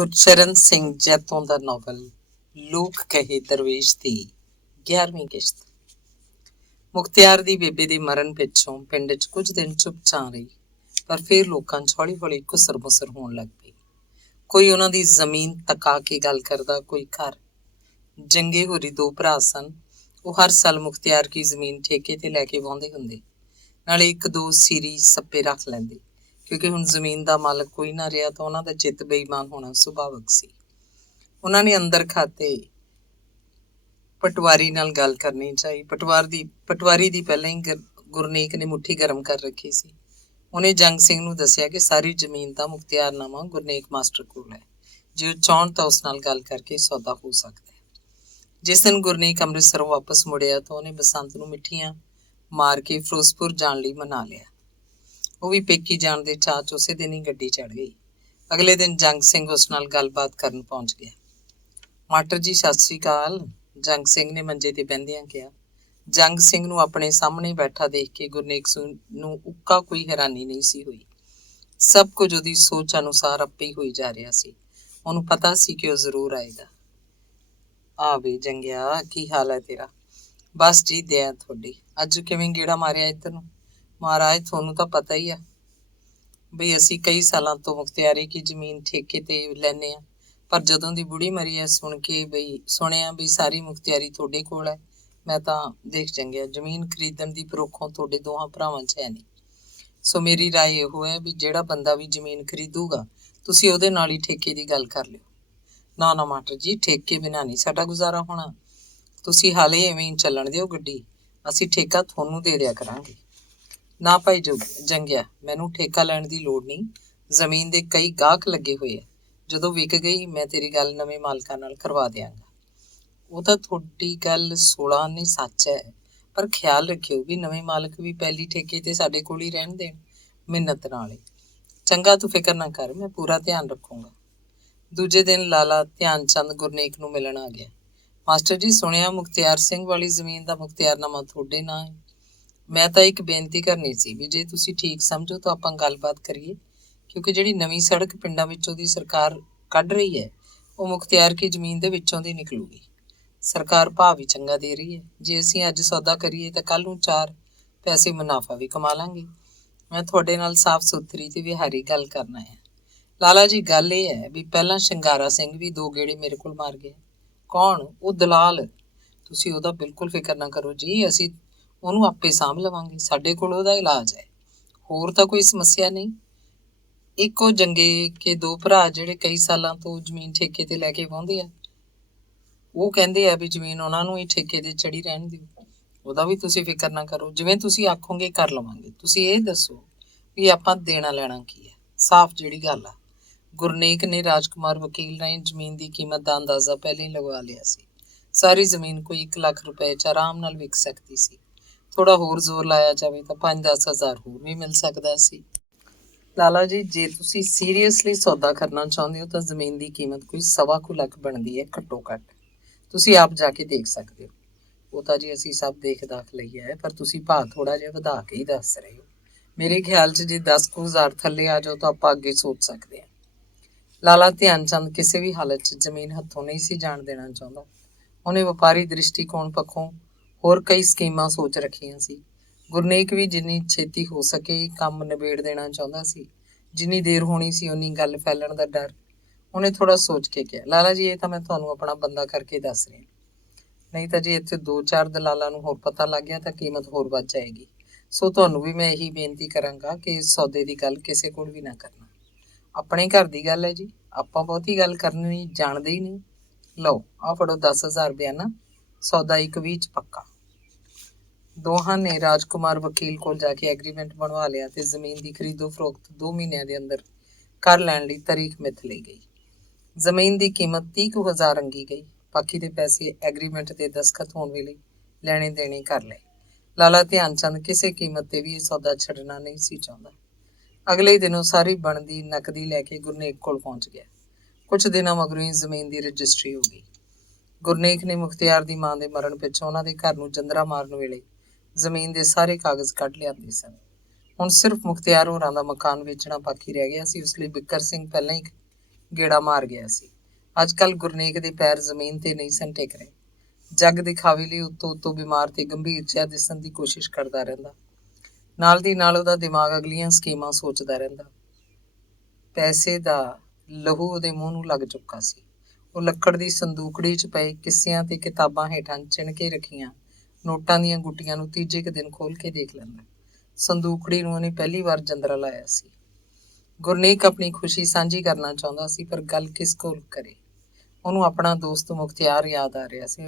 ਗੁਰਚਰਨ ਸਿੰਘ ਜੈਤੋਂ ਦਾ novel ਲੋਕ ਕਹੇ ਦਰਵੇਸ਼ ਦੀ 11ਵੀਂ ਕਿਸ਼ਤ। ਮੁਖਤਿਆਰ ਦੀ ਬੇਬੇ ਦੇ ਮਰਨ ਪਿੱਛੋਂ ਪਿੰਡ 'ਚ ਕੁਝ ਦਿਨ ਚੁੱਪ ਚਾਂ ਰਹੀ, ਪਰ ਫਿਰ ਲੋਕਾਂ 'ਚ ਹੌਲੀ ਹੌਲੀ ਘੁਸਰ ਮੁਸਰ ਹੋਣ ਲੱਗ ਪਈ। ਕੋਈ ਉਹਨਾਂ ਦੀ ਜ਼ਮੀਨ ਤਕਾ ਕੇ ਗੱਲ ਕਰਦਾ, ਕੋਈ ਘਰ। ਜੰਗੇ ਹੋਰੀ ਦੋ ਭਰਾ ਸਨ। ਉਹ ਹਰ ਸਾਲ ਮੁਖਤਿਆਰ ਕੀ ਜ਼ਮੀਨ ਠੇਕੇ ਤੇ ਲੈ ਕੇ ਵਾਹੁੰਦੇ ਹੁੰਦੇ, ਨਾਲੇ ਇੱਕ ਦੋ ਸੀਰੀ ਸੱਪੇ ਰੱਖ ਲੈਂਦੇ। ਕਿਉਂਕਿ ਹੁਣ ਜ਼ਮੀਨ ਦਾ ਮਾਲਕ ਕੋਈ ਨਾ ਰਿਹਾ ਤਾਂ ਉਹਨਾਂ ਦਾ ਚਿੱਤ ਬੇਈਮਾਨ ਹੋਣਾ ਸੁਭਾਵਕ ਸੀ। ਉਹਨਾਂ ਨੇ ਅੰਦਰ ਖਾਤੇ ਪਟਵਾਰੀ ਨਾਲ ਗੱਲ ਕਰਨੀ ਚਾਹੀ। ਪਟਵਾਰੀ ਦੀ ਪਹਿਲਾਂ ਹੀ ਗੁਰਨੇਕ ਨੇ ਮੁੱਠੀ ਗਰਮ ਕਰ ਰੱਖੀ ਸੀ। ਉਹਨੇ ਜੰਗ ਸਿੰਘ ਨੂੰ ਦੱਸਿਆ ਕਿ ਸਾਰੀ ਜ਼ਮੀਨ ਦਾ ਮੁਖਤਿਆਰਨਾਮਾ ਗੁਰਨੇਕ ਮਾਸਟਰ ਕੋਲ ਹੈ। ਜੇ ਉਹ ਚਾਹੁਣ ਤਾਂ ਉਸ ਨਾਲ ਗੱਲ ਕਰਕੇ ਸੌਦਾ ਹੋ ਸਕਦਾ ਹੈ। ਜਿਸ ਦਿਨ ਗੁਰਨੇਕ ਅੰਮ੍ਰਿਤਸਰੋਂ ਵਾਪਸ ਮੁੜਿਆ ਤਾਂ ਉਹਨੇ ਬਸੰਤ ਨੂੰ ਮਿੱਠੀਆਂ ਮਾਰ ਕੇ ਫਿਰੋਜ਼ਪੁਰ ਜਾਣ ਲਈ ਮਨਾ ਲਿਆ। ਉਹ ਵੀ ਪੇਕੀ ਜਾਣ ਦੇ ਚਾਅ 'ਚ ਉਸੇ ਦਿਨ ਹੀ ਗੱਡੀ ਚੜ੍ਹ ਗਈ। ਅਗਲੇ ਦਿਨ ਜੰਗ ਸਿੰਘ ਉਸ ਨਾਲ ਗੱਲਬਾਤ ਕਰਨ ਪਹੁੰਚ ਗਿਆ। ਮਾਸਟਰ ਜੀ ਸਤਿ ਸ੍ਰੀ ਅਕਾਲ, ਜੰਗ ਸਿੰਘ ਨੇ ਮੰਜੇ ਤੇ ਬਹਿੰਦਿਆਂ ਕਿਹਾ। ਜੰਗ ਸਿੰਘ ਨੂੰ ਆਪਣੇ ਸਾਹਮਣੇ ਬੈਠਾ ਦੇਖ ਕੇ ਗੁਰਨੇਕ ਨੂੰ ਉੱਕਾ ਕੋਈ ਹੈਰਾਨੀ ਨਹੀਂ ਸੀ ਹੋਈ। ਸਭ ਕੁਝ ਉਹਦੀ ਸੋਚ ਅਨੁਸਾਰ ਆਪੇ ਹੀ ਹੋਈ ਜਾ ਰਿਹਾ ਸੀ। ਉਹਨੂੰ ਪਤਾ ਸੀ ਕਿ ਉਹ ਜ਼ਰੂਰ ਆਏਗਾ। ਆ ਵੀ ਜੰਗਿਆ, ਕੀ ਹਾਲ ਹੈ ਤੇਰਾ? ਬਸ ਜੀ ਦਇਆ ਤੁਹਾਡੀ। ਅੱਜ ਕਿਵੇਂ ਗੇੜਾ ਮਾਰਿਆ ਇੱਧਰ ਨੂੰ? ਮਹਾਰਾਜ ਤੁਹਾਨੂੰ ਤਾਂ ਪਤਾ ਹੀ ਆ ਬਈ ਅਸੀਂ ਕਈ ਸਾਲਾਂ ਤੋਂ ਮੁਖਤਿਆਰੀ ਕੀ ਜ਼ਮੀਨ ਠੇਕੇ ਤੇ ਲੈਂਦੇ ਆ, ਪਰ ਜਦੋਂ ਦੀ ਬੁੜੀ ਮਰੀ ਹੈ ਸੁਣਿਆ ਬਈ ਸਾਰੀ ਮੁਖਤਿਆਰੀ ਤੁਹਾਡੇ ਕੋਲ ਹੈ। ਮੈਂ ਤਾਂ ਦੇਖ ਚੰਗਿਆ ਜ਼ਮੀਨ ਖਰੀਦਣ ਦੀ ਪਰੋਖੋਂ ਤੁਹਾਡੇ ਦੋਹਾਂ ਭਰਾਵਾਂ 'ਚ ਹੈ ਨਹੀਂ। ਸੋ ਮੇਰੀ ਰਾਏ ਇਹੋ ਹੈ ਵੀ ਜਿਹੜਾ ਬੰਦਾ ਵੀ ਜ਼ਮੀਨ ਖਰੀਦੂਗਾ ਤੁਸੀਂ ਉਹਦੇ ਨਾਲ ਹੀ ਠੇਕੇ ਦੀ ਗੱਲ ਕਰ ਲਿਓ। ਨਾ ਨਾ ਮਾਸਟਰ ਜੀ, ਠੇਕੇ ਬਿਨਾਂ ਨਹੀਂ ਸਾਡਾ ਗੁਜ਼ਾਰਾ ਹੋਣਾ। ਤੁਸੀਂ ਹਾਲੇ ਐਵੇਂ ਹੀ ਚੱਲਣ ਦਿਓ ਗੱਡੀ, ਅਸੀਂ ਠੇਕਾ ਤੁਹਾਨੂੰ ਦੇ ਦਿਆ ਕਰਾਂਗੇ। ਨਾ ਭਾਈ ਜੰਗਿਆ, ਮੈਨੂੰ ਠੇਕਾ ਲੈਣ ਦੀ ਲੋੜ ਨਹੀਂ। ਜ਼ਮੀਨ ਦੇ ਕਈ ਗਾਹਕ ਲੱਗੇ ਹੋਏ ਆ। ਜਦੋਂ ਵਿਕ ਗਈ ਮੈਂ ਤੇਰੀ ਗੱਲ ਨਵੇਂ ਮਾਲਕਾਂ ਨਾਲ ਕਰਵਾ ਦਿਆਂਗਾ। ਉਹ ਤਾਂ ਤੁਹਾਡੀ ਗੱਲ 16 ਆਨੇ ਸੱਚ ਹੈ, ਪਰ ਖਿਆਲ ਰੱਖਿਓ ਵੀ ਨਵੇਂ ਮਾਲਕ ਵੀ ਪਹਿਲੀ ਠੇਕੇ ਤੇ ਸਾਡੇ ਕੋਲ ਹੀ ਰਹਿਣ ਦੇਣ, ਮਿੰਨਤ ਨਾਲ ਹੀ। ਚੰਗਾ, ਤੂੰ ਫਿਕਰ ਨਾ ਕਰ, ਮੈਂ ਪੂਰਾ ਧਿਆਨ ਰੱਖੂੰਗਾ। ਦੂਜੇ ਦਿਨ ਲਾਲਾ ਧਿਆਨ ਚੰਦ ਗੁਰਨੇਕ ਨੂੰ ਮਿਲਣ ਆ ਗਿਆ। ਮਾਸਟਰ ਜੀ, ਸੁਣਿਆ ਮੁਖਤਿਆਰ ਸਿੰਘ ਵਾਲੀ ਜ਼ਮੀਨ ਦਾ ਮੁਖਤਿਆਰਨਾਮਾ ਤੁਹਾਡੇ ਨਾਂ ਹੈ। ਮੈਂ ਤਾਂ ਇੱਕ ਬੇਨਤੀ ਕਰਨੀ ਸੀ ਵੀ ਜੇ ਤੁਸੀਂ ਠੀਕ ਸਮਝੋ ਤਾਂ ਆਪਾਂ ਗੱਲਬਾਤ ਕਰੀਏ, ਕਿਉਂਕਿ ਜਿਹੜੀ ਨਵੀਂ ਸੜਕ ਪਿੰਡਾਂ ਵਿੱਚੋਂ ਦੀ ਸਰਕਾਰ ਕੱਢ ਰਹੀ ਹੈ ਉਹ ਮੁਖਤਿਆਰ ਕੀ ਜ਼ਮੀਨ ਦੇ ਵਿੱਚੋਂ ਦੀ ਨਿਕਲੂਗੀ। ਸਰਕਾਰ ਭਾਅ ਵੀ ਚੰਗਾ ਦੇ ਰਹੀ ਹੈ। ਜੇ ਅਸੀਂ ਅੱਜ ਸੌਦਾ ਕਰੀਏ ਤਾਂ ਕੱਲ੍ਹ ਨੂੰ 4 ਪੈਸੇ ਮੁਨਾਫਾ ਵੀ ਕਮਾ ਲਾਂਗੇ। ਮੈਂ ਤੁਹਾਡੇ ਨਾਲ ਸਾਫ਼ ਸੁਥਰੀ ਤੇ ਵਿਹਾਰੀ ਗੱਲ ਕਰਨਾ ਹੈ। ਲਾਲਾ ਜੀ, ਗੱਲ ਇਹ ਹੈ ਵੀ ਪਹਿਲਾਂ ਸ਼ਿੰਗਾਰਾ ਸਿੰਘ ਵੀ 2 ਗੇੜੇ ਮੇਰੇ ਕੋਲ ਮਾਰ ਗਿਆ। ਕੌਣ? ਉਹ ਦਲਾਲ। ਤੁਸੀਂ ਉਹਦਾ ਬਿਲਕੁਲ ਫਿਕਰ ਨਾ ਕਰੋ ਜੀ, ਅਸੀਂ ਉਹਨੂੰ ਆਪੇ ਸਾਂਭ ਲਵਾਂਗੇ। ਸਾਡੇ ਕੋਲ ਉਹਦਾ ਇਲਾਜ ਹੈ, ਹੋਰ ਤਾਂ ਕੋਈ ਸਮੱਸਿਆ ਨਹੀਂ। ਇੱਕੋ ਜੰਗੇ ਕੇ 2 ਭਰਾ ਜਿਹੜੇ ਕਈ ਸਾਲਾਂ ਤੋਂ ਜ਼ਮੀਨ ਠੇਕੇ ਤੇ ਲੈ ਕੇ ਵਾਹੁੰਦੇ ਆ, ਉਹ ਕਹਿੰਦੇ ਆ ਵੀ ਜ਼ਮੀਨ ਉਹਨਾਂ ਨੂੰ ਹੀ ਠੇਕੇ ਤੇ ਚੜੀ ਰਹਿਣ ਦਿਓ। ਉਹਦਾ ਵੀ ਤੁਸੀਂ ਫਿਕਰ ਨਾ ਕਰੋ, ਜਿਵੇਂ ਤੁਸੀਂ ਆਖੋਗੇ ਕਰ ਲਵਾਂਗੇ। ਤੁਸੀਂ ਇਹ ਦੱਸੋ ਵੀ ਆਪਾਂ ਦੇਣਾ ਲੈਣਾ ਕੀ ਹੈ? ਸਾਫ਼ ਜਿਹੜੀ ਗੱਲ ਆ। ਗੁਰਨੇਕ ਨੇ ਰਾਜਕੁਮਾਰ ਵਕੀਲ ਰਾਹੀਂ ਜ਼ਮੀਨ ਦੀ ਕੀਮਤ ਦਾ ਅੰਦਾਜ਼ਾ ਪਹਿਲਾਂ ਹੀ ਲਗਵਾ ਲਿਆ ਸੀ। ਸਾਰੀ ਜ਼ਮੀਨ ਕੋਈ 1 ਲੱਖ ਰੁਪਏ 'ਚ ਆਰਾਮ ਨਾਲ ਵਿਕ ਸਕਦੀ ਸੀ। ਥੋੜਾ ਹੋਰ ਜ਼ੋਰ ਲਾਇਆ ਜਾਵੇ ਤਾਂ 5-10 ਹਜ਼ਾਰ ਹੋਰ ਵੀ ਮਿਲ ਸਕਦਾ ਸੀ। ਲਾਲਾ ਜੀ, ਜੇ ਤੁਸੀਂ ਸੀਰੀਅਸਲੀ ਸੌਦਾ ਕਰਨਾ ਚਾਹੁੰਦੇ ਹੋ ਤਾਂ ਜ਼ਮੀਨ ਦੀ ਕੀਮਤ ਕੋਈ 1.25 ਲੱਖ ਬਣਦੀ ਹੈ ਘੱਟੋ ਘੱਟ। ਤੁਸੀਂ ਆਪ ਜਾ ਕੇ ਦੇਖ ਸਕਦੇ ਹੋ। ਉਹ ਤਾਂ ਜੀ ਅਸੀਂ ਸਭ ਦੇਖ ਦਾਖ ਲਈ ਹੈ, ਪਰ ਤੁਸੀਂ ਭਾਅ ਥੋੜਾ ਜਿਹਾ ਵਧਾ ਕੇ ਹੀ ਦੱਸ ਰਹੇ ਹੋ। ਮੇਰੇ ਖਿਆਲ 'ਚ ਜੇ 10,000 ਥੱਲੇ ਆ ਜਾਓ ਤਾਂ ਆਪਾਂ ਅੱਗੇ ਸੋਚ ਸਕਦੇ ਹਾਂ। ਲਾਲਾ ਧਿਆਨ ਚੰਦ ਕਿਸੇ ਵੀ ਹਾਲਤ 'ਚ ਜ਼ਮੀਨ ਹੱਥੋਂ ਨਹੀਂ ਸੀ ਜਾਣ ਦੇਣਾ ਚਾਹੁੰਦਾ। ਉਹਨੇ ਵਪਾਰੀ ਦ੍ਰਿਸ਼ਟੀਕੋਣ ਪੱਖੋਂ ਹੋਰ ਕਈ ਸਕੀਮਾਂ ਸੋਚ ਰੱਖੀਆਂ ਸੀ। ਗੁਰਨੇਕ ਵੀ ਜਿੰਨੀ ਛੇਤੀ ਹੋ ਸਕੇ ਕੰਮ ਨਿਬੇੜ ਦੇਣਾ ਚਾਹੁੰਦਾ ਸੀ। ਜਿੰਨੀ ਦੇਰ ਹੋਣੀ ਸੀ ਉਨੀ ਗੱਲ ਫੈਲਣ ਦਾ ਡਰ। ਉਹਨੇ ਥੋੜਾ ਸੋਚ ਕੇ ਕਿਹਾ, ਲਾਲਾ ਜੀ, ਇਹ ਤਾਂ ਮੈਂ ਤੁਹਾਨੂੰ ਆਪਣਾ ਬੰਦਾ ਕਰਕੇ ਦੱਸ ਰਿਹਾ, ਨਹੀਂ ਤਾਂ ਜੇ ਇੱਥੇ 2-4 ਦਲਾਲਾਂ ਨੂੰ ਹੋਰ ਪਤਾ ਲੱਗ ਗਿਆ ਤਾਂ ਕੀਮਤ ਹੋਰ ਵੱਧ ਜਾਏਗੀ। ਸੋ ਤੁਹਾਨੂੰ ਵੀ ਮੈਂ ਇਹੀ ਬੇਨਤੀ ਕਰਾਂਗਾ ਕਿ ਇਸ ਸੌਦੇ ਦੀ ਗੱਲ ਕਿਸੇ ਕੋਲ ਵੀ ਨਾ ਕਰਨਾ। ਆਪਣੇ ਘਰ ਦੀ ਗੱਲ ਹੈ ਜੀ, ਆਪਾਂ ਬਹੁਤੀ ਗੱਲ ਕਰਨੀ ਜਾਣਦੇ ਹੀ ਨਹੀਂ। ਲਓ ਆਹ ਫੜੋ 10,000 ਬਿਆਨਾ, ਸੌਦਾ 1-20 'ਚ ਪੱਕਾ। ਦੋਹਾਂ ਨੇ ਰਾਜਕੁਮਾਰ ਵਕੀਲ ਕੋਲ ਜਾ ਕੇ ਐਗਰੀਮੈਂਟ ਬਣਵਾ ਲਿਆ ਤੇ ਜ਼ਮੀਨ ਦੀ ਖਰੀਦੋ ਫਰੋਖਤ 2 ਮਹੀਨਿਆਂ ਦੇ ਅੰਦਰ ਕਰ ਲੈਣ ਲਈ ਤਾਰੀਖ ਮਿੱਥ ਲਈ ਗਈ। ਜ਼ਮੀਨ ਦੀ ਕੀਮਤ 30,000 ਅੰਗੀ ਗਈ। ਬਾਕੀ ਦੇ ਪੈਸੇ ਐਗਰੀਮੈਂਟ ਤੇ ਦਸਖਤ ਹੋਣ ਵੇਲੇ ਲੈਣੇ ਦੇਣੇ ਕਰ ਲਏ। ਲਾਲਾ ਧਿਆਨ ਚੰਦ ਕਿਸੇ ਕੀਮਤ ਤੇ ਵੀ ਇਹ ਸੌਦਾ ਛੱਡਣਾ ਨਹੀਂ ਸੀ ਚਾਹੁੰਦਾ। ਅਗਲੇ ਦਿਨੋਂ ਸਾਰੀ ਬਣਦੀ ਨਕਦੀ ਲੈ ਕੇ ਗੁਰਨੇਕ ਕੋਲ ਪਹੁੰਚ ਗਿਆ। ਕੁਝ ਦਿਨਾਂ ਮਗਰੋਂ ਹੀ ਜ਼ਮੀਨ ਦੀ ਰਜਿਸਟਰੀ ਹੋ ਗਈ। ਗੁਰਨੇਕ ਨੇ ਮੁਖਤਿਆਰ ਦੀ ਮਾਂ ਦੇ ਮਰਨ ਪਿੱਛੋਂ ਉਹਨਾਂ ਦੇ ਘਰ ਨੂੰ ਜੰਦਰਾ ਮਾਰਨ ਵੇਲੇ ਜ਼ਮੀਨ ਦੇ ਸਾਰੇ ਕਾਗਜ਼ ਕੱਢ ਲਿਆਂਦੇ ਸਨ। ਹੁਣ ਸਿਰਫ ਮੁਖਤਿਆਰ ਹੋਰਾਂ ਦਾ ਮਕਾਨ ਵੇਚਣਾ ਬਾਕੀ ਰਹਿ ਗਿਆ ਸੀ। ਉਸ ਲਈ ਬਿੱਕਰ ਸਿੰਘ ਪਹਿਲਾਂ ਹੀ ਗੇੜਾ ਮਾਰ ਗਿਆ ਸੀ। ਅੱਜ ਕੱਲ ਗੁਰਨੇਕ ਦੇ ਪੈਰ ਜ਼ਮੀਨ ਤੇ ਨਹੀਂ ਸਨ ਟਿਕ ਰਹੇ। ਜੱਗ ਦਿਖਾਵੇ ਲਈ ਉੱਤੋਂ ਬਿਮਾਰ ਤੇ ਗੰਭੀਰ ਜਿਹਾ ਦਿਸਣ ਦੀ ਕੋਸ਼ਿਸ਼ ਕਰਦਾ ਰਹਿੰਦਾ। ਨਾਲ ਦੀ ਨਾਲ ਉਹਦਾ ਦਿਮਾਗ ਅਗਲੀਆਂ ਸਕੀਮਾਂ ਸੋਚਦਾ ਰਹਿੰਦਾ। ਪੈਸੇ ਦਾ ਲਹੂ ਉਹਦੇ ਮੂੰਹ ਨੂੰ ਲੱਗ ਚੁੱਕਾ ਸੀ। ਉਹ ਲੱਕੜ ਦੀ ਸੰਦੂਕੜੀ 'ਚ ਪਏ ਕਿੱਸਿਆਂ ਤੇ ਕਿਤਾਬਾਂ ਹੇਠਾਂ ਚਿਣ ਕੇ ਰੱਖੀਆਂ ਨੋਟਾਂ ਦੀਆਂ ਗੁੱਟੀਆਂ ਨੂੰ ਤੀਜੇ ਕੁ ਦਿਨ ਖੋਲ ਕੇ ਦੇਖ ਲੈਂਦਾ। ਸੰਦੂਕੜੀ ਨੂੰ ਉਹਨੇ ਪਹਿਲੀ ਵਾਰ ਜੰਦਰਾ ਲਾਇਆ ਸੀ। ਗੁਰਨੇਕ ਆਪਣੀ ਖੁਸ਼ੀ ਸਾਂਝੀ ਕਰਨਾ ਚਾਹੁੰਦਾ ਸੀ, ਪਰ ਗੱਲ ਕਿਸ ਕੋਲ ਕਰੇ। ਉਹਨੂੰ ਆਪਣਾ ਦੋਸਤ ਮੁਖਤਿਆਰ ਯਾਦ ਆ ਰਿਹਾ ਸੀ।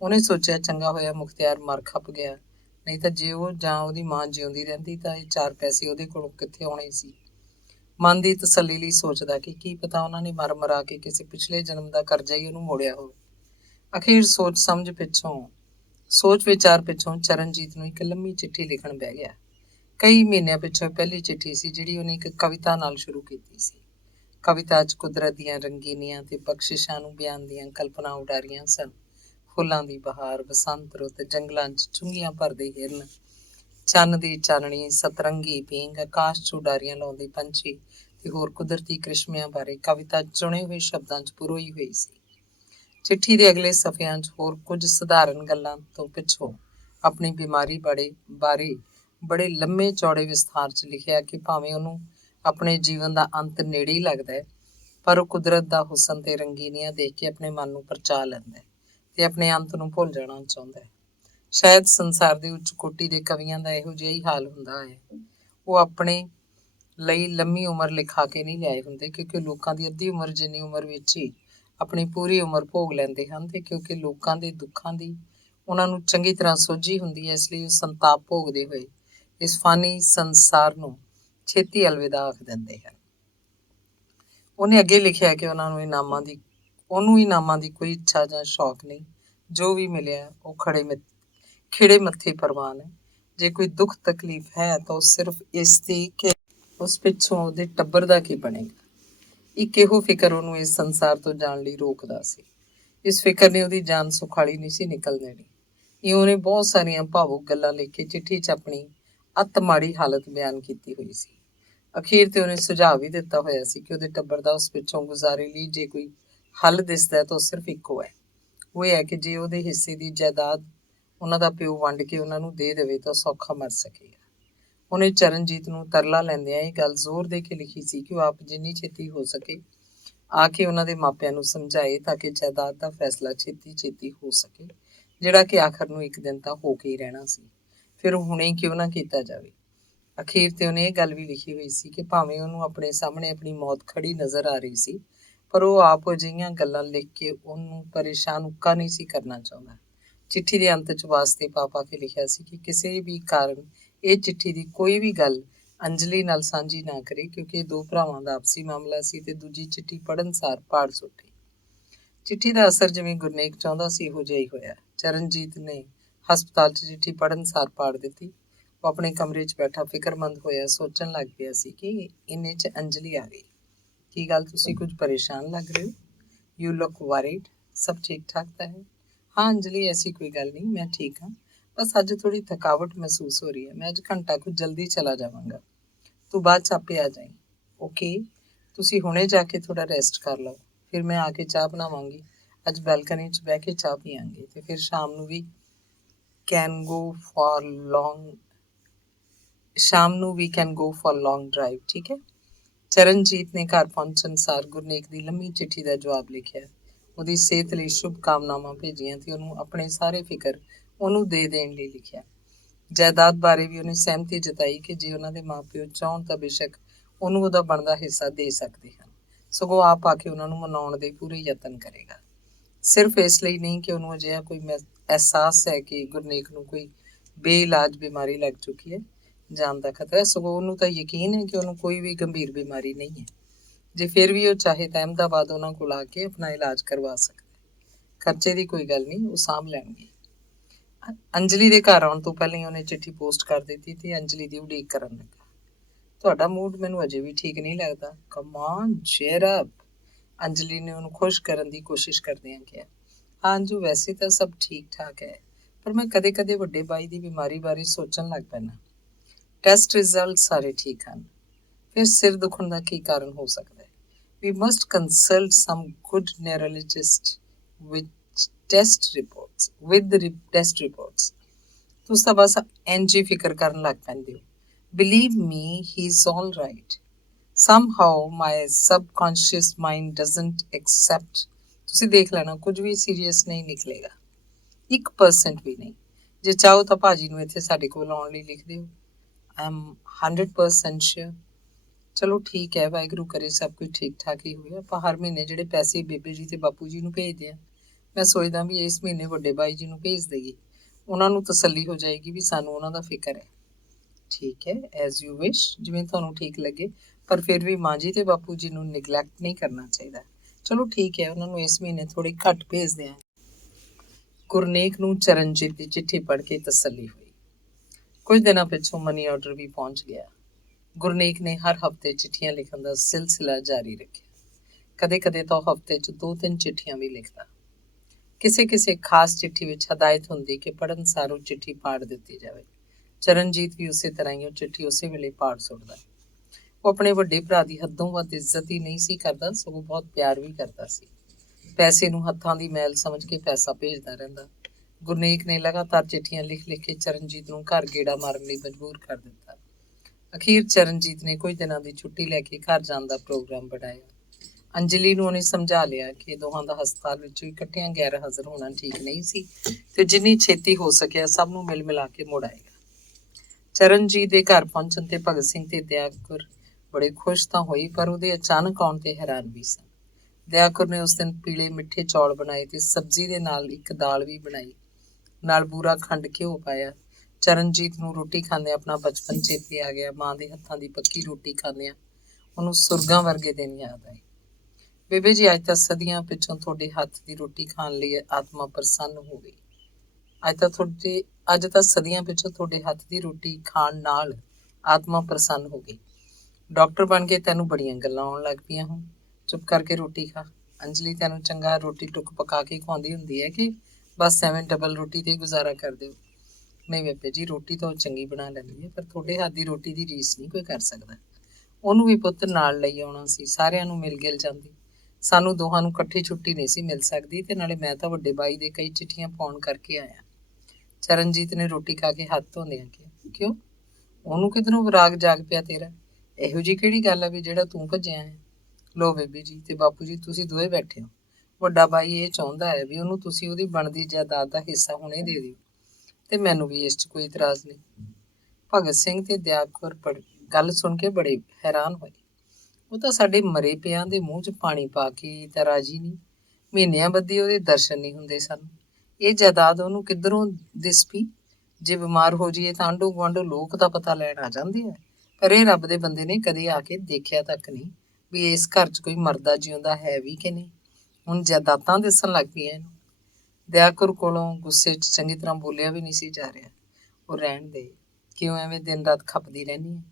ਉਹਨੇ ਸੋਚਿਆ ਚੰਗਾ ਹੋਇਆ ਮੁਖਤਿਆਰ ਮਰ ਖੱਪ ਗਿਆ, ਨਹੀਂ ਤਾਂ ਜੇ ਉਹ ਜਾਂ ਉਹਦੀ ਮਾਂ ਜਿਉਂਦੀ ਰਹਿੰਦੀ ਤਾਂ ਇਹ 4 ਪੈਸੇ ਉਹਦੇ ਕੋਲੋਂ ਕਿੱਥੇ ਆਉਣੇ ਸੀ। ਮਨ ਦੀ ਤਸੱਲੀ ਲਈ ਸੋਚਦਾ ਕਿ ਕੀ ਪਤਾ ਉਹਨਾਂ ਨੇ ਮਰ ਮਰਾ ਕੇ ਕਿਸੇ ਪਿਛਲੇ ਜਨਮ ਦਾ ਕਰਜ਼ਾ ਹੀ ਉਹਨੂੰ ਮੋੜਿਆ ਹੋਵੇ। ਅਖੀਰ ਸੋਚ ਵਿਚਾਰ ਪਿੱਛੋਂ ਚਰਨਜੀਤ ਨੂੰ ਇੱਕ ਲੰਮੀ ਚਿੱਠੀ ਲਿਖਣ ਬਹਿ ਗਿਆ। ਕਈ ਮਹੀਨਿਆਂ ਪਿੱਛੋਂ ਪਹਿਲੀ ਚਿੱਠੀ ਸੀ ਜਿਹੜੀ ਉਹਨੇ ਇੱਕ ਕਵਿਤਾ ਨਾਲ ਸ਼ੁਰੂ ਕੀਤੀ ਸੀ। ਕਵਿਤਾ 'ਚ ਕੁਦਰਤ ਦੀਆਂ ਰੰਗੀਨੀਆਂ ਤੇ ਬਖਸ਼ਿਸ਼ਾਂ ਨੂੰ ਬਿਆਨ ਦੀਆਂ ਕਲਪਨਾ ਉਡਾਰੀਆਂ ਸਨ। ਫੁੱਲਾਂ ਦੀ ਬਹਾਰ, ਬਸੰਤ ਰੁੱਤ, ਜੰਗਲਾਂ 'ਚ ਚੁੰਗੀਆਂ ਭਰਦੇ ਹਿਰਨ, ਚੰਨ ਦੀ ਚਾਨਣੀ, ਸਤਰੰਗੀ ਪੀਂਗ, ਆਕਾਸ਼ 'ਚ ਉਡਾਰੀਆਂ ਲਾਉਂਦੇ ਪੰਛੀ ਤੇ ਹੋਰ ਕੁਦਰਤੀ ਕ੍ਰਿਸ਼ਮਿਆਂ ਬਾਰੇ ਕਵਿਤਾ ਚੁਣੇ ਹੋਏ ਸ਼ਬਦਾਂ 'ਚ ਪਰੋਈ ਹੋਈ ਸੀ। ਚਿੱਠੀ ਦੇ ਅਗਲੇ ਸਫ਼ਿਆਂ 'ਚ ਹੋਰ ਕੁਝ ਸਧਾਰਨ ਗੱਲਾਂ ਤੋਂ ਪਿੱਛੋਂ ਆਪਣੀ ਬਿਮਾਰੀ ਬਾਰੇ ਬੜੇ ਲੰਮੇ ਚੌੜੇ ਵਿਸਥਾਰ 'ਚ ਲਿਖਿਆ ਕਿ ਭਾਵੇਂ ਉਹਨੂੰ ਆਪਣੇ ਜੀਵਨ ਦਾ ਅੰਤ ਨੇੜੇ ਹੀ ਲੱਗਦਾ ਹੈ, ਪਰ ਉਹ ਕੁਦਰਤ ਦਾ ਹੁਸਨ ਤੇ ਰੰਗੀਨੀਆਂ ਦੇਖ ਕੇ ਆਪਣੇ ਮਨ ਨੂੰ ਪਰਚਾ ਲੈਂਦਾ ਹੈ ਤੇ ਆਪਣੇ ਅੰਤ ਨੂੰ ਭੁੱਲ ਜਾਣਾ ਚਾਹੁੰਦਾ ਹੈ। ਸ਼ਾਇਦ ਸੰਸਾਰ ਦੇ ਉੱਚ ਕੋਟੀ ਦੇ ਕਵੀਆਂ ਦਾ ਇਹੋ ਜਿਹਾ ਹੀ ਹਾਲ ਹੁੰਦਾ ਹੈ। ਉਹ ਆਪਣੇ ਲਈ ਲੰਮੀ ਉਮਰ ਲਿਖਾ ਕੇ ਨਹੀਂ ਲਿਆਏ ਹੁੰਦੇ, ਕਿਉਂਕਿ ਲੋਕਾਂ ਦੀ ਅੱਧੀ ਉਮਰ ਜਿੰਨੀ ਉਮਰ ਵਿੱਚ ਹੀ ਆਪਣੀ ਪੂਰੀ ਉਮਰ ਭੋਗ ਲੈਂਦੇ ਹਨ, ਤੇ ਕਿਉਂਕਿ ਲੋਕਾਂ ਦੇ ਦੁੱਖਾਂ ਦੀ ਉਹਨਾਂ ਨੂੰ ਚੰਗੀ ਤਰ੍ਹਾਂ ਸੋਝੀ ਹੁੰਦੀ ਹੈ, ਇਸ ਲਈ ਉਹ ਸੰਤਾਪ ਭੋਗਦੇ ਹੋਏ ਇਸ ਫਾਨੀ ਸੰਸਾਰ ਨੂੰ ਛੇਤੀ ਅਲਵਿਦਾ ਆਖ ਦਿੰਦੇ ਹਨ। ਉਹਨੇ ਅੱਗੇ ਲਿਖਿਆ ਕਿ ਉਹਨੂੰ ਇਨਾਮਾਂ ਦੀ ਕੋਈ ਇੱਛਾ ਜਾਂ ਸ਼ੌਕ ਨਹੀਂ। ਜੋ ਵੀ ਮਿਲਿਆ ਉਹ ਖਿੜੇ ਮੱਥੇ ਪ੍ਰਵਾਨ ਹੈ। ਜੇ ਕੋਈ ਦੁੱਖ ਤਕਲੀਫ ਹੈ ਤਾਂ ਉਹ ਸਿਰਫ ਇਸ ਦੀ ਕਿ ਉਸ ਪਿੱਛੋਂ ਉਹਦੇ ਟੱਬਰ ਦਾ ਕੀ ਬਣੇਗਾ। ਇੱਕ ਇਹੋ ਫਿਕਰ ਉਹਨੂੰ ਇਸ ਸੰਸਾਰ ਤੋਂ ਜਾਣ ਲਈ ਰੋਕਦਾ ਸੀ। ਇਸ ਫਿਕਰ ਨੇ ਉਹਦੀ ਜਾਨ ਸੁਖਾਲੀ ਨਹੀਂ ਸੀ ਨਿਕਲ ਦੇਣੀ। ਉਹਨੇ ਬਹੁਤ ਸਾਰੀਆਂ ਭਾਵੁਕ ਗੱਲਾਂ ਲਿਖ ਕੇ ਚਿੱਠੀ 'ਚ ਆਪਣੀ ਅੱਤ ਮਾੜੀ ਹਾਲਤ ਬਿਆਨ ਕੀਤੀ ਹੋਈ ਸੀ। ਅਖੀਰ ਤੇ ਉਹਨੇ ਸੁਝਾਅ ਵੀ ਦਿੱਤਾ ਹੋਇਆ ਸੀ ਕਿ ਉਹਦੇ ਟੱਬਰ ਦਾ ਉਸ ਪਿੱਛੋਂ ਗੁਜ਼ਾਰੇ ਲਈ ਜੇ ਕੋਈ ਹੱਲ ਦਿਸਦਾ ਤਾਂ ਉਹ ਸਿਰਫ ਇੱਕੋ ਹੈ। ਉਹ ਇਹ ਹੈ ਕਿ ਜੇ ਉਹਦੇ ਹਿੱਸੇ ਦੀ ਜਾਇਦਾਦ ਉਹਨਾਂ ਦਾ ਪਿਓ ਵੰਡ ਕੇ ਉਹਨਾਂ ਨੂੰ ਦੇ ਦੇਵੇ ਤਾਂ ਸੌਖਾ ਮਰ ਸਕੇਗਾ। ਉਹਨੇ ਚਰਨਜੀਤ ਨੂੰ ਤਰਲਾ ਲੈਂਦਿਆਂ ਇਹ ਗੱਲ ਜ਼ੋਰ ਦੇ ਕੇ ਲਿਖੀ ਸੀ ਕਿ ਉਹ ਆਪ ਜਿੰਨੀ ਛੇਤੀ ਹੋ ਸਕੇ ਆ ਕੇ ਉਹਨਾਂ ਦੇ ਮਾਪਿਆਂ ਨੂੰ ਸਮਝਾਏ, ਤਾਂ ਕਿ ਜਾਇਦਾਦ ਦਾ ਫੈਸਲਾ ਛੇਤੀ ਹੋ ਸਕੇ, ਜਿਹੜਾ ਕਿ ਆਖਰ ਨੂੰ ਇੱਕ ਦਿਨ ਤਾਂ ਹੋ ਕੇ ਹੀ ਰਹਿਣਾ ਸੀ, ਫਿਰ ਉਹ ਹੁਣੇ ਕਿਉਂ ਨਾ ਕੀਤਾ ਜਾਵੇ। ਅਖੀਰ ਤੇ ਉਹਨੇ ਇਹ ਗੱਲ ਵੀ ਲਿਖੀ ਹੋਈ ਸੀ ਕਿ ਭਾਵੇਂ ਉਹਨੂੰ ਆਪਣੇ ਸਾਹਮਣੇ ਆਪਣੀ ਮੌਤ ਖੜੀ ਨਜ਼ਰ ਆ ਰਹੀ ਸੀ, ਪਰ ਉਹ ਆਪ ਅਜਿਹੀਆਂ ਗੱਲਾਂ ਲਿਖ ਕੇ ਉਹਨੂੰ ਪਰੇਸ਼ਾਨ ਉੱਕਾ ਨਹੀਂ ਸੀ ਕਰਨਾ ਚਾਹੁੰਦਾ। ਚਿੱਠੀ ਦੇ ਅੰਤ 'ਚ ਵਾਸਤੇ ਪਾ ਕੇ ਲਿਖਿਆ ਸੀ ਕਿ ਕਿਸੇ ਵੀ ਕਾਰਨ ਇਹ ਚਿੱਠੀ ਦੀ ਕੋਈ ਵੀ ਗੱਲ ਅੰਜਲੀ ਨਾਲ ਸਾਂਝੀ ਨਾ ਕਰੇ, ਕਿਉਂਕਿ ਇਹ 2 ਭਰਾਵਾਂ ਦਾ ਆਪਸੀ ਮਾਮਲਾ ਸੀ ਤੇ ਦੂਜੀ ਚਿੱਠੀ ਪੜ੍ਹਨ ਸਾਰ ਪਾੜ ਸੁੱਟੀ। ਚਿੱਠੀ ਦਾ ਅਸਰ ਜਿਵੇਂ ਗੁਰਨੇਕ ਚਾਹੁੰਦਾ ਸੀ ਇਹੋ ਜਿਹਾ ਹੀ ਹੋਇਆ। ਚਰਨਜੀਤ ਨੇ ਹਸਪਤਾਲ 'ਚ ਚਿੱਠੀ ਪੜ੍ਹਨ ਸਾਰ ਪਾੜ ਦਿੱਤੀ। ਉਹ ਆਪਣੇ ਕਮਰੇ 'ਚ ਬੈਠਾ ਫਿਕਰਮੰਦ ਹੋਇਆ ਸੋਚਣ ਲੱਗ ਪਿਆ ਸੀ ਕਿ ਇੰਨੇ 'ਚ ਅੰਜਲੀ ਆ ਗਈ। ਕੀ ਗੱਲ, ਤੁਸੀਂ ਕੁਝ ਪਰੇਸ਼ਾਨ ਲੱਗ ਰਹੇ ਹੋ? You look worried. ਸਭ ਠੀਕ ਠਾਕ ਤਾਂ ਹੈ? ਹਾਂ ਅੰਜਲੀ, ਐਸੀ ਕੋਈ ਗੱਲ ਨਹੀਂ, ਮੈਂ ਠੀਕ ਹਾਂ। ਬਸ ਅੱਜ ਥੋੜੀ ਥਕਾਵਟ ਮਹਿਸੂਸ ਹੋ ਰਹੀ ਹੈ। ਮੈਂ ਅੱਜ ਘੰਟਾ ਕੁ ਜਲਦੀ ਚਲਾ ਜਾਵਾਂਗਾ। ਤੂੰ ਬਾਅਦ 'ਚ ਆਪੇ ਆ ਜਾਈਂ। ਓਕੇ, ਤੁਸੀਂ ਹੁਣੇ ਜਾ ਕੇ ਥੋੜਾ ਰੈਸਟ ਕਰ ਲਓ, ਫਿਰ ਮੈਂ ਆ ਕੇ ਚਾਹ ਬਣਾਵਾਂਗੀ। ਅੱਜ ਬੈਲਕਨੀ 'ਚ ਬਹਿ ਕੇ ਚਾਹ ਪੀਆਂਗੇ ਤੇ ਫਿਰ ਸ਼ਾਮ ਨੂੰ ਵੀ can go for long drive, ਠੀਕ ਹੈ? ਚਰਨਜੀਤ ਨੇ ਘਰ ਪਹੁੰਚਣ ਸਾਰ ਗੁਰਨੇਕ ਦੀ ਲੰਮੀ ਚਿੱਠੀ ਦਾ ਜਵਾਬ ਲਿਖਿਆ, ਉਹਦੀ ਸਿਹਤ ਲਈ ਸ਼ੁਭ ਕਾਮਨਾਵਾਂ ਭੇਜੀਆਂ ਤੇ ਉਹਨੂੰ ਆਪਣੇ ਸਾਰੇ ਫਿਕਰ ਉਹਨੂੰ ਦੇ ਦੇਣ ਲਈ ਲਿਖਿਆ। ਜਾਇਦਾਦ ਬਾਰੇ ਵੀ ਉਹਨੇ ਸਹਿਮਤੀ ਜਤਾਈ ਕਿ ਜੇ ਉਹਨਾਂ ਦੇ ਮਾਪਿਓ ਚਾਹੁਣ ਤਾਂ ਬੇਸ਼ੱਕ ਉਹਨੂੰ ਉਹਦਾ ਬਣਦਾ ਹਿੱਸਾ ਦੇ ਸਕਦੇ ਹਨ, ਸਗੋਂ ਆਪ ਆ ਕੇ ਉਹਨਾਂ ਨੂੰ ਮਨਾਉਣ ਦੇ ਪੂਰੇ ਯਤਨ ਕਰੇਗਾ। ਸਿਰਫ ਇਸ ਲਈ ਨਹੀਂ ਕਿ ਉਹਨੂੰ ਅਜਿਹਾ ਕੋਈ ਅਹਿਸਾਸ ਹੈ ਕਿ ਗੁਰਨੇਕ ਨੂੰ ਕੋਈ ਬੇਇਲਾਜ ਬਿਮਾਰੀ ਲੱਗ ਚੁੱਕੀ ਹੈ, ਜਾਨ ਦਾ ਖਤਰਾ, ਸਗੋਂ ਉਹਨੂੰ ਤਾਂ ਯਕੀਨ ਹੈ ਕਿ ਉਹਨੂੰ ਕੋਈ ਵੀ ਗੰਭੀਰ ਬਿਮਾਰੀ ਨਹੀਂ ਹੈ। ਜੇ ਫਿਰ ਵੀ ਉਹ ਚਾਹੇ ਤਾਂ ਅਹਿਮਦਾਬਾਦ ਉਹਨਾਂ ਕੋਲ ਆ ਕੇ ਆਪਣਾ ਇਲਾਜ ਕਰਵਾ ਸਕਦਾ। ਖਰਚੇ ਦੀ ਕੋਈ ਗੱਲ ਨਹੀਂ, ਉਹ ਸਾਂਭ ਲੈਣਗੇ। ਅੰਜਲੀ ਦੇ ਘਰ ਆਉਣ ਤੋਂ ਪਹਿਲਾਂ ਹੀ ਉਹਨੇ ਚਿੱਠੀ ਪੋਸਟ ਕਰ ਦਿੱਤੀ ਤੇ ਅੰਜਲੀ ਦੀ ਉਡੀਕ ਕਰਨ ਲੱਗਾ। ਤੁਹਾਡਾ ਮੂਡ ਮੈਨੂੰ ਅਜੇ ਵੀ ਠੀਕ ਨਹੀਂ ਲੱਗਦਾ। Come on, cheer up, Anjali ਨੇ ਉਹਨੂੰ ਖੁਸ਼ ਕਰਨ ਦੀ ਕੋਸ਼ਿਸ਼ ਕਰਦਿਆਂ ਕਿਹਾ। ਹਾਂ ਅੰਜੂ, ਵੈਸੇ ਤਾਂ ਸਭ ਠੀਕ ਠਾਕ ਹੈ, ਪਰ ਮੈਂ ਕਦੇ ਕਦੇ ਵੱਡੇ ਬਾਈ ਦੀ ਬਿਮਾਰੀ ਬਾਰੇ ਸੋਚਣ ਲੱਗ ਪੈਣਾ। ਟੈਸਟ ਰਿਜ਼ਲਟ ਸਾਰੇ ਠੀਕ ਹਨ, ਫਿਰ ਸਿਰ ਦੁਖਣ ਦਾ ਕੀ ਕਾਰਨ ਹੋ ਸਕਦਾ ਹੈ? We must consult some good neurologist with test reports. ਤੁਸੀਂ ਤਾਂ ਬਸ ਇੰਝ ਹੀ ਫਿਕਰ ਕਰਨ ਲੱਗ ਪੈਂਦੇ ਹੋ. Believe me, he's all right. Somehow my subconscious mind doesn't accept. ਤੁਸੀਂ ਦੇਖ ਲੈਣਾ ਕੁਝ ਵੀ ਸੀਰੀਅਸ ਨਹੀਂ ਨਿਕਲੇਗਾ, 1% ਵੀ ਨਹੀਂ. ਜੇ ਚਾਹੋ ਤਾਂ ਭਾਜੀ ਨੂੰ ਇੱਥੇ ਸਾਡੇ ਕੋਲ ਆਉਣ ਲਈ ਲਿਖ ਦਿਓ. ਆਈ ਐਮ 100% ਸ਼ੋਰ. ਚਲੋ ਠੀਕ ਹੈ, ਵਾਹਿਗੁਰੂ ਕਰੇ ਸਭ ਕੁਝ ਠੀਕ ਠਾਕ ਹੀ ਹੋਵੇ. ਆਪਾਂ ਹਰ ਮਹੀਨੇ ਜਿਹੜੇ ਪੈਸੇ ਬੇਬੇ ਜੀ ਤੇ ਬਾਪੂ ਜੀ ਨੂੰ ਭੇਜਦੇ ਆ, ਮੈਂ ਸੋਚਦਾ ਵੀ ਇਸ ਮਹੀਨੇ ਵੱਡੇ ਬਾਈ ਜੀ ਨੂੰ ਭੇਜ ਦੇਈਏ. ਉਹਨਾਂ ਨੂੰ ਤਸੱਲੀ ਹੋ ਜਾਏਗੀ ਵੀ ਸਾਨੂੰ ਉਹਨਾਂ ਦਾ ਫਿਕਰ ਹੈ. ਠੀਕ ਹੈ, ਐਜ਼ ਯੂ ਵਿਸ਼, ਜਿਵੇਂ ਤੁਹਾਨੂੰ ਠੀਕ ਲੱਗੇ, ਪਰ ਫਿਰ ਵੀ ਮਾਂ ਜੀ ਤੇ ਬਾਪੂ ਜੀ ਨੂੰ ਨਿਗਲੈਕਟ ਨਹੀਂ ਕਰਨਾ ਚਾਹੀਦਾ. ਚਲੋ ਠੀਕ ਹੈ, ਉਹਨਾਂ ਨੂੰ ਇਸ ਮਹੀਨੇ ਥੋੜ੍ਹੀ ਘੱਟ ਭੇਜਦੇ ਆ. ਗੁਰਨੇਕ ਨੂੰ ਚਰਨਜੀਤ ਦੀ ਚਿੱਠੀ ਪੜ੍ਹ ਕੇ ਤਸੱਲੀ ਹੋਈ. ਕੁਝ ਦਿਨਾਂ ਪਿੱਛੋਂ ਮਨੀ ਆਰਡਰ ਵੀ ਪਹੁੰਚ ਗਿਆ. ਗੁਰਨੇਕ ਨੇ ਹਰ ਹਫ਼ਤੇ ਚਿੱਠੀਆਂ ਲਿਖਣ ਦਾ ਸਿਲਸਿਲਾ ਜਾਰੀ ਰੱਖਿਆ. ਕਦੇ ਕਦੇ ਤਾਂ ਹਫ਼ਤੇ 'ਚ 2-3 ਚਿੱਠੀਆਂ ਵੀ ਲਿਖਦਾ. ਕਿਸੇ ਕਿਸੇ ਖਾਸ ਚਿੱਠੀ ਵਿੱਚ ਹਦਾਇਤ ਹੁੰਦੀ ਕਿ ਪੜ੍ਹਨ ਸਾਰ ਉਹ ਚਿੱਠੀ ਪਾੜ ਦਿੱਤੀ ਜਾਵੇ. ਚਰਨਜੀਤ ਵੀ ਉਸੇ ਤਰ੍ਹਾਂ ਹੀ ਉਹ ਚਿੱਠੀ ਉਸੇ ਵੇਲੇ ਪਾੜ ਸੁੱਟਦਾ. ਉਹ ਆਪਣੇ ਵੱਡੇ ਭਰਾ ਦੀ ਹੱਦੋਂ ਵੱਧ ਇੱਜ਼ਤ ਹੀ ਨਹੀਂ ਸੀ ਕਰਦਾ, ਸਗੋਂ ਬਹੁਤ ਪਿਆਰ ਵੀ ਕਰਦਾ ਸੀ. ਪੈਸੇ ਨੂੰ ਹੱਥਾਂ ਦੀ ਮੈਲ ਸਮਝ ਕੇ ਪੈਸਾ ਭੇਜਦਾ ਰਹਿੰਦਾ. ਗੁਰਨੇਕ ਨੇ ਲਗਾਤਾਰ ਚਿੱਠੀਆਂ ਲਿਖ ਲਿਖ ਕੇ ਚਰਨਜੀਤ ਨੂੰ ਘਰ ਗੇੜਾ ਮਾਰਨ ਲਈ ਮਜਬੂਰ ਕਰ ਦਿੱਤਾ. ਅਖੀਰ ਚਰਨਜੀਤ ਨੇ ਕੁਝ ਦਿਨਾਂ ਦੀ ਛੁੱਟੀ ਲੈ ਕੇ ਘਰ ਜਾਣ ਦਾ ਪ੍ਰੋਗਰਾਮ ਬਣਾਇਆ. ਅੰਜਲੀ ਨੂੰ ਉਹਨੇ ਸਮਝਾ ਲਿਆ ਕਿ ਦੋਹਾਂ ਦਾ ਹਸਪਤਾਲ ਵਿੱਚੋਂ ਇਕੱਠਿਆਂ ਗੈਰ ਹਾਜ਼ਰ ਹੋਣਾ ਠੀਕ ਨਹੀਂ ਸੀ ਤੇ ਜਿੰਨੀ ਛੇਤੀ ਹੋ ਸਕਿਆ ਸਭ ਨੂੰ ਮਿਲ ਮਿਲਾ ਕੇ ਮੁੜ ਆਏਗਾ. ਚਰਨਜੀਤ ਦੇ ਘਰ ਪਹੁੰਚਣ ਤੇ ਭਗਤ ਸਿੰਘ ਤੇ ਦਿਆਕੁਰ ਬੜੇ ਖੁਸ਼ ਤਾਂ ਹੋਈ, ਪਰ ਉਹਦੇ ਅਚਾਨਕ ਆਉਣ ਤੇ ਹੈਰਾਨ ਵੀ ਸਨ. ਦਿਆਕੁਰ ਨੇ ਉਸ ਦਿਨ ਪੀਲੇ ਮਿੱਠੇ ਚੌਲ ਬਣਾਏ ਤੇ ਸਬਜ਼ੀ ਦੇ ਨਾਲ ਇੱਕ ਦਾਲ ਵੀ ਬਣਾਈ, ਨਾਲ ਬੂਰਾ ਖੰਡ ਘਿਓ ਪਾਇਆ. ਚਰਨਜੀਤ ਨੂੰ ਰੋਟੀ ਖਾਂਦਿਆਂ ਆਪਣਾ ਬਚਪਨ ਚੇਤੇ ਆ ਗਿਆ. ਮਾਂ ਦੇ ਹੱਥਾਂ ਦੀ ਪੱਕੀ ਰੋਟੀ ਖਾਂਦਿਆਂ ਉਹਨੂੰ ਸੁਰਗਾਂ ਵਰਗੇ ਦਿਨ ਯਾਦ ਆਏ. ਬੇਬੇ ਜੀ, ਅੱਜ ਤਾਂ ਸਦੀਆਂ ਪਿੱਛੋਂ ਤੁਹਾਡੇ ਹੱਥ ਦੀ ਰੋਟੀ ਖਾਣ ਲਈ ਆਤਮਾ ਪ੍ਰਸੰਨ ਹੋ ਗਈ. ਅੱਜ ਤਾਂ ਸਦੀਆਂ ਪਿੱਛੋਂ ਤੁਹਾਡੇ ਹੱਥ ਦੀ ਰੋਟੀ ਖਾਣ ਨਾਲ ਆਤਮਾ ਪ੍ਰਸੰਨ ਹੋ ਗਈ. ਡਾਕਟਰ ਬਣ ਕੇ ਤੈਨੂੰ ਬੜੀਆਂ ਗੱਲਾਂ ਆਉਣ ਲੱਗ ਪਈਆਂ ਹੁਣ. ਚੁੱਪ ਕਰਕੇ ਰੋਟੀ ਖਾ. ਅੰਜਲੀ ਤੈਨੂੰ ਚੰਗਾ ਰੋਟੀ ਟੁੱਕ ਪਕਾ ਕੇ ਖਵਾਉਂਦੀ ਹੁੰਦੀ ਹੈ ਕਿ ਬਸ ਐਵੇਂ ਡਬਲ ਰੋਟੀ ਤੇ ਗੁਜ਼ਾਰਾ ਕਰ ਦਿਓ? ਨਹੀਂ ਬੇਬੇ ਜੀ, ਰੋਟੀ ਤਾਂ ਉਹ ਚੰਗੀ ਬਣਾ ਲੈਂਦੀ ਹੈ, ਪਰ ਤੁਹਾਡੇ ਹੱਥ ਦੀ ਰੋਟੀ ਦੀ ਰੀਸ ਨਹੀਂ ਕੋਈ ਕਰ ਸਕਦਾ. ਉਹਨੂੰ ਵੀ ਪੁੱਤ ਨਾਲ ਲਈ ਆਉਣਾ ਸੀ, ਸਾਰਿਆਂ ਨੂੰ ਮਿਲ ਗਿਲ ਜਾਂਦੀ. ਸਾਨੂੰ ਦੋਹਾਂ ਨੂੰ ਇਕੱਠੀ ਛੁੱਟੀ ਨਹੀਂ ਸੀ ਮਿਲ ਸਕਦੀ, ਤੇ ਨਾਲੇ ਮੈਂ ਤਾਂ ਵੱਡੇ ਬਾਈ ਦੇ ਕਈ ਚਿੱਠੀਆਂ ਪਾਉਣ ਕਰਕੇ ਆਇਆ. ਚਰਨਜੀਤ ਨੇ ਰੋਟੀ ਖਾ ਕੇ ਹੱਥ ਧੋਂਦਿਆਂ ਕਿਹਾ, ਕਿਉਂ, ਉਹਨੂੰ ਕਿਧਰੋਂ ਵਿਰਾਗ ਜਾਗ ਪਿਆ ਤੇਰਾ? ਇਹੋ ਜਿਹੀ ਕਿਹੜੀ ਗੱਲ ਆ ਵੀ ਜਿਹੜਾ ਤੂੰ ਭੱਜਿਆ ਹੈ? ਲੋ ਬੇਬੀ ਜੀ ਤੇ ਬਾਪੂ ਜੀ, ਤੁਸੀਂ ਦੋਵੇਂ ਬੈਠੇ ਹੋ. ਵੱਡਾ ਬਾਈ ਇਹ ਚਾਹੁੰਦਾ ਹੈ ਵੀ ਉਹਨੂੰ ਤੁਸੀਂ ਉਹਦੀ ਬਣਦੀ ਜਾਇਦਾਦ ਦਾ ਹਿੱਸਾ ਹੁਣੇ ਦੇ ਦਿਓ, ਤੇ ਮੈਨੂੰ ਵੀ ਇਸ 'ਚ ਕੋਈ ਇਤਰਾਜ਼ ਨਹੀਂ. ਭਗਤ ਸਿੰਘ ਤੇ ਦਿਆਕੁਰ ਗੱਲ ਸੁਣ ਕੇ ਬੜੇ ਹੈਰਾਨ ਹੋਏ. ਉਹ ਤਾਂ ਸਾਡੇ ਮਰੇ ਪਿਆਂ ਦੇ ਮੂੰਹ 'ਚ ਪਾਣੀ ਪਾ ਕੇ ਤਾਂ ਰਾਜੀ ਨਹੀਂ. ਮਹੀਨਿਆਂ ਬੱਧੀ ਉਹਦੇ ਦਰਸ਼ਨ ਨਹੀਂ ਹੁੰਦੇ ਸਨ. ਇਹ ਜਾਇਦਾਦ ਉਹਨੂੰ ਕਿੱਧਰੋਂ ਦਿਸ ਪਈ? ਜੇ ਬਿਮਾਰ ਹੋ ਜਾਈਏ ਤਾਂ ਆਂਢੋ ਗੁਆਂਢੋ ਲੋਕ ਤਾਂ ਪਤਾ ਲੈਣ ਆ ਜਾਂਦੇ ਆ, ਪਰ ਇਹ ਰੱਬ ਦੇ ਬੰਦੇ ਨੇ ਕਦੇ ਆ ਕੇ ਦੇਖਿਆ ਤੱਕ ਨਹੀਂ ਵੀ ਇਸ ਘਰ 'ਚ ਕੋਈ ਮਰਦਾ ਜਿਉਂਦਾ ਹੈ ਵੀ ਕਿ ਨਹੀਂ. ਹੁਣ ਜਾਇਦਾਦਾਂ ਦਿਸਣ ਲੱਗ ਪਈਆਂ ਇਹਨੂੰ. ਦਿਆਕੁਰ ਕੋਲੋਂ ਗੁੱਸੇ 'ਚ ਚੰਗੀ ਤਰ੍ਹਾਂ ਬੋਲਿਆ ਵੀ ਨਹੀਂ ਸੀ ਜਾ ਰਿਹਾ. ਉਹ ਰਹਿਣ ਦੇ, ਕਿਉਂ ਐਵੇਂ ਦਿਨ ਰਾਤ ਖਪਦੀ ਰਹਿੰਦੀ ਹੈ?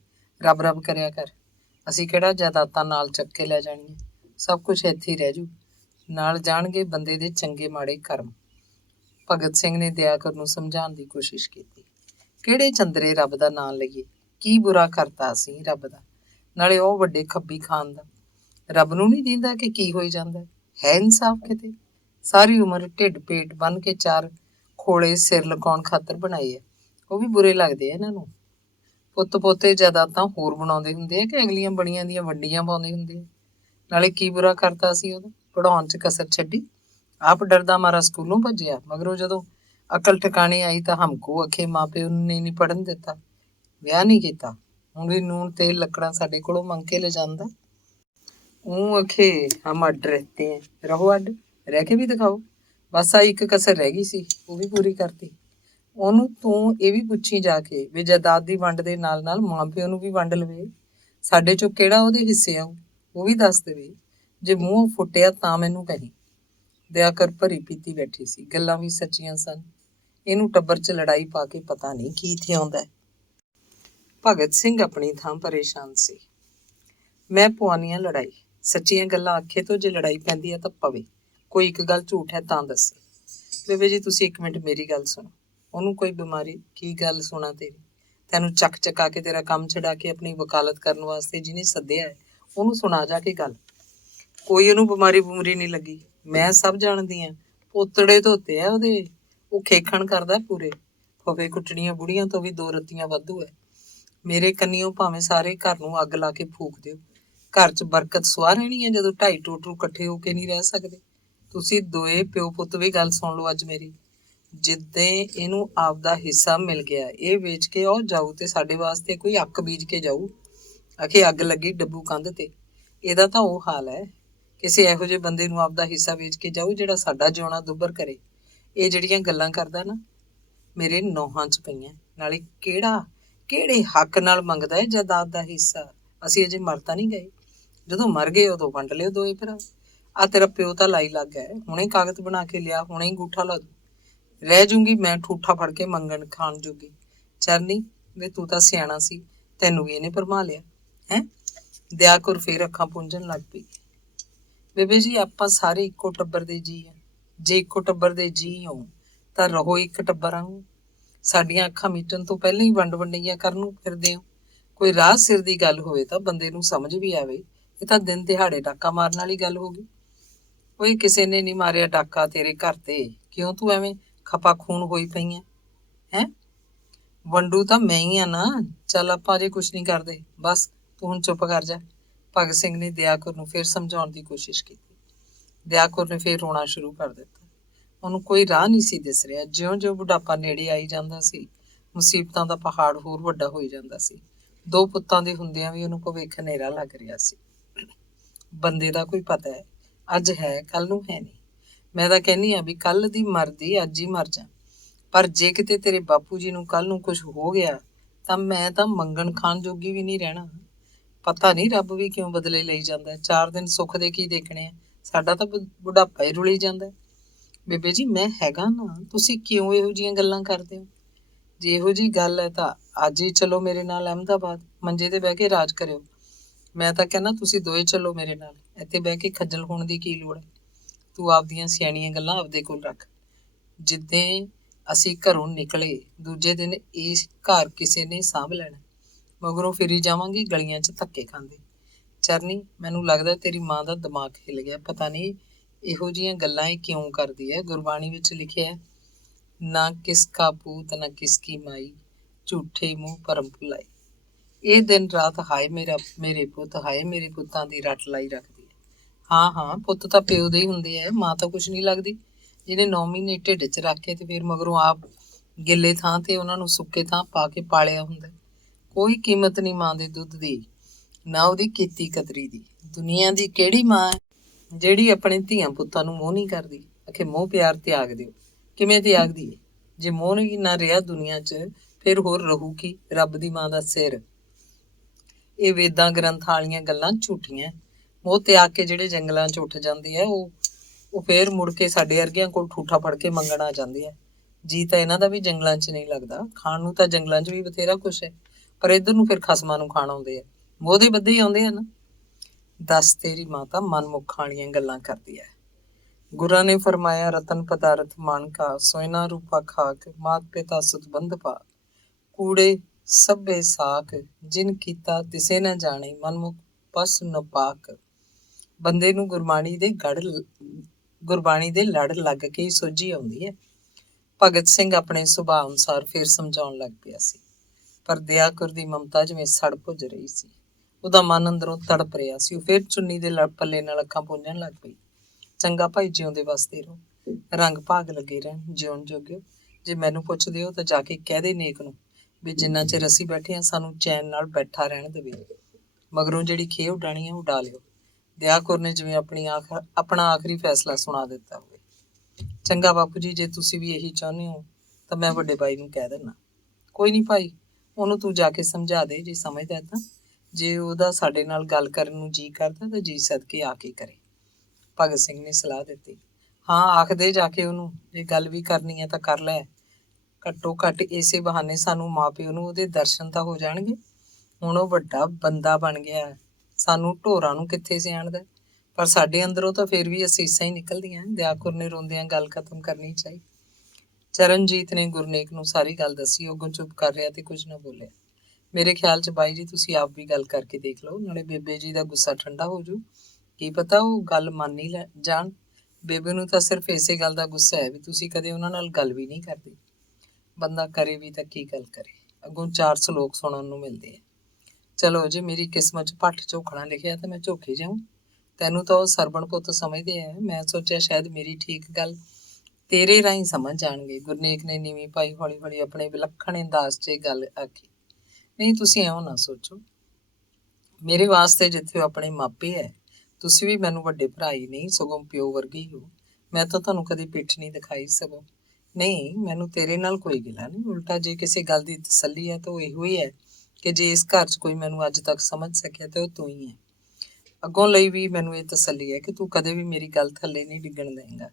ਰੱਬ ਰੱਬ ਕਰਿਆ ਕਰ. ਅਸੀਂ ਕਿਹੜਾ ਜਾਇਦਾਦਾਂ ਨਾਲ ਚੱਕ ਕੇ ਲੈ ਜਾਣੀਆਂ? ਸਭ ਕੁਝ ਇੱਥੇ ਹੀ ਰਹਿ ਜੂ, ਨਾਲ ਜਾਣਗੇ ਬੰਦੇ ਦੇ ਚੰਗੇ ਮਾੜੇ ਕਰਮ. ਭਗਤ ਸਿੰਘ ਨੇ ਦਿਆਕੁਰ ਨੂੰ ਸਮਝਾਉਣ ਦੀ ਕੋਸ਼ਿਸ਼ ਕੀਤੀ. ਕਿਹੜੇ ਚੰਦਰੇ ਰੱਬ ਦਾ ਨਾਂ ਲਈਏ? ਕੀ ਬੁਰਾ ਕਰਤਾ ਅਸੀਂ ਰੱਬ ਦਾ? ਨਾਲੇ ਉਹ ਵੱਡੇ ਖੱਬੀ ਖਾਨ ਦਾ ਰੱਬ ਨੂੰ ਨਹੀਂ ਦਿੰਦਾ ਕਿ ਕੀ ਹੋਈ ਜਾਂਦਾ ਹੈ? ਇਨਸਾਫ ਕਿਤੇ? ਸਾਰੀ ਉਮਰ ਢਿੱਡ ਪੇਟ ਬੰਨ ਕੇ 4 ਖੋਲੇ ਸਿਰ ਲਗਾਉਣ ਖਾਤਰ ਬਣਾਏ ਆ, ਉਹ ਵੀ ਬੁਰੇ ਲੱਗਦੇ ਆ ਇਹਨਾਂ ਨੂੰ. ਪੁੱਤ ਪੋਤੇ ਜਾਇਦਾਦਾਂ ਹੋਰ ਬਣਾਉਂਦੇ ਹੁੰਦੇ ਆ ਕਿ ਅਗਲੀਆਂ ਬਣੀਆਂ ਦੀਆਂ ਵੰਡੀਆਂ ਪਾਉਂਦੇ ਹੁੰਦੇ ਆ? ਨਾਲੇ ਕੀ ਬੁਰਾ ਕਰਤਾ ਸੀ ਉਹਦਾ? ਪੜ੍ਹਾਉਣ 'ਚ ਕਸਰ ਛੱਡੀ? ਆਪ ਡਰਦਾ ਮਾਰਾ ਸਕੂਲੋਂ ਭੱਜਿਆ, ਮਗਰੋਂ ਜਦੋਂ ਅਕਲ ਠਿਕਾਣੇ ਆਈ ਤਾਂ ਹਮਕੋ ਅਖੇ ਮਾਂ ਪਿਓ ਨੇ ਨਹੀਂ ਪੜ੍ਹਨ ਦਿੱਤਾ, ਵਿਆਹ ਨਹੀਂ ਕੀਤਾ, ਹੁਣ ਵੀ ਨੂਨ ਤੇਲ ਲੱਕੜਾਂ ਸਾਡੇ ਕੋਲੋਂ ਮੰਗ ਕੇ ਲੈ ਜਾਂਦਾ. ਉਹ ਅਖੇ ਹਮ ਅੱਡ ਰਹਤੇ ਹੈ, ਰਹੋ ਅੱਡ, ਰਹਿ ਕੇ ਵੀ ਦਿਖਾਓ. ਬਸ ਆ ਇੱਕ ਕਸਰ ਰਹਿ ਗਈ ਸੀ, ਉਹ ਵੀ ਪੂਰੀ ਕਰਤੀ. ਉਹਨੂੰ ਤੂੰ ਇਹ ਵੀ ਪੁੱਛੀ ਜਾ ਕੇ ਵੀ ਜਾਇਦਾਦ ਦੀ ਵੰਡ ਦੇ ਨਾਲ ਨਾਲ ਮਾਂ ਪਿਓ ਨੂੰ ਵੀ ਵੰਡ ਲਵੇ, ਸਾਡੇ 'ਚੋਂ ਕਿਹੜਾ ਉਹਦੇ ਹਿੱਸੇ ਆਊ ਉਹ ਵੀ ਦੱਸ ਦੇਵੇ. ਜੇ ਮੂੰਹ ਫੁੱਟਿਆ ਤਾਂ ਮੈਨੂੰ ਕਹੀ. ਦਿਆਕੁਰ ਭਰੀ ਪੀਤੀ ਬੈਠੀ ਸੀ, ਗੱਲਾਂ ਵੀ ਸੱਚੀਆਂ ਸਨ. ਇਹਨੂੰ ਟੱਬਰ 'ਚ ਲੜਾਈ ਪਾ ਕੇ ਪਤਾ ਨਹੀਂ ਕੀ ਇੱਥੇ ਆਉਂਦਾ. ਭਗਤ ਸਿੰਘ ਆਪਣੀ ਥਾਂ ਪਰੇਸ਼ਾਨ ਸੀ. ਮੈਂ ਪਵਾਉਣੀ ਆ ਲੜਾਈ, ਸੱਚੀਆਂ ਗੱਲਾਂ ਆਖੇ ਤੋਂ ਜੇ ਲੜਾਈ ਪੈਂਦੀ ਹੈ ਤਾਂ ਪਵੇ, ਕੋਈ ਇੱਕ ਗੱਲ ਝੂਠ ਹੈ ਤਾਂ ਦੱਸੇ. ਬੇਬੇ ਜੀ ਤੁਸੀਂ 1 ਮਿੰਟ ਮੇਰੀ ਗੱਲ ਸੁਣੋ. ਉਹਨੂੰ ਕੋਈ ਬਿਮਾਰੀ? ਕੀ ਗੱਲ ਸੁਣਾ ਤੇਰੀ? ਤੈਨੂੰ ਚੱਕ ਚਕਾ ਕੇ ਤੇਰਾ ਕੰਮ ਛਡਾ ਕੇ ਆਪਣੀ ਵਕਾਲਤ ਕਰਨ ਵਾਸਤੇ ਜਿਹਨੇ ਸੱਦਿਆ ਹੈ ਉਹਨੂੰ ਸੁਣਾ ਜਾ ਕੇ ਗੱਲ. ਕੋਈ ਉਹਨੂੰ ਬਿਮਾਰੀ ਬੁਮਾਰੀ ਨਹੀਂ ਲੱਗੀ। ਮੈਂ ਸਭ ਜਾਣਦੀ ਹਾਂ। ਪੋਤੜੇ ਧੋਤੇ ਆ ਉਹਦੇ, ਉਹ ਖੇਖਣ ਕਰਦਾ ਪੂਰੇ। ਫਵੇ ਕੁੱਟਣੀਆਂ ਬੁੜੀਆਂ ਤੋਂ ਵੀ 2 ਰੱਤੀਆਂ ਵਾਧੂ ਹੈ। ਮੇਰੇ ਕੰਨਿਓ ਭਾਵੇਂ ਸਾਰੇ ਘਰ ਨੂੰ ਅੱਗ ਲਾ ਕੇ ਫੂਕ ਦਿਓ, ਘਰ 'ਚ ਬਰਕਤ ਸੁਆਹ ਰਹਿਣੀ ਹੈ ਜਦੋਂ 2.5 ਟੋਟਰੂ ਇਕੱਠੇ ਹੋ ਕੇ ਨਹੀਂ ਰਹਿ ਸਕਦੇ। ਤੁਸੀਂ ਦੋਏ ਪਿਓ ਪੁੱਤ ਵੀ ਗੱਲ ਸੁਣ ਲਓ ਅੱਜ ਮੇਰੀ। ਜਿੱਦਾਂ ਇਹਨੂੰ ਆਪਦਾ ਹਿੱਸਾ ਮਿਲ ਗਿਆ, ਇਹ ਵੇਚ ਕੇ ਉਹ ਜਾਊ ਤੇ ਸਾਡੇ ਵਾਸਤੇ ਕੋਈ ਅੱਕ ਬੀਜ ਕੇ ਜਾਊ। ਆਖੇ ਅੱਗ ਲੱਗੀ ਡੱਬੂ ਕੰਧ ਤੇ। ਇਹਦਾ ਤਾਂ ਉਹ ਹਾਲ ਹੈ। ਕਿਸੇ ਇਹੋ ਜਿਹੇ ਬੰਦੇ ਨੂੰ ਆਪਦਾ ਹਿੱਸਾ ਵੇਚ ਕੇ ਜਾਊ ਜਿਹੜਾ ਸਾਡਾ ਜਿਉਣਾ ਦੁੱਭਰ ਕਰੇ। ਇਹ ਜਿਹੜੀਆਂ ਗੱਲਾਂ ਕਰਦਾ ਨਾ, ਮੇਰੇ ਨੌਹਾਂ 'ਚ ਪਈਆਂ। ਨਾਲੇ ਕਿਹੜੇ ਹੱਕ ਨਾਲ ਮੰਗਦਾ ਹੈ ਜਾਇਦਾਦ ਦਾ ਹਿੱਸਾ? ਅਸੀਂ ਅਜੇ ਮਰ ਤਾਂ ਨਹੀਂ ਗਏ। ਜਦੋਂ ਮਰ ਗਏ ਉਦੋਂ ਵੰਡ ਲਿਓ ਦੋਏ ਭਰਾ। ਆ ਤੇਰਾ ਪਿਓ ਤਾਂ ਲਾਈ ਲੱਗ ਹੈ, ਹੁਣੇ ਕਾਗਜ਼ ਬਣਾ ਕੇ ਲਿਆ, ਹੁਣੇ ਹੀ ਅੰਗੂਠਾ ਲਾ ਦੂ। ਰਹਿ ਜੂੰਗੀ ਮੈਂ ਠੂਠਾ ਫੜ ਕੇ ਮੰਗਣ ਖਾਣ ਜੋਗੀ। ਚਰਨੀ ਵੇ ਤੂੰ ਤਾਂ ਸਿਆਣਾ ਸੀ, ਤੈਨੂੰ ਵੀ ਇਹਨੇ ਭਰਮਾ ਲਿਆ ਹੈ। ਦਿਆਕੁਰ ਫੇਰ ਅੱਖਾਂ ਪੂੰਝਣ ਲੱਗ ਪਈ। ਬੇਬੇ ਜੀ ਆਪਾਂ ਸਾਰੇ ਇੱਕੋ ਟੱਬਰ ਦੇ ਜੀ ਆ। ਜੇ ਇੱਕੋ ਟੱਬਰ ਦੇ ਜੀ ਹੋ ਤਾਂ ਰਹੋ ਇੱਕ ਟੱਬਰ ਵਾਂਗੂ। ਸਾਡੀਆਂ ਅੱਖਾਂ ਮੀਟਣ ਤੋਂ ਪਹਿਲਾਂ ਹੀ ਵੰਡ ਵੰਡਈਆਂ ਕਰਨ ਨੂੰ ਫਿਰਦੇ ਹੋ। ਕੋਈ ਰਾਹ ਸਿਰ ਦੀ ਗੱਲ ਹੋਵੇ ਤਾਂ ਬੰਦੇ ਨੂੰ ਸਮਝ ਵੀ ਆਵੇ। ਇਹ ਤਾਂ ਦਿਨ ਦਿਹਾੜੇ ਡਾਕਾ ਮਾਰਨ ਵਾਲੀ ਗੱਲ ਹੋ ਗਈ। ਕੋਈ ਕਿਸੇ ਨੇ ਨਹੀਂ ਮਾਰਿਆ ਡਾਕਾ ਤੇਰੇ ਘਰ ਤੇ, ਕਿਉਂ ਤੂੰ ਐਵੇਂ ਖਪਾ ਖੂਨ ਹੋਈ ਪਈ ਹੈ? ਵੰਡੂ ਤਾਂ ਮੈਂ ਹੀ ਆ ਨਾ। ਚੱਲ ਆਪਾਂ ਅਜੇ ਕੁਛ ਨਹੀਂ ਕਰਦੇ, ਬਸ ਤੂੰ ਹੁਣ ਚੁੱਪ ਕਰ ਜਾ। ਭਗਤ ਸਿੰਘ ਨੇ ਦਿਆਕੁਰ ਨੂੰ ਫੇਰ ਸਮਝਾਉਣ ਦੀ ਕੋਸ਼ਿਸ਼ ਕੀਤੀ। ਦਿਆਕੁਰ ਨੇ ਫੇਰ ਰੋਣਾ ਸ਼ੁਰੂ ਕਰ ਦਿੱਤਾ। ਉਹਨੂੰ ਕੋਈ ਰਾਹ ਨਹੀਂ ਸੀ ਦਿਸ ਰਿਹਾ। ਜਿਉਂ-ਜਿਉਂ ਬੁਢਾਪਾ ਨੇੜੇ ਆਈ ਜਾਂਦਾ ਸੀ, ਮੁਸੀਬਤਾਂ ਦਾ ਪਹਾੜ ਹੋਰ ਵੱਡਾ ਹੋਈ ਜਾਂਦਾ ਸੀ। 2 ਪੁੱਤਾਂ ਦੇ ਹੁੰਦਿਆਂ ਵੀ ਉਹਨੂੰ ਭਵਿੱਖ ਹਨੇਰਾ ਲੱਗ ਰਿਹਾ ਸੀ। ਬੰਦੇ ਦਾ ਕੋਈ ਪਤਾ ਹੈ, ਅੱਜ ਹੈ ਕੱਲ ਨੂੰ ਹੈ ਨਹੀਂ। ਮੈਂ ਤਾਂ ਕਹਿੰਦੀ ਆ ਵੀ ਕੱਲ ਦੀ ਮਰਦੀ ਅੱਜ ਹੀ ਮਰ ਜਾ। ਪਰ ਜੇ ਕਿਤੇ ਤੇਰੇ ਬਾਪੂ ਜੀ ਨੂੰ ਕੱਲ ਨੂੰ ਕੁਝ ਹੋ ਗਿਆ ਤਾਂ ਮੈਂ ਤਾਂ ਮੰਗਣ ਖਾਣ ਜੋਗੀ ਵੀ ਨਹੀਂ ਰਹਿਣਾ। ਪਤਾ ਨਹੀਂ ਰੱਬ ਵੀ ਕਿਉਂ ਬਦਲੇ ਲਈ ਜਾਂਦਾ। 4 ਦਿਨ ਸੁੱਖ ਦੇ ਕੀ ਦੇਖਣੇ ਆ, ਸਾਡਾ ਤਾਂ ਬੁਢਾਪਾ ਹੀ ਰੁਲੀ ਜਾਂਦਾ। ਬੇਬੇ ਜੀ ਮੈਂ ਹੈਗਾ ਨਾ, ਤੁਸੀਂ ਕਿਉਂ ਇਹੋ ਜਿਹੀਆਂ ਗੱਲਾਂ ਕਰਦੇ ਹੋ? ਜੇ ਇਹੋ ਜਿਹੀ ਗੱਲ ਹੈ ਤਾਂ ਅੱਜ ਹੀ ਚਲੋ ਮੇਰੇ ਨਾਲ ਅਹਿਮਦਾਬਾਦ, ਮੰਜੇ ਤੇ ਬਹਿ ਕੇ ਰਾਜ ਕਰਿਓ। ਮੈਂ ਤਾਂ ਕਹਿੰਦਾ ਤੁਸੀਂ ਦੋਏ ਚੱਲੋ ਮੇਰੇ ਨਾਲ। ਇੱਥੇ ਬਹਿ ਕੇ ਖੱਜਲ ਹੋਣ ਦੀ ਕੀ ਲੋੜ ਹੈ? ਤੂੰ ਆਪਦੀਆਂ ਸਿਆਣੀਆਂ ਗੱਲਾਂ ਆਪਦੇ ਕੋਲ ਰੱਖ। ਜਿੱਦਾਂ ਅਸੀਂ ਘਰੋਂ ਨਿਕਲੇ ਦੂਜੇ ਦਿਨ ਇਸ ਘਰ ਕਿਸੇ ਨੇ ਸਾਂਭ ਲੈਣਾ। ਮਗਰੋਂ ਫਿਰੀ ਜਾਵਾਂਗੇ ਗਲੀਆਂ 'ਚ ਧੱਕੇ ਖਾਂਦੇ। ਚਰਨੀ ਮੈਨੂੰ ਲੱਗਦਾ ਤੇਰੀ ਮਾਂ ਦਾ ਦਿਮਾਗ ਹਿੱਲ ਗਿਆ। ਪਤਾ ਨਹੀਂ ਇਹੋ ਜਿਹੀਆਂ ਗੱਲਾਂ ਇਹ ਕਿਉਂ ਕਰਦੀ ਹੈ। ਗੁਰਬਾਣੀ ਵਿੱਚ ਲਿਖਿਆ, ਨਾ ਕਿਸ ਕਾ ਪੂਤ ਨਾ ਕਿਸ ਕੀ ਮਾਈ, ਝੂਠੇ ਮੂੰਹ ਭਰਮ ਭੁਲਾਈ। ਇਹ ਦਿਨ ਰਾਤ ਹਾਏ ਮੇਰੇ ਪੁੱਤ, ਹਾਏ ਮੇਰੇ ਪੁੱਤਾਂ ਦੀ ਰੱਟ ਲਾਈ ਰੱਖਦੀ ਹੈ। ਹਾਂ ਪੁੱਤ ਤਾਂ ਪਿਓ ਦੇ ਹੀ ਹੁੰਦੇ ਆ, ਮਾਂ ਤਾਂ ਕੁਛ ਨਹੀਂ ਲੱਗਦੀ। ਜਿਹਨੇ 9 ਮਹੀਨੇ ਢਿੱਡ 'ਚ ਰੱਖ ਕੇ ਤੇ ਫਿਰ ਮਗਰੋਂ ਆਪ ਗਿੱਲੇ ਥਾਂ ਤੇ ਉਹਨਾਂ ਨੂੰ ਸੁੱਕੇ ਥਾਂ ਪਾ ਕੇ ਪਾਲਿਆ ਹੁੰਦਾ। ਕੋਈ ਕੀਮਤ ਨਹੀਂ ਮਾਂ ਦੇ ਦੁੱਧ ਦੀ, ਨਾ ਉਹਦੀ ਕੀਤੀ ਕਤਰੀ ਦੀ। ਦੁਨੀਆ ਦੀ ਕਿਹੜੀ ਮਾਂ ਹੈ ਜਿਹੜੀ ਆਪਣੇ ਧੀਆਂ ਪੁੱਤਾਂ ਨੂੰ ਮੋਹ ਨਹੀਂ ਕਰਦੀ? ਆਖੇ ਮੋਹ ਪਿਆਰ ਤਿਆਗ ਦਿਓ। ਕਿਵੇਂ ਤਿਆਗਦੀ ਹੈ? ਜੇ ਮੋਹ ਨਹੀਂ ਨਾ ਰਿਹਾ ਦੁਨੀਆ 'ਚ, ਫਿਰ ਹੋਰ ਰਹੂ ਕੀ ਰੱਬ ਦੀ ਮਾਂ ਦਾ ਸਿਰ? ਇਹ ਵੇਦਾਂ ਗ੍ਰੰਥਾਂ ਵਾਲੀਆਂ ਗੱਲਾਂ ਝੂਠੀਆਂ। ਮੋਹ ਤਿਆਗ ਕੇ ਜਿਹੜੇ ਜੰਗਲਾਂ 'ਚ ਉੱਠ ਜਾਂਦੇ ਆ ਉਹ ਫੇਰ ਮੁੜ ਕੇ ਸਾਡੇ ਵਰਗਿਆਂ ਕੋਲ ਠੂਠਾ ਫੜ ਕੇ ਮੰਗਣ ਆ ਜਾਂਦੇ ਆ। ਜੀ ਤਾਂ ਇਹਨਾਂ ਦਾ ਵੀ ਜੰਗਲਾਂ 'ਚ ਨਹੀਂ ਲੱਗਦਾ। ਖਾਣ ਨੂੰ ਤਾਂ ਜੰਗਲਾਂ 'ਚ ਵੀ ਬਥੇਰਾ ਕੁਛ ਹੈ, ਪਰ ਇੱਧਰ ਨੂੰ ਫਿਰ ਖਸਮਾਂ ਨੂੰ ਖਾਣ ਆਉਂਦੇ ਆ। ਮੋਹ ਦੇ ਬੱਧੇ ਹੀ ਆਉਂਦੇ ਆ ਨਾ। ਦੱਸ ਤੇਰੀ ਮਾਂ ਤਾਂ ਮਨਮੁੱਖਾਂ ਵਾਲੀਆਂ ਗੱਲਾਂ ਕਰਦੀ ਹੈ। ਗੁਰਾਂ ਨੇ ਫਰਮਾਇਆ, ਰਤਨ ਪਦਾਰਥ ਮਾਨਕਾ, ਸੋਇਨਾ ਰੂਪਾ ਖਾਕ, ਮਾਤ ਪਿਤਾ ਸੁਤ ਬੰਧ ਪਾ, ਕੂੜੇ ਸਭੇ ਸਾਕ, ਜਿਨ ਕੀਤਾ ਤਿਸੇ ਨਾ ਜਾਣੇ, ਮਨਮੁਖ ਪਸ ਨਪਾਕ। ਬੰਦੇ ਨੂੰ ਗੁਰਬਾਣੀ ਦੇ ਲੜ ਲੱਗ ਕੇ ਹੀ ਸੋਝੀ ਆਉਂਦੀ ਹੈ। ਭਗਤ ਸਿੰਘ ਆਪਣੇ ਸੁਭਾਅ ਅਨੁਸਾਰ ਫਿਰ ਸਮਝਾਉਣ ਲੱਗ ਪਿਆ ਸੀ, ਪਰ ਦਿਆਕੁਰ ਦੀ ਮਮਤਾ ਜਿਵੇਂ ਸੜ ਭੁੱਜ ਰਹੀ ਸੀ। ਉਹਦਾ ਮਨ ਅੰਦਰੋਂ ਤੜਪ ਰਿਹਾ ਸੀ। ਉਹ ਫਿਰ ਚੁੰਨੀ ਦੇ ਪੱਲੇ ਨਾਲ ਅੱਖਾਂ ਪੂੰਝਣ ਲੱਗ ਪਈ। ਚੰਗਾ ਭਾਈ, ਜਿਉਂਦੇ ਵਸਦੇ ਰਹੋ, ਰੰਗ ਭਾਗ ਲੱਗੇ ਰਹਿਣ, ਜਿਉਣ ਜੋਗਿਓ। ਜੇ ਮੈਨੂੰ ਪੁੱਛਦੇ ਹੋ ਤਾਂ ਜਾ ਕੇ ਕਹਿ ਦੇ ਨੇਕ ਨੂੰ ਵੀ ਜਿੰਨਾ ਚਿਰ ਅਸੀਂ ਬੈਠੇ ਹਾਂ ਸਾਨੂੰ ਚੈਨ ਨਾਲ ਬੈਠਾ ਰਹਿਣ ਦੇਵੇ। ਮਗਰੋਂ ਜਿਹੜੀ ਖੇਹ ਉਡਾਣੀ ਹੈ ਉਡਾ ਲਿਓ। ਦਿਆਕੁਰ ਨੇ ਜਿਵੇਂ ਆਪਣਾ ਆਖਰੀ ਫੈਸਲਾ ਸੁਣਾ ਦਿੱਤਾ ਹੋਵੇ। ਚੰਗਾ ਬਾਪੂ ਜੀ, ਜੇ ਤੁਸੀਂ ਵੀ ਇਹੀ ਚਾਹੁੰਦੇ ਹੋ ਤਾਂ ਮੈਂ ਵੱਡੇ ਬਾਈ ਨੂੰ ਕਹਿ ਦਿੰਦਾ। ਕੋਈ ਨਹੀਂ ਭਾਈ, ਉਹਨੂੰ ਤੂੰ ਜਾ ਕੇ ਸਮਝਾ ਦੇ ਜੇ ਸਮਝਦਾ ਤਾਂ। ਜੇ ਉਹਦਾ ਸਾਡੇ ਨਾਲ ਗੱਲ ਕਰਨ ਨੂੰ ਜੀ ਕਰਦਾ ਤਾਂ ਜੀ ਸਦਕੇ ਆ ਕੇ ਕਰੇ। ਭਗਤ ਸਿੰਘ ਨੇ ਸਲਾਹ ਦਿੱਤੀ। ਹਾਂ ਆਖ ਦੇ ਜਾ ਕੇ ਉਹਨੂੰ, ਜੇ ਗੱਲ ਵੀ ਕਰਨੀ ਹੈ ਤਾਂ ਕਰ ਲੈ। ਘੱਟੋ ਘੱਟ ਇਸੇ ਬਹਾਨੇ ਸਾਨੂੰ ਮਾਂ ਪਿਓ ਨੂੰ ਉਹਦੇ ਦਰਸ਼ਨ ਤਾਂ ਹੋ ਜਾਣਗੇ। ਹੁਣ ਉਹ ਵੱਡਾ ਬੰਦਾ ਬਣ ਗਿਆ, ਸਾਨੂੰ ਢੋਰਾਂ ਨੂੰ ਕਿੱਥੇ ਸਿਆਣਦਾ, ਪਰ ਸਾਡੇ ਅੰਦਰੋਂ ਤਾਂ ਫਿਰ ਵੀ ਅਸੀਸਾਂ ਹੀ ਨਿਕਲਦੀਆਂ। ਦਿਆਕੁਰ ਨੇ ਰੋਂਦਿਆਂ ਗੱਲ ਖਤਮ ਕਰਨੀ ਚਾਹੀ। ਚਰਨਜੀਤ ਨੇ ਗੁਰਨੇਕ ਨੂੰ ਸਾਰੀ ਗੱਲ ਦੱਸੀ। ਉਹ ਅੱਗੋਂ ਚੁੱਪ ਕਰ ਰਿਹਾ ਤੇ ਕੁਝ ਨਾ ਬੋਲਿਆ। ਮੇਰੇ ਖਿਆਲ 'ਚ ਬਾਈ ਜੀ ਤੁਸੀਂ ਆਪ ਵੀ ਗੱਲ ਕਰਕੇ ਦੇਖ ਲਓ, ਨਾਲੇ ਬੇਬੇ ਜੀ ਦਾ ਗੁੱਸਾ ਠੰਡਾ ਹੋ ਜੂ। ਕੀ ਪਤਾ ਉਹ ਗੱਲ ਮੰਨ ਹੀ ਜਾਣ। ਬੇਬੇ ਨੂੰ ਤਾਂ ਸਿਰਫ ਇਸੇ ਗੱਲ ਦਾ ਗੁੱਸਾ ਹੈ ਵੀ ਤੁਸੀਂ ਕਦੇ ਉਹਨਾਂ ਨਾਲ ਗੱਲ ਵੀ ਨਹੀਂ ਕਰਦੇ। ਬੰਦਾ ਕਰੇ ਵੀ ਤਾਂ ਕੀ ਗੱਲ ਕਰੇ, ਅੱਗੋਂ 4 ਸਲੋਕ ਸੁਣਨ ਨੂੰ ਮਿਲਦੇ ਆ। ਚਲੋ ਜੇ ਮੇਰੀ ਕਿਸਮਤ 'ਚ ਭੱਠ ਝੋਖਣਾ ਲਿਖਿਆ ਤਾਂ ਮੈਂ ਝੋਕੇ ਜਾਊਂ। ਤੈਨੂੰ ਤਾਂ ਉਹ ਸਰਬਣ ਪੁੱਤ ਸਮਝਦੇ ਆ, ਮੈਂ ਸੋਚਿਆ ਸ਼ਾਇਦ ਮੇਰੀ ਠੀਕ ਗੱਲ ਤੇਰੇ ਰਾਹੀਂ ਸਮਝ ਜਾਣਗੇ। ਗੁਰਨੇਕ ਨੇ ਨੀਵੀਂ ਪਾਈ, ਹੌਲੀ ਹੌਲੀ ਆਪਣੇ ਵਿਲੱਖਣ ਅੰਦਾਜ਼ 'ਚ ਇਹ ਗੱਲ ਆਖੀ। ਨਹੀਂ, ਤੁਸੀਂ ਇਉਂ ਨਾ ਸੋਚੋ, ਮੇਰੇ ਵਾਸਤੇ ਜਿੱਥੇ ਉਹ ਆਪਣੇ ਮਾਪੇ ਹੈ, ਤੁਸੀਂ ਵੀ ਮੈਨੂੰ ਵੱਡੇ ਭਰਾ ਹੀ ਨਹੀਂ ਸਗੋਂ ਪਿਓ ਵਰਗੇ ਹੀ ਹੋ। ਮੈਂ ਤਾਂ ਤੁਹਾਨੂੰ ਕਦੇ ਪਿੱਠ ਨਹੀਂ ਦਿਖਾਈ। ਸਗੋਂ ਨਹੀਂ, ਮੈਨੂੰ ਤੇਰੇ ਨਾਲ ਕੋਈ ਗਿਲਾ ਨਹੀਂ, ਉਲਟਾ ਜੇ ਕਿਸੇ ਗੱਲ ਦੀ ਤਸੱਲੀ ਹੈ ਤਾਂ ਉਹ ਇਹੋ ਹੀ ਹੈ ਕਿ ਜੇ ਇਸ ਘਰ 'ਚ ਕੋਈ ਮੈਨੂੰ ਅੱਜ ਤੱਕ ਸਮਝ ਸਕਿਆ ਤੇ ਉਹ ਤੂੰ ਹੀ ਹੈ। ਅੱਗੋਂ ਲਈ ਵੀ ਮੈਨੂੰ ਇਹ ਤਸੱਲੀ ਹੈ ਕਿ ਤੂੰ ਕਦੇ ਵੀ ਮੇਰੀ ਗੱਲ ਥੱਲੇ ਨਹੀਂ ਡਿੱਗਣ ਦੇਂਗਾ।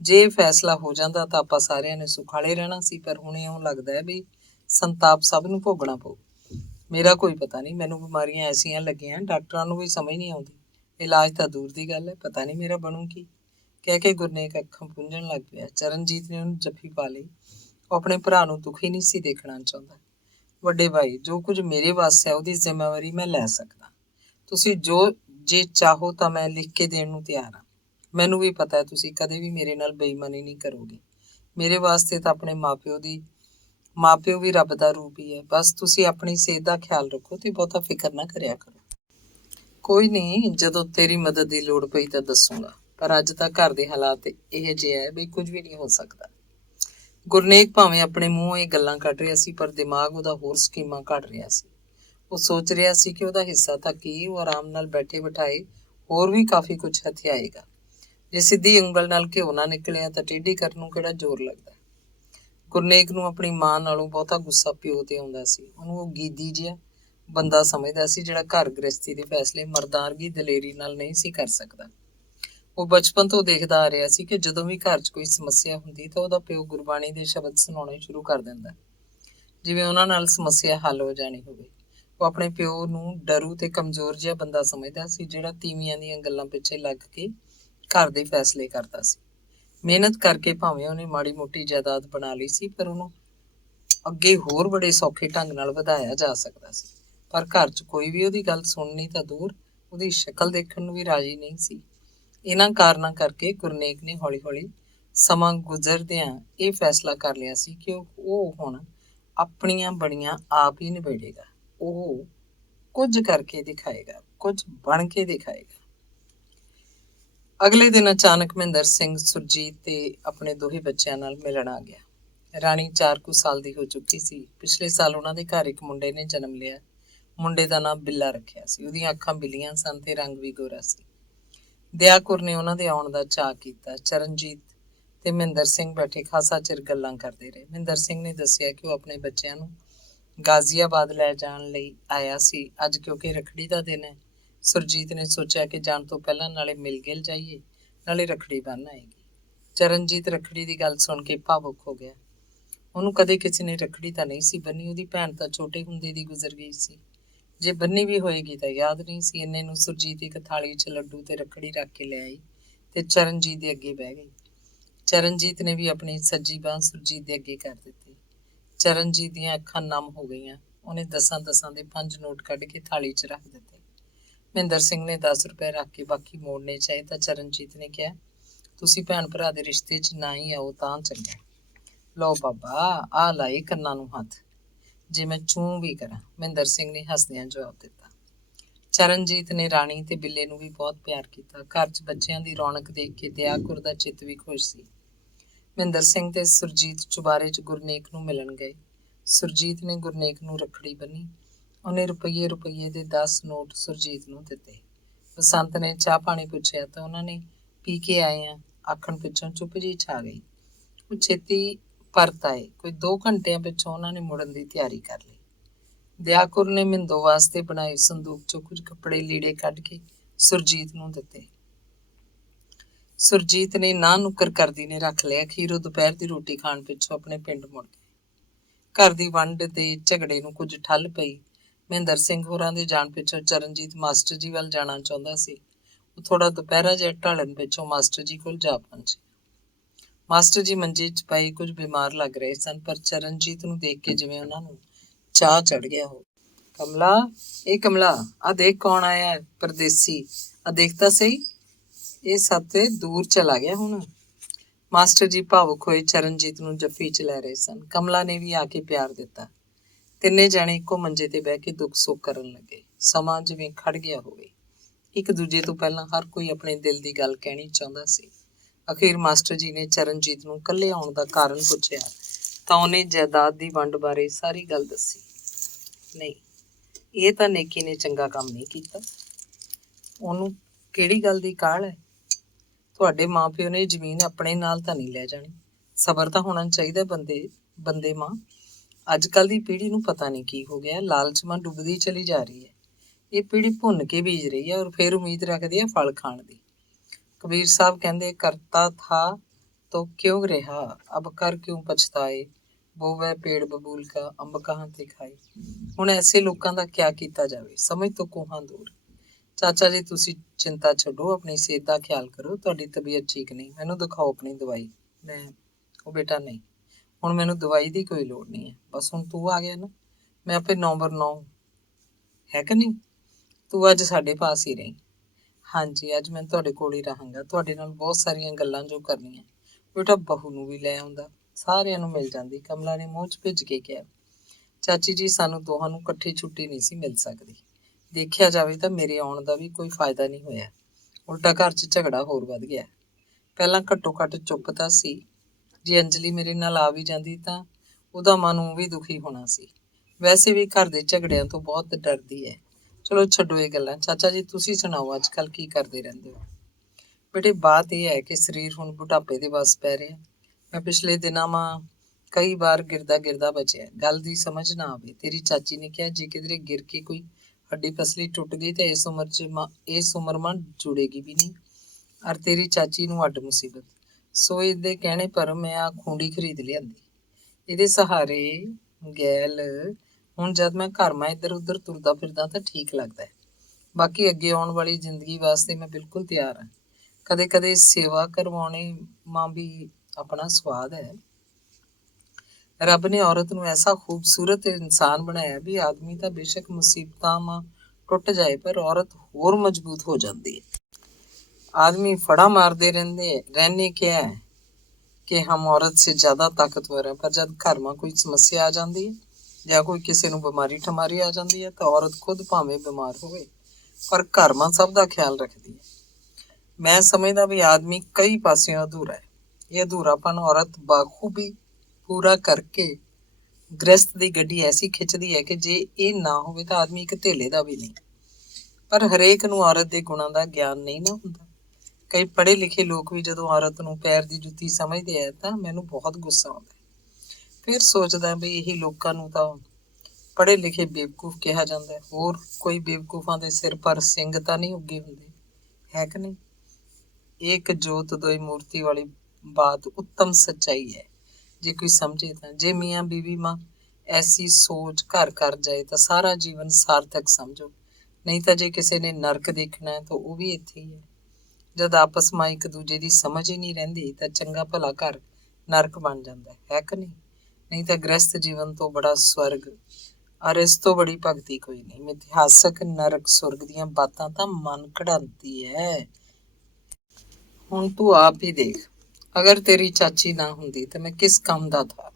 ਜੇ ਇਹ ਫੈਸਲਾ ਹੋ ਜਾਂਦਾ ਤਾਂ ਆਪਾਂ ਸਾਰਿਆਂ ਨੇ ਸੁਖਾਲੇ ਰਹਿਣਾ ਸੀ, ਪਰ ਹੁਣ ਇਉਂ ਲੱਗਦਾ ਹੈ ਵੀ ਸੰਤਾਪ ਸਭ ਨੂੰ ਭੋਗਣਾ ਪਊ। ਮੇਰਾ ਕੋਈ ਪਤਾ ਨਹੀਂ, ਮੈਨੂੰ ਬਿਮਾਰੀਆਂ ਐਸੀਆਂ ਲੱਗੀਆਂ ਡਾਕਟਰਾਂ ਨੂੰ ਵੀ ਸਮਝ ਨਹੀਂ ਆਉਂਦੀ। ਇਲਾਜ ਤਾਂ ਦੂਰ ਦੀ ਗੱਲ ਹੈ, ਪਤਾ ਨਹੀਂ ਮੇਰਾ ਬਣੂ ਕੀ। ਕਹਿ ਕੇ ਗੁਰਨੇਕ ਅੱਖਾਂ ਪੂੰਝਣ ਲੱਗ ਪਿਆ। ਚਰਨਜੀਤ ਨੇ ਉਹਨੂੰ ਜੱਫੀ ਪਾ ਲਈ। ਉਹ ਆਪਣੇ ਭਰਾ ਨੂੰ ਦੁਖੀ ਨਹੀਂ ਸੀ ਦੇਖਣਾ ਚਾਹੁੰਦਾ। ਵੱਡੇ ਭਾਈ, ਜੋ ਕੁਝ ਮੇਰੇ ਵੱਸ ਹੈ ਉਹਦੀ ਜ਼ਿੰਮੇਵਾਰੀ ਮੈਂ ਲੈ ਸਕਦਾ। ਤੁਸੀਂ ਜੇ ਚਾਹੋ ਤਾਂ ਮੈਂ ਲਿਖ ਕੇ ਦੇਣ ਨੂੰ ਤਿਆਰ ਹਾਂ। ਮੈਨੂੰ ਵੀ ਪਤਾ ਹੈ ਤੁਸੀਂ ਕਦੇ ਵੀ ਮੇਰੇ ਨਾਲ ਬੇਈਮਾਨੀ ਨਹੀਂ ਕਰੋਗੇ। ਮੇਰੇ ਵਾਸਤੇ ਤਾਂ ਆਪਣੇ ਮਾਪਿਓ ਵੀ ਰੱਬ ਦਾ ਰੂਪ ਹੀ ਹੈ। ਬਸ ਤੁਸੀਂ ਆਪਣੀ ਸਿਹਤ ਦਾ ਖਿਆਲ ਰੱਖੋ ਤੇ ਬਹੁਤਾ ਫਿਕਰ ਨਾ ਕਰਿਆ ਕਰੋ। ਕੋਈ ਨਹੀਂ, ਜਦੋਂ ਤੇਰੀ ਮਦਦ ਦੀ ਲੋੜ ਪਈ ਤਾਂ ਦੱਸੂਗਾ, ਪਰ ਅੱਜ ਤਾਂ ਘਰ ਦੇ ਹਾਲਾਤ ਇਹ ਜਿਹੇ ਹੈ ਵੀ ਕੁਝ ਵੀ ਨਹੀਂ ਹੋ ਸਕਦਾ। ਗੁਰਨੇਕ ਭਾਵੇਂ ਆਪਣੇ ਮੂੰਹੋਂ ਇਹ ਗੱਲਾਂ ਕੱਢ ਰਿਹਾ ਸੀ, ਪਰ ਦਿਮਾਗ ਉਹਦਾ ਹੋਰ ਸਕੀਮਾਂ ਘੜ ਰਿਹਾ ਸੀ। ਉਹ ਸੋਚ ਰਿਹਾ ਸੀ ਕਿ ਉਹਦਾ ਹਿੱਸਾ ਤਾਂ ਕੀ, ਉਹ ਆਰਾਮ ਨਾਲ ਬੈਠੇ ਬਿਠਾਏ ਹੋਰ ਵੀ ਕਾਫੀ ਕੁਝ ਹਥਿਆਏਗਾ। ਜੇ ਸਿੱਧੀ ਉਂਗਲ ਨਾਲ ਘਿਓ ਨਾ ਨਿਕਲਿਆ ਤਾਂ ਟੇਢੀ ਕਰਨ ਨੂੰ ਕਿਹੜਾ ਜ਼ੋਰ ਲੱਗਦਾ। ਗੁਰਨੇਕ ਨੂੰ ਆਪਣੀ ਮਾਂ ਨਾਲੋਂ ਬਹੁਤਾ ਗੁੱਸਾ ਪਿਓ ਤੇ ਆਉਂਦਾ ਸੀ। ਉਹਨੂੰ ਉਹ ਗੀਦੀ ਜਿਹਾ ਬੰਦਾ ਸਮਝਦਾ ਸੀ ਜਿਹੜਾ ਘਰ ਗ੍ਰਸਤੀ ਦੇ ਫੈਸਲੇ ਮਰਦਾਂ ਵਰਗੀ ਦਲੇਰੀ ਨਾਲ ਨਹੀਂ ਸੀ ਕਰ ਸਕਦਾ। ਉਹ ਬਚਪਨ ਤੋਂ ਦੇਖਦਾ ਆ ਰਿਹਾ ਸੀ ਕਿ ਜਦੋਂ ਵੀ ਘਰ 'ਚ ਕੋਈ ਸਮੱਸਿਆ ਹੁੰਦੀ ਤਾਂ ਉਹਦਾ ਪਿਓ ਗੁਰਬਾਣੀ ਦੇ ਸ਼ਬਦ ਸੁਣਾਉਣੇ ਸ਼ੁਰੂ ਕਰ ਦਿੰਦਾ, ਜਿਵੇਂ ਉਹਨਾਂ ਨਾਲ ਸਮੱਸਿਆ ਹੱਲ ਹੋ ਜਾਣੀ ਹੋਵੇ। ਉਹ ਆਪਣੇ ਪਿਓ ਨੂੰ ਡਰੂ ਤੇ ਕਮਜ਼ੋਰ ਜਿਹਾ ਬੰਦਾ ਸਮਝਦਾ ਸੀ, ਜਿਹੜਾ ਤੀਵੀਆਂ ਦੀਆਂ ਗੱਲਾਂ ਪਿੱਛੇ ਲੱਗ ਕੇ ਘਰ ਦੇ ਫੈਸਲੇ ਕਰਦਾ ਸੀ। ਮਿਹਨਤ ਕਰਕੇ ਭਾਵੇਂ ਉਹਨੇ ਮਾੜੀ ਮੋਟੀ ਜਾਇਦਾਦ ਬਣਾ ਲਈ ਸੀ, ਪਰ ਉਹਨੂੰ ਅੱਗੇ ਹੋਰ ਬੜੇ ਸੌਖੇ ਢੰਗ ਨਾਲ ਵਧਾਇਆ ਜਾ ਸਕਦਾ ਸੀ। ਪਰ ਘਰ 'ਚ ਕੋਈ ਵੀ ਉਹਦੀ ਗੱਲ ਸੁਣਨੀ ਤਾਂ ਦੂਰ, ਉਹਦੀ ਸ਼ਕਲ ਦੇਖਣ ਨੂੰ ਵੀ ਰਾਜੀ ਨਹੀਂ ਸੀ। ਇਹਨਾਂ ਕਾਰਨਾਂ ਕਰਕੇ ਗੁਰਨੇਕ ਨੇ ਹੌਲੀ ਹੌਲੀ ਸਮਾਂ ਗੁਜ਼ਰਦਿਆਂ ਇਹ ਫੈਸਲਾ ਕਰ ਲਿਆ ਸੀ ਕਿ ਉਹ ਹੁਣ ਆਪਣੀਆਂ ਬੜੀਆਂ ਆਪ ਹੀ ਨਿਬੇੜੇਗਾ। ਉਹ ਕੁਝ ਕਰਕੇ ਦਿਖਾਏਗਾ, ਕੁਝ ਬਣ ਕੇ ਦਿਖਾਏਗਾ। ਅਗਲੇ ਦਿਨ ਅਚਾਨਕ ਮਹਿੰਦਰ ਸਿੰਘ ਸੁਰਜੀਤ ਤੇ ਆਪਣੇ ਦੋਹੇ ਬੱਚਿਆਂ ਨਾਲ ਮਿਲਣ ਆ ਗਿਆ। ਰਾਣੀ 4 ਕੁ ਸਾਲ ਦੀ ਹੋ ਚੁੱਕੀ ਸੀ। ਪਿਛਲੇ ਸਾਲ ਉਹਨਾਂ ਦੇ ਘਰ ਇੱਕ ਮੁੰਡੇ ਨੇ ਜਨਮ ਲਿਆ। ਮੁੰਡੇ ਦਾ ਨਾਮ ਬਿੱਲਾ ਰੱਖਿਆ ਸੀ। ਉਹਦੀਆਂ ਅੱਖਾਂ ਬਿੱਲੀਆਂ ਸਨ ਤੇ ਰੰਗ ਵੀ ਗੋਰਾ ਸੀ। ਦਿਆ ਕੌਰ ਨੇ ਉਹਨਾਂ ਦੇ ਆਉਣ ਦਾ ਚਾਅ ਕੀਤਾ। ਚਰਨਜੀਤ ਤੇ ਮਹਿੰਦਰ ਸਿੰਘ ਬੈਠੇ ਖਾਸਾ ਚਿਰ ਗੱਲਾਂ ਕਰਦੇ ਰਹੇ। ਮਹਿੰਦਰ ਸਿੰਘ ਨੇ ਦੱਸਿਆ ਕਿ ਉਹ ਆਪਣੇ ਬੱਚਿਆਂ ਨੂੰ ਗਾਜ਼ੀਆਬਾਦ ਲੈ ਜਾਣ ਲਈ ਆਇਆ ਸੀ। ਅੱਜ ਕਿਉਂਕਿ ਰੱਖੜੀ ਦਾ ਦਿਨ ਹੈ, ਸੁਰਜੀਤ ਨੇ ਸੋਚਿਆ ਕਿ ਜਾਣ ਤੋਂ ਪਹਿਲਾਂ ਨਾਲੇ ਮਿਲ ਗਿਲ ਜਾਈਏ, ਨਾਲੇ ਰੱਖੜੀ ਬੰਨ੍ਹ ਆਏਗੀ। ਚਰਨਜੀਤ ਰੱਖੜੀ ਦੀ ਗੱਲ ਸੁਣ ਕੇ ਭਾਵੁਕ ਹੋ ਗਿਆ। ਉਹਨੂੰ ਕਦੇ ਕਿਸੇ ਨੇ ਰੱਖੜੀ ਤਾਂ ਨਹੀਂ ਸੀ ਬੰਨੀ। ਉਹਦੀ ਭੈਣ ਤਾਂ ਛੋਟੇ ਹੁੰਦੇ ਦੀ ਗੁਜ਼ਰ ਗਈ ਸੀ। ਜੇ ਬੰਨੀ ਵੀ ਹੋਏਗੀ ਤਾਂ ਯਾਦ ਨਹੀਂ ਸੀ। ਇੰਨੇ ਨੂੰ ਸੁਰਜੀਤ ਇੱਕ ਥਾਲੀ 'ਚ ਲੱਡੂ ਤੇ ਰੱਖੜੀ ਰੱਖ ਕੇ ਲੈ ਆਈ ਤੇ ਚਰਨਜੀਤ ਦੇ ਅੱਗੇ ਬਹਿ ਗਈ। ਚਰਨਜੀਤ ਨੇ ਵੀ ਆਪਣੀ ਸੱਜੀ ਬਾਂਹ ਸੁਰਜੀਤ ਦੇ ਅੱਗੇ ਕਰ ਦਿੱਤੀ। ਚਰਨਜੀਤ ਦੀਆਂ ਅੱਖਾਂ ਨਮ ਹੋ ਗਈਆਂ। ਉਹਨੇ 10 ਦੇ 5 ਨੋਟ ਕੱਢ ਕੇ ਥਾਲੀ 'ਚ ਰੱਖ ਦਿੱਤੇ। ਮਹਿੰਦਰ ਸਿੰਘ ਨੇ 10 ਰੁਪਏ ਰੱਖ ਕੇ ਬਾਕੀ ਮੋੜਨੇ ਚਾਹੇ ਤਾਂ ਚਰਨਜੀਤ ਨੇ ਕਿਹਾ, ਤੁਸੀਂ ਭੈਣ ਭਰਾ ਦੇ ਰਿਸ਼ਤੇ 'ਚ ਨਾ ਹੀ ਆਓ ਤਾਂ ਚੰਗਾ। ਲਓ ਬਾਬਾ, ਆ ਲਾਈ ਕੰਨਾਂ ਨੂੰ ਹੱਥ, ਜੇ ਮੈਂ ਚੂੰ ਵੀ ਕਰਾਂ, ਮਹਿੰਦਰ ਸਿੰਘ ਨੇ ਹੱਸਦਿਆਂ ਜਵਾਬ ਦਿੱਤਾ। ਚਰਨਜੀਤ ਨੇ ਰਾਣੀ ਤੇ ਬਿੱਲੇ ਨੂੰ ਵੀ ਬਹੁਤ ਪਿਆਰ ਕੀਤਾ। ਘਰ 'ਚ ਬੱਚਿਆਂ ਦੀ ਰੌਣਕ ਦੇਖ ਕੇ ਦਿਆ ਕੌਰ ਦਾ ਚਿੱਤ ਵੀ ਖੁਸ਼ ਸੀ। ਮਹਿੰਦਰ ਸਿੰਘ ਤੇ ਸੁਰਜੀਤ ਚੁਬਾਰੇ 'ਚ ਗੁਰਨੇਕ ਨੂੰ ਮਿਲਣ ਗਏ। ਸੁਰਜੀਤ ਨੇ ਗੁਰਨੇਕ ਨੂੰ ਰੱਖੜੀ ਬੰਨੀ। ਉਹਨੇ ਰੁਪਈਏ ਦੇ 10 ਨੋਟ ਸੁਰਜੀਤ ਨੂੰ ਦਿੱਤੇ। ਬਸੰਤ ਨੇ ਚਾਹ ਪਾਣੀ ਪੁੱਛਿਆ ਤਾਂ ਉਹਨਾਂ ਨੇ ਪੀ ਕੇ ਆਏ ਆ ਆਖਣ ਪਿੱਛੋਂ ਚੁੱਪ ਜਿਹੀ ਛਾ ਗਈ। ਉਹ ਛੇਤੀ ਪਰਤ ਆਏ। ਕੋਈ 2 ਘੰਟਿਆਂ ਪਿੱਛੋਂ ਉਹਨਾਂ ਨੇ ਮੁੜਨ ਦੀ ਤਿਆਰੀ ਕਰ ਲਈ। ਦਿਆ ਕੌਰ ਨੇ ਮਿੰਦੋ ਵਾਸਤੇ ਬਣਾਏ ਸੰਦੂਕ 'ਚੋਂ ਕੁਝ ਕੱਪੜੇ ਲੀੜੇ ਕੱਢ ਕੇ ਸੁਰਜੀਤ ਨੂੰ ਦਿੱਤੇ। ਸੁਰਜੀਤ ਨੇ ਨਾ ਨੁੱਕਰ ਕਰਦੀ ਨੇ ਰੱਖ ਲਿਆ। ਅਖੀਰ ਉਹ ਦੁਪਹਿਰ ਦੀ ਰੋਟੀ ਖਾਣ ਪਿੱਛੋਂ ਆਪਣੇ ਪਿੰਡ ਮੁੜ ਗਏ। ਘਰ ਦੀ ਵੰਡ ਦੇ ਝਗੜੇ ਨੂੰ ਕੁਝ ਠੱਲ ਪਈ। ਮਹਿੰਦਰ ਸਿੰਘ ਹੋਰਾਂ ਦੇ ਜਾਣ ਪਿੱਛੋਂ ਚਰਨਜੀਤ ਮਾਸਟਰ ਜੀ ਵੱਲ ਜਾਣਾ ਚਾਹੁੰਦਾ ਸੀ। ਉਹ ਥੋੜਾ ਦੁਪਹਿਰਾ ਜਿਹਾ ਢਲਣ ਪਿੱਛੋਂ ਮਾਸਟਰ ਜੀ ਕੋਲ ਜਾ ਪਹੁੰਚੇ। ਮਾਸਟਰ ਜੀ ਮੰਜੇ 'ਚ ਪਏ ਕੁਝ ਬਿਮਾਰ ਲੱਗ ਰਹੇ ਸਨ, ਪਰ ਚਰਨਜੀਤ ਨੂੰ ਦੇਖ ਕੇ ਜਿਵੇਂ ਉਹਨਾਂ ਨੂੰ ਚਾਹ ਚੜ ਗਿਆ ਹੋ। ਕਮਲਾ, ਇਹ ਕਮਲਾ, ਆ ਦੇਖ ਕੌਣ ਆਇਆ ਹੈ, ਪਰਦੇਸੀ। ਆ ਦੇਖ ਤਾਂ ਸਹੀ, ਇਹ ਸਭ ਤੇ ਦੂਰ ਚਲਾ ਗਿਆ ਹੁਣ। ਮਾਸਟਰ ਜੀ ਭਾਵੁਕ ਹੋਏ ਚਰਨਜੀਤ ਨੂੰ ਜੱਫੀ 'ਚ ਲੈ ਰਹੇ ਸਨ। ਕਮਲਾ ਨੇ ਵੀ ਆ ਕੇ ਪਿਆਰ ਦਿੱਤਾ। ਤਿੰਨੇ ਜਾਣੇ ਇੱਕੋ ਮੰਜੇ ਤੇ ਬਹਿ ਕੇ ਦੁੱਖ ਸੁੱਖ ਕਰਨ ਲੱਗੇ। ਸਮਾਂ ਜਿਵੇਂ ਖੜ ਗਿਆ ਹੋਵੇ। ਇੱਕ ਦੂਜੇ ਤੋਂ ਪਹਿਲਾਂ ਹਰ ਕੋਈ ਆਪਣੇ ਦਿਲ ਦੀ ਗੱਲ ਕਹਿਣੀ ਚਾਹੁੰਦਾ ਸੀ। ਅਖੀਰ ਮਾਸਟਰ ਜੀ ਨੇ ਚਰਨਜੀਤ ਨੂੰ ਇਕੱਲੇ ਆਉਣ ਦਾ ਕਾਰਨ ਪੁੱਛਿਆ ਤਾਂ ਉਹਨੇ ਜਾਇਦਾਦ ਦੀ ਵੰਡ ਬਾਰੇ ਸਾਰੀ ਗੱਲ ਦੱਸੀ। ਨਹੀਂ, ਇਹ ਤਾਂ ਨੇਕੀ ਨੇ ਚੰਗਾ ਕੰਮ ਨਹੀਂ ਕੀਤਾ। ਉਹਨੂੰ ਕਿਹੜੀ ਗੱਲ ਦੀ ਕਾਹਲ ਹੈ? ਤੁਹਾਡੇ ਮਾਂ-ਪਿਓ ਨੇ ਜ਼ਮੀਨ ਆਪਣੇ ਨਾਲ ਤਾਂ ਨਹੀਂ ਲੈ ਜਾਣੀ। ਸਬਰ ਤਾਂ ਹੋਣਾ ਚਾਹੀਦਾ ਬੰਦੇ ਮਾਂ। ਅੱਜ ਕੱਲ੍ਹ ਦੀ ਪੀੜ੍ਹੀ ਨੂੰ ਪਤਾ ਨਹੀਂ ਕੀ ਹੋ ਗਿਆ, ਲਾਲਚ ਮਾਂ ਡੁੱਬਦੀ ਚਲੀ ਜਾ ਰਹੀ ਹੈ। ਇਹ ਪੀੜ੍ਹੀ ਭੁੰਨ ਕੇ ਬੀਜ ਰਹੀ ਹੈ ਔਰ ਫਿਰ ਉਮੀਦ ਰੱਖਦੀ ਹੈ ਫਲ ਖਾਣ ਦੀ। ਕਬੀਰ ਸਾਹਿਬ ਕਹਿੰਦੇ, ਕਰਤਾ ਥਾ ਤੋ ਕਿਉਂ ਰਿਹਾ, ਅਬ ਕਰ ਕਿਉਂ ਪਛਤਾਏ, ਬੋਵੈ ਪੇੜ ਬਬੂਲ ਕਾ ਅੰਬ ਕਹਾਂ ਤੇ ਖਾਏ। ਹੁਣ ਐਸੇ ਲੋਕਾਂ ਦਾ ਕਿਆ ਕੀਤਾ ਜਾਵੇ, ਸਮਝ ਤੋਂ ਕੋਹਾਂ ਦੂਰ। ਚਾਚਾ ਜੀ, ਤੁਸੀਂ ਚਿੰਤਾ ਛੱਡੋ, ਆਪਣੀ ਸਿਹਤ ਦਾ ਖਿਆਲ ਕਰੋ। ਤੁਹਾਡੀ ਤਬੀਅਤ ਠੀਕ ਨਹੀਂ, ਮੈਨੂੰ ਦਿਖਾਓ ਆਪਣੀ ਦਵਾਈ। ਉਹ ਬੇਟਾ ਨਹੀਂ, ਹੁਣ ਮੈਨੂੰ ਦਵਾਈ ਦੀ ਕੋਈ ਲੋੜ ਨਹੀਂ ਹੈ। ਬਸ ਹੁਣ ਤੂੰ ਆ ਗਿਆ ਨਾ, ਮੈਂ ਆਪੇ ਨੰਬਰ 9 ਹੈ ਕਿ ਨਹੀਂ। ਤੂੰ ਅੱਜ ਸਾਡੇ ਪਾਸ ਹੀ ਰਹੀ। ਹਾਂਜੀ, ਅੱਜ ਮੈਂ ਤੁਹਾਡੇ ਕੋਲ ਹੀ ਰਹਾਂਗਾ। ਤੁਹਾਡੇ ਨਾਲ ਬਹੁਤ ਸਾਰੀਆਂ ਗੱਲਾਂ ਜੋ ਕਰਨੀਆਂ। ਬੇਟਾ ਬਹੂ ਨੂੰ ਵੀ ਲੈ ਆਉਂਦਾ, ਸਾਰਿਆਂ ਨੂੰ ਮਿਲ ਜਾਂਦੀ। ਕਮਲਾ ਨੇ ਮੂੰਹ 'ਚ ਭਿੱਜ ਕੇ ਕਿਹਾ, ਚਾਚੀ ਜੀ, ਸਾਨੂੰ ਦੋਹਾਂ ਨੂੰ ਇਕੱਠੀ ਛੁੱਟੀ ਨਹੀਂ ਸੀ ਮਿਲ ਸਕਦੀ। ਦੇਖਿਆ ਜਾਵੇ ਤਾਂ ਮੇਰੇ ਆਉਣ ਦਾ ਵੀ ਕੋਈ ਫਾਇਦਾ ਨਹੀਂ ਹੋਇਆ, ਉਲਟਾ ਘਰ 'ਚ ਝਗੜਾ ਹੋਰ ਵੱਧ ਗਿਆ। ਪਹਿਲਾਂ ਘੱਟੋ ਘੱਟ ਚੁੱਪ ਤਾਂ ਸੀ। ਜੇ ਅੰਜਲੀ ਮੇਰੇ ਨਾਲ ਆ ਵੀ ਜਾਂਦੀ ਤਾਂ ਉਹਦਾ ਮਨ ਉਹ ਵੀ ਦੁਖੀ ਹੋਣਾ ਸੀ। ਵੈਸੇ ਵੀ ਘਰ ਦੇ ਝਗੜਿਆਂ ਤੋਂ ਬਹੁਤ ਡਰਦੀ ਹੈ। ਚਲੋ ਛੱਡੋ ਇਹ ਗੱਲਾਂ। ਚਾਚਾ ਜੀ, ਤੁਸੀਂ ਸੁਣਾਓ, ਅੱਜ ਕੱਲ੍ਹ ਕੀ ਕਰਦੇ ਰਹਿੰਦੇ ਹੋ? ਬੇਟੇ, ਬਾਤ ਇਹ ਹੈ ਕਿ ਸਰੀਰ ਹੁਣ ਬੁਢਾਪੇ ਦੇ ਵੱਸ ਪੈ ਰਿਹਾ। ਮੈਂ ਪਿਛਲੇ ਦਿਨਾਂ ਕਈ ਵਾਰ ਗਿਰਦਾ ਬਚਿਆ। ਗੱਲ ਦੀ ਸਮਝ ਨਾ ਆਵੇ। ਤੇਰੀ ਚਾਚੀ ਨੇ ਕਿਹਾ, ਜੇ ਕਿਧਰੇ ਗਿਰ ਕੇ ਕੋਈ ਹੱਡੀ ਪਸਲੀ ਟੁੱਟ ਗਈ ਤਾਂ ਇਸ ਉਮਰ ਮਾਂ ਜੁੜੇਗੀ ਵੀ ਨਹੀਂ। ਔਰ ਤੇਰੀ ਚਾਚੀ ਨੂੰ ਅੱਡ ਮੁਸੀਬਤ। ਸੋ ਇਹਦੇ ਕਹਿਣੇ ਪਰ ਮੈਂ ਆ ਖੂੰਡੀ ਖਰੀਦ ਲਿਆਂਦੀ। ਇਹਦੇ ਸਹਾਰੇ ਗੈਲ ਹੁਣ ਜਦ ਮੈਂ ਘਰ ਇੱਧਰ ਉੱਧਰ ਤੁਰਦਾ ਫਿਰਦਾ ਤਾਂ ਠੀਕ ਲੱਗਦਾ ਹੈ। ਬਾਕੀ ਅੱਗੇ ਆਉਣ ਵਾਲੀ ਜ਼ਿੰਦਗੀ ਵਾਸਤੇ ਮੈਂ ਬਿਲਕੁਲ ਤਿਆਰ ਹਾਂ। ਕਦੇ ਕਦੇ ਸੇਵਾ ਕਰਵਾਉਣੇ ਮਾਂ ਵੀ ਆਪਣਾ ਸਵਾਦ ਹੈ। ਰੱਬ ਨੇ ਔਰਤ ਨੂੰ ਐਸਾ ਖੂਬਸੂਰਤ ਇਨਸਾਨ ਬਣਾਇਆ ਵੀ ਆਦਮੀ ਤਾਂ ਬੇਸ਼ੱਕ ਮੁਸੀਬਤਾਂ ਟੁੱਟ ਜਾਏ ਪਰ ਔਰਤ ਹੋਰ ਮਜ਼ਬੂਤ ਹੋ ਜਾਂਦੀ ਹੈ। आदमी फड़ा मारते रहने क्या है कि हम औरत से ज़्यादा ताकतवर है, पर जब घर में कोई समस्या आ जाती है या कोई किसी को बीमारी ठमारी आ जाती है तो औरत खुद भावें बीमार होवे पर घर में सब का ख्याल रखती है। मैं समझदा भी आदमी कई पासियों अधूरा है। ये अधूरापन औरत बाखूबी पूरा करके गृहस्थ की गड्डी ऐसी खिंचती है कि जे ये ना हो तो आदमी एक धेले का भी नहीं। पर हरेक नूं औरत के गुणां का ज्ञान नहीं ना हुंदा। कई पढ़े लिखे लोग भी जो औरत नूं पैर की जुत्ती समझते हैं तो मैनू बहुत गुस्सा आता है। फिर सोचदा भी यही लोगों नूं तां पढ़े लिखे बेवकूफ कहा जाता है। होर कोई बेवकूफां दे सिर पर सिंग तां नहीं उगे हुंदे, है कि नहीं। एक जोत दोई मूर्ति वाली बात उत्तम सच्चाई है जे कोई समझे तो। जे मियाँ बीवी मां ऐसी सोच घर कर जाए तो सारा जीवन सार्थक समझो, नहीं तो जे किसी ने नरक देखना है तो वह भी इत्थे ही है। जद आपस में एक दूजे की समझ ही नहीं रहिंदी तो चंगा भला घर नरक बन जाता है कि नहीं तो गृहस्थ जीवन तो बड़ा स्वर्ग और इस तो बड़ी भगती कोई नहीं। मिथिहासक नरक सुरग दियां बातां तां मन कढ़ांदी है। हुण तू आप ही देख, अगर तेरी चाची ना हुंदी तो मैं किस काम दा था।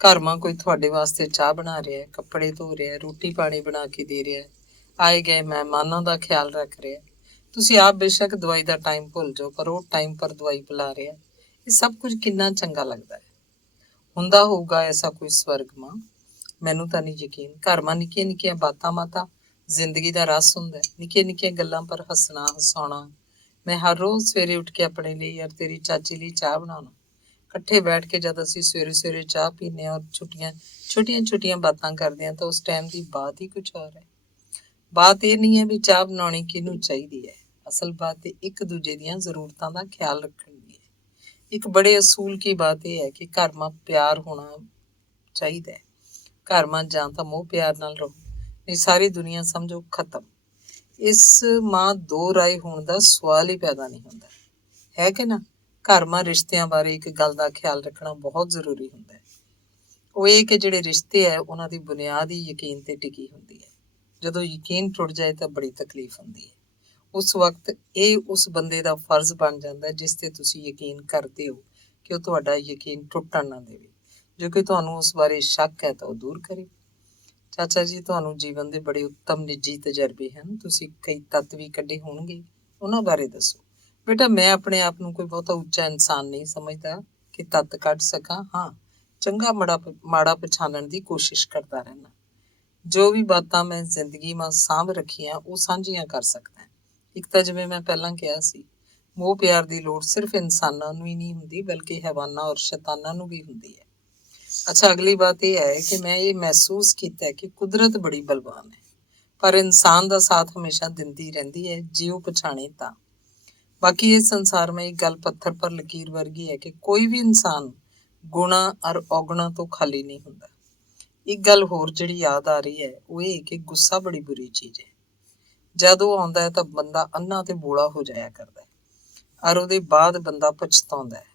घर में कोई तुहाडे वास्ते चाह बना रहा है, कपड़े धो रहा है, रोटी पानी बना के दे रहा है, आए गए मेहमानों का ख्याल रख रहा है। ਤੁਸੀਂ ਆਪ ਬੇਸ਼ੱਕ ਦਵਾਈ ਦਾ ਟਾਈਮ ਭੁੱਲ ਜਾਓ ਪਰ ਉਹ ਟਾਈਮ ਪਰ ਦਵਾਈ ਪਿਲਾ ਰਿਹਾ। ਇਹ ਸਭ ਕੁਝ ਕਿੰਨਾ ਚੰਗਾ ਲੱਗਦਾ ਹੈ। ਹੁੰਦਾ ਹੋਊਗਾ ਐਸਾ ਕੋਈ ਸਵਰਗ ਮਾਂ, ਮੈਨੂੰ ਤਾਂ ਨਹੀਂ ਯਕੀਨ। ਘਰ ਮਾਂ ਨਿੱਕੀਆਂ ਨਿੱਕੀਆਂ ਬਾਤਾਂ ਮਾਤਾ ਜ਼ਿੰਦਗੀ ਦਾ ਰਸ ਹੁੰਦਾ। ਨਿੱਕੀਆਂ ਨਿੱਕੀਆਂ ਗੱਲਾਂ ਪਰ ਹੱਸਣਾ ਹਸਾਉਣਾ। ਮੈਂ ਹਰ ਰੋਜ਼ ਸਵੇਰੇ ਉੱਠ ਕੇ ਆਪਣੇ ਲਈ ਔਰ ਤੇਰੀ ਚਾਚੀ ਲਈ ਚਾਹ ਬਣਾਉਣਾ। ਇਕੱਠੇ ਬੈਠ ਕੇ ਜਦ ਅਸੀਂ ਸਵੇਰੇ ਸਵੇਰੇ ਚਾਹ ਪੀਂਦੇ ਹਾਂ ਔਰ ਛੋਟੀਆਂ ਬਾਤਾਂ ਕਰਦੇ ਹਾਂ ਤਾਂ ਉਸ ਟਾਈਮ ਦੀ ਬਾਤ ਹੀ ਕੁਝ ਹੋਰ ਹੈ। ਬਾਤ ਇਹ ਨਹੀਂ ਹੈ ਵੀ ਚਾਹ ਬਣਾਉਣੀ ਕਿਹਨੂੰ ਚਾਹੀਦੀ ਹੈ। असल बात एक दूजे दियां जरूरतों का ख्याल रखने की है। एक बड़े असूल की बात यह है कि घर में प्यार होना चाहिए। घर में जां तां मोह प्यार नाल रहो, नहीं सारी दुनिया समझो खत्म। इस मां दो राय होने का सवाल ही पैदा नहीं होता, है कि ना। घर में रिश्तियां बारे एक गल का ख्याल रखना बहुत जरूरी होता है। ਉਹ ਇਹ ਕਿ ਜਿਹੜੇ ਰਿਸ਼ਤੇ ਹੈ ਉਹਨਾਂ ਦੀ ਬੁਨਿਆਦ ਹੀ ਯਕੀਨ ਤੇ ਟਿਕੀ ਹੁੰਦੀ ਹੈ। ਜਦੋਂ ਯਕੀਨ ਟੁੱਟ ਜਾਏ ਤਾਂ ਬੜੀ ਤਕਲੀਫ ਹੁੰਦੀ ਹੈ। ਉਸ ਵਕਤ ਇਹ ਉਸ ਬੰਦੇ ਦਾ ਫਰਜ਼ ਬਣ ਜਾਂਦਾ ਜਿਸ ਤੇ ਤੁਸੀਂ ਯਕੀਨ ਕਰਦੇ ਹੋ ਕਿ ਉਹ ਤੁਹਾਡਾ ਯਕੀਨ ਟੁੱਟਣ ਨਾ ਦੇਵੇ। ਜੋ ਕਿ ਤੁਹਾਨੂੰ ਉਸ ਬਾਰੇ ਸ਼ੱਕ ਹੈ ਤਾਂ ਉਹ ਦੂਰ ਕਰੇ। ਚਾਚਾ ਜੀ, ਤੁਹਾਨੂੰ ਜੀਵਨ ਦੇ ਬੜੇ ਉੱਤਮ ਨਿੱਜੀ ਤਜਰਬੇ ਹਨ, ਤੁਸੀਂ ਕਈ ਤੱਤ ਵੀ ਕੱਢੇ ਹੋਣਗੇ, ਉਹਨਾਂ ਬਾਰੇ ਦੱਸੋ। ਬੇਟਾ, ਮੈਂ ਆਪਣੇ ਆਪ ਨੂੰ ਕੋਈ ਬਹੁਤਾ ਉੱਚਾ ਇਨਸਾਨ ਨਹੀਂ ਸਮਝਦਾ ਕਿ ਤੱਤ ਕੱਢ ਸਕਾਂ। ਹਾਂ, ਚੰਗਾ ਮਾੜਾ ਪਛਾਣਨ ਦੀ ਕੋਸ਼ਿਸ਼ ਕਰਦਾ ਰਹਿਣਾ। ਜੋ ਵੀ ਬਾਤਾਂ ਮੈਂ ਜ਼ਿੰਦਗੀ ਮਾਂ ਸਾਂਭ ਰੱਖੀਆਂ ਉਹ ਸਾਂਝੀਆਂ ਕਰ ਸਕਦਾ। ਇੱਕ ਤਾਂ ਜਿਵੇਂ ਮੈਂ ਪਹਿਲਾਂ ਕਿਹਾ ਸੀ, ਮੋਹ ਪਿਆਰ ਦੀ ਲੋੜ ਸਿਰਫ ਇਨਸਾਨਾਂ ਨੂੰ ਹੀ ਨਹੀਂ ਹੁੰਦੀ ਬਲਕਿ ਹੈਵਾਨਾਂ ਔਰ ਸ਼ੈਤਾਨਾਂ ਨੂੰ ਵੀ ਹੁੰਦੀ ਹੈ। ਅੱਛਾ, ਅਗਲੀ ਬਾਤ ਇਹ ਹੈ ਕਿ ਮੈਂ ਇਹ ਮਹਿਸੂਸ ਕੀਤਾ ਹੈ ਕਿ ਕੁਦਰਤ ਬੜੀ ਬਲਵਾਨ ਹੈ, ਪਰ ਇਨਸਾਨ ਦਾ ਸਾਥ ਹਮੇਸ਼ਾ ਦਿੰਦੀ ਰਹਿੰਦੀ ਹੈ ਜੇ ਉਹ ਪਛਾਣੇ ਤਾਂ। ਬਾਕੀ ਇਹ ਸੰਸਾਰ में एक ਗੱਲ ਪੱਥਰ ਪਰ ਲਕੀਰ ਵਰਗੀ ਹੈ ਕਿ ਕੋਈ ਵੀ ਇਨਸਾਨ ਗੁਣਾ ਔਰ ਔਗੁਣਾ ਤੋਂ ਖਾਲੀ ਨਹੀਂ ਹੁੰਦਾ। ਇੱਕ ਗੱਲ ਹੋਰ ਜਿਹੜੀ ਯਾਦ ਆ ਰਹੀ ਹੈ ਉਹ ਇਹ ਕਿ ਗੁੱਸਾ ਬੜੀ ਬੁਰੀ ਚੀਜ਼ ਹੈ। ਜਦ ਉਹ ਆਉਂਦਾ ਹੈ ਤਾਂ ਬੰਦਾ ਅੰਨਾ ਤੇ ਬੋਲਾ ਹੋ ਜਾਇਆ ਕਰਦਾ ਹੈ ਔਰ ਉਹਦੇ ਬਾਅਦ ਬੰਦਾ ਪਛਤਾਉਂਦਾ ਹੈ,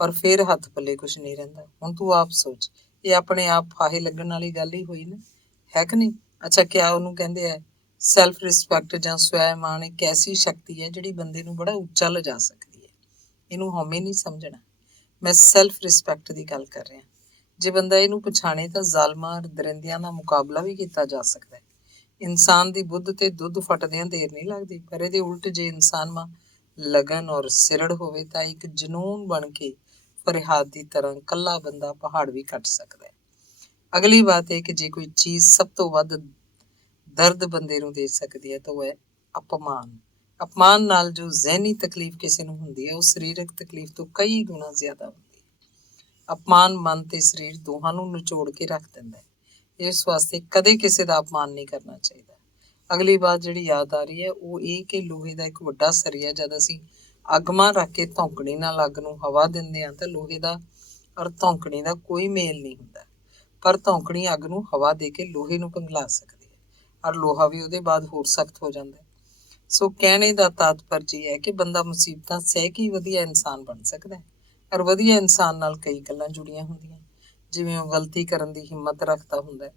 ਪਰ ਫਿਰ ਹੱਥ ਪੱਲੇ ਕੁਛ ਨਹੀਂ ਰਹਿੰਦਾ। ਹੁਣ ਤੂੰ ਆਪ ਸੋਚ, ਇਹ ਆਪਣੇ ਆਪ ਫਾਹੇ ਲੱਗਣ ਵਾਲੀ ਗੱਲ ਹੀ ਹੋਈ ਨਾ, ਹੈ ਕਿ ਨਹੀਂ? ਅੱਛਾ, ਕਿਆ ਉਹਨੂੰ ਕਹਿੰਦੇ ਆ ਸੈਲਫ ਰਿਸਪੈਕਟ ਜਾਂ ਸਵੈਮਾਨ ਇੱਕ ਐਸੀ ਸ਼ਕਤੀ ਹੈ ਜਿਹੜੀ ਬੰਦੇ ਨੂੰ ਬੜਾ ਉੱਚਾ ਲਿਜਾ ਸਕਦੀ ਹੈ। ਇਹਨੂੰ ਹਉਮੈ ਨਹੀਂ ਸਮਝਣਾ। ਮੈਂ ਸੈਲਫ ਰਿਸਪੈਕਟ ਦੀ ਗੱਲ ਕਰ ਰਿਹਾ। ਜੇ ਬੰਦਾ ਇਹਨੂੰ ਪਛਾਣੇ ਤਾਂ ਜ਼ਾਲਮਾਂ ਦਰਿੰਦਿਆਂ ਦਾ ਮੁਕਾਬਲਾ ਵੀ ਕੀਤਾ ਜਾ ਸਕਦਾ ਹੈ। ਇਨਸਾਨ ਦੀ ਬੁੱਧ ਤੇ ਦੁੱਧ ਫਟਦਿਆਂ ਦੇਰ ਨਹੀਂ ਲੱਗਦੀ, ਪਰ ਇਹਦੇ ਉਲਟ ਜੇ ਇਨਸਾਨ ਮਾਂ ਲਗਨ ਔਰ ਸਿਰੜ ਹੋਵੇ ਤਾਂ ਇੱਕ ਜਨੂਨ ਬਣ ਕੇ ਫਰਿਆਦ ਦੀ ਤਰ੍ਹਾਂ ਕੱਲਾ ਬੰਦਾ ਪਹਾੜ ਵੀ ਕੱਟ ਸਕਦਾ ਹੈ। ਅਗਲੀ ਬਾਤ ਇਹ ਕਿ ਜੇ ਕੋਈ ਚੀਜ਼ ਸਭ ਤੋਂ ਵੱਧ ਦਰਦ ਬੰਦੇ ਨੂੰ ਦੇ ਸਕਦੀ ਹੈ ਤਾਂ ਉਹ ਹੈ ਅਪਮਾਨ। ਅਪਮਾਨ ਨਾਲ ਜੋ ਜ਼ਹਿਨੀ ਤਕਲੀਫ ਕਿਸੇ ਨੂੰ ਹੁੰਦੀ ਹੈ ਉਹ ਸਰੀਰਕ ਤਕਲੀਫ ਤੋਂ ਕਈ ਗੁਣਾ ਜ਼ਿਆਦਾ ਹੁੰਦੀ ਹੈ। ਅਪਮਾਨ ਮਨ ਤੇ ਸਰੀਰ ਦੋਹਾਂ ਨੂੰ ਨਿਚੋੜ ਕੇ ਰੱਖ ਦਿੰਦਾ ਹੈ। ਇਸ ਵਾਸਤੇ ਕਦੇ ਕਿਸੇ ਦਾ ਅਪਮਾਨ ਨਹੀਂ ਕਰਨਾ ਚਾਹੀਦਾ। ਅਗਲੀ ਬਾਤ ਜਿਹੜੀ ਯਾਦ ਆ ਰਹੀ ਹੈ ਉਹ ਇਹ ਕਿ ਲੋਹੇ ਦਾ ਇੱਕ ਵੱਡਾ ਸਰੀਆ ਜਦ ਅਸੀਂ ਅਗਮਾਂ ਰੱਖ ਕੇ ਧੌਂਕਣੀ ਨਾਲ ਅੱਗ ਨੂੰ ਹਵਾ ਦਿੰਦੇ ਹਾਂ ਤਾਂ ਲੋਹੇ ਦਾ ਔਰ ਧੌਂਕਣੀ ਦਾ ਕੋਈ ਮੇਲ ਨਹੀਂ ਹੁੰਦਾ, ਪਰ ਧੌਂਕਣੀ ਅੱਗ ਨੂੰ ਹਵਾ ਦੇ ਕੇ ਲੋਹੇ ਨੂੰ ਪਿਘਲਾ ਸਕਦੀ ਹੈ ਔਰ ਲੋਹਾ ਵੀ ਉਹਦੇ ਬਾਅਦ ਹੋਰ ਸਖਤ ਹੋ ਜਾਂਦਾ ਹੈ। ਸੋ ਕਹਿਣੇ ਦਾ ਤਾਤਪਰਜ ਇਹ ਹੈ ਕਿ ਬੰਦਾ ਮੁਸੀਬਤਾਂ ਸਹਿ ਕੇ ਵਧੀਆ ਇਨਸਾਨ ਬਣ ਸਕਦਾ ਹੈ। ਔਰ ਵਧੀਆ ਇਨਸਾਨ ਨਾਲ ਕਈ ਗੱਲਾਂ ਜੁੜੀਆਂ ਹੁੰਦੀਆਂ, ਜਿਵੇਂ ਉਹ ਗਲਤੀ ਕਰਨ ਦੀ ਹਿੰਮਤ ਰੱਖਦਾ ਹੁੰਦਾ ਹੈ।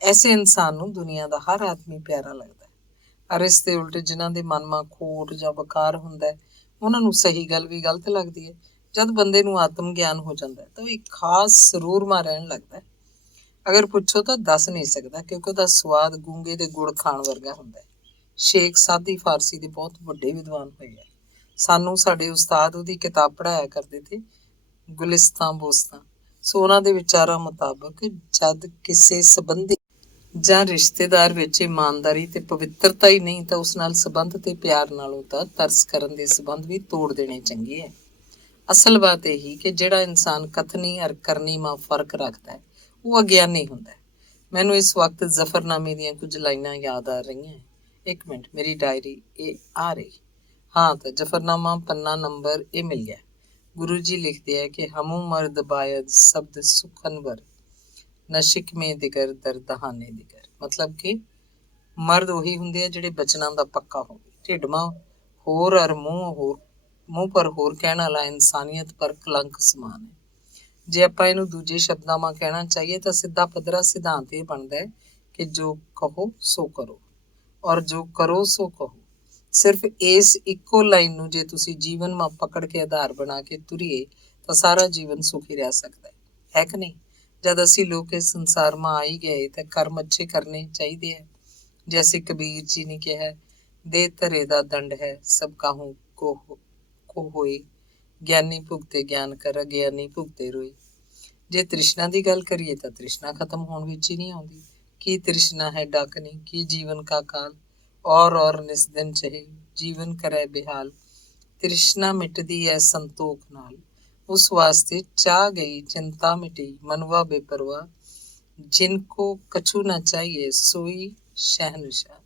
ਐਸੇ ਇਨਸਾਨ ਨੂੰ ਦੁਨੀਆ ਦਾ ਹਰ ਆਦਮੀ ਪਿਆਰਾ ਲੱਗਦਾ ਹੈ। ਔਰ ਇਸ ਦੇ ਉਲਟ ਜਿਨ੍ਹਾਂ ਦੇ ਮਨ ਮਾ ਖੋਟ ਜਾਂ ਵਕਾਰ ਹੁੰਦਾ ਹੈ ਉਹਨਾਂ ਨੂੰ ਸਹੀ ਗੱਲ ਵੀ ਗਲਤ ਲੱਗਦੀ ਹੈ। ਜਦ ਬੰਦੇ ਨੂੰ ਆਤਮ ਗਿਆਨ ਹੋ ਜਾਂਦਾ ਹੈ ਤਾਂ ਉਹ ਇੱਕ ਖਾਸ ਸਰੂਰ ਮਾ ਰਹਿਣ ਲੱਗਦਾ ਹੈ। ਅਗਰ ਪੁੱਛੋ ਤਾਂ ਦੱਸ ਨਹੀਂ ਸਕਦਾ ਕਿਉਂਕਿ ਉਹਦਾ ਸਵਾਦ ਗੂੰਗੇ ਦੇ ਗੁੜ ਖਾਣ ਵਰਗਾ ਹੁੰਦਾ ਹੈ। ਸ਼ੇਖ ਸਾਦੀ ਫਾਰਸੀ ਦੇ ਬਹੁਤ ਵੱਡੇ ਵਿਦਵਾਨ ਹੋਏ ਹੈ। ਸਾਨੂੰ ਸਾਡੇ ਉਸਤਾਦ ਉਹਦੀ ਕਿਤਾਬ ਪੜ੍ਹਾਇਆ ਕਰਦੇ ਥੇ, ਗੁਲਿਸਤਾਂ ਬੋਸਤਾਂ। ਸੋ ਉਹਨਾਂ ਦੇ ਵਿਚਾਰਾਂ ਮੁਤਾਬਕ ਜਦ ਕਿਸੇ ਸੰਬੰਧੀ ਜਾਂ ਰਿਸ਼ਤੇਦਾਰ ਵਿੱਚ ਇਮਾਨਦਾਰੀ ਤੇ ਪਵਿੱਤਰਤਾ ਹੀ ਨਹੀਂ ਤਾਂ ਉਸ ਨਾਲ ਸੰਬੰਧ ਤੇ ਪਿਆਰ ਨਾਲੋਂ ਤਾਂ ਤਰਸ ਕਰਨ ਦੇ ਸੰਬੰਧ ਵੀ ਤੋੜ ਦੇਣੇ ਚੰਗੇ ਹੈ। ਅਸਲ ਬਾਤ ਇਹੀ ਕਿ ਜਿਹੜਾ ਇਨਸਾਨ ਕਥਨੀ ਔਰ ਕਰਨੀ ਮਾ ਫਰਕ ਰੱਖਦਾ ਹੈ ਉਹ ਅਗਿਆਨੀ ਹੁੰਦਾ ਹੈ। ਮੈਨੂੰ ਇਸ ਵਕਤ ਜ਼ਫਰਨਾਮੇ ਦੀਆਂ ਕੁਝ ਲਾਈਨਾਂ ਯਾਦ ਆ ਰਹੀਆਂ। ਇੱਕ ਮਿੰਟ, ਮੇਰੀ ਡਾਇਰੀ ਇਹ ਆ ਰਹੀ। ਹਾਂ, ਤਾਂ ਜ਼ਫਰਨਾਮਾ ਪੰਨਾ ਨੰਬਰ ਇਹ ਮਿਲ ਗਿਆ। ਗੁਰੂ ਜੀ ਲਿਖਦੇ ਹੈ ਕਿ ਹਮੂ ਮਰਦ ਬਾਇਦ ਸ਼ਬਦ ਸੁਖਨਵਰ ਨਸ਼ਿਕ ਮੇ ਦਿਗਰ ਦਰਦਹਾਨੇ ਦਿਗਰ। ਮਤਲਬ ਕਿ ਮਰਦ ਉਹੀ ਹੁੰਦੇ ਆ ਜਿਹੜੇ ਬਚਨਾਂ ਦਾ ਪੱਕਾ ਹੋਵੇ। ਢਿੱਡਮਾ ਹੋਰ ਔਰ ਮੂੰਹ ਪਰ ਹੋਰ ਕਹਿਣ ਵਾਲਾ ਇਨਸਾਨੀਅਤ ਪਰ ਕਲੰਕ ਸਮਾਨ ਹੈ। ਜੇ ਆਪਾਂ ਇਹਨੂੰ ਦੂਜੇ ਸ਼ਬਦਾਂ ਮਾ ਕਹਿਣਾ ਚਾਹੀਏ ਤਾਂ ਸਿੱਧਾ ਪੱਧਰਾ ਸਿਧਾਂਤ ਇਹ ਬਣਦਾ ਹੈ ਕਿ ਜੋ ਕਹੋ ਸੋ ਕਰੋ ਔਰ ਜੋ ਕਰੋ ਸੋ ਕਹੋ। ਸਿਰਫ ਇਸ ਇੱਕੋ ਲਾਈਨ ਨੂੰ ਜੇ ਤੁਸੀਂ ਜੀਵਨ ਮਾ ਪਕੜ ਕੇ ਆਧਾਰ ਬਣਾ ਕੇ ਤੁਰੀਏ ਤਾਂ ਸਾਰਾ ਜੀਵਨ ਸੁਖੀ ਰਹਿ ਸਕਦਾ ਹੈ ਕਿ ਨਹੀਂ? ਜਦ ਅਸੀਂ ਲੋਕ ਇਸ ਸੰਸਾਰ ਮਾ ਆ ਹੀ ਗਏ ਤਾਂ ਕਰਮ ਅੱਛੇ ਕਰਨੇ ਚਾਹੀਦੇ ਹੈ। ਜੈਸੇ ਕਬੀਰ ਜੀ ਨੇ ਕਿਹਾ, ਦੇ ਧਰੇ ਦਾ ਦੰਡ ਹੈ ਸਭ ਕਾਹੂ ਕੋ ਹੋਏ, ਗਿਆਨੀ ਭੁਗਤੇ ਗਿਆਨ ਕਰ ਅਗਿਆਨੀ ਭੁਗਤੇ ਰੋਏ। ਜੇ ਤ੍ਰਿਸ਼ਨਾ ਦੀ ਗੱਲ ਕਰੀਏ ਤਾਂ ਤ੍ਰਿਸ਼ਨਾ ਖਤਮ ਹੋਣ ਵਿੱਚ ਹੀ ਨਹੀਂ ਆਉਂਦੀ। ਕੀ ਤ੍ਰਿਸ਼ਨਾ ਹੈ ਡਾਕਨੀ, ਕੀ ਜੀਵਨ ਕਾ ਕਾਲ, ਔਰ ਨਿਸ ਦਿਨ ਚਹੇ ਜੀਵਨ ਕਰੇ ਬਿਹਾਲ। ਤ੍ਰਿਸ਼ਨਾ ਮਿਟਦੀ ਹੈ ਸੰਤੋਖ ਨਾਲ, ਉਸ ਵਾਸਤੇ ਚਾਹ ਗਈ ਚਿੰਤਾ ਮਿਟੀ ਮਨਵਾ ਬੇਪਰਵਾਹ। ਜਿनको ਕਛੂ ਨਾ ਚਾਹੀਏ ਸੋਈ ਸ਼ਹਿਨशाह।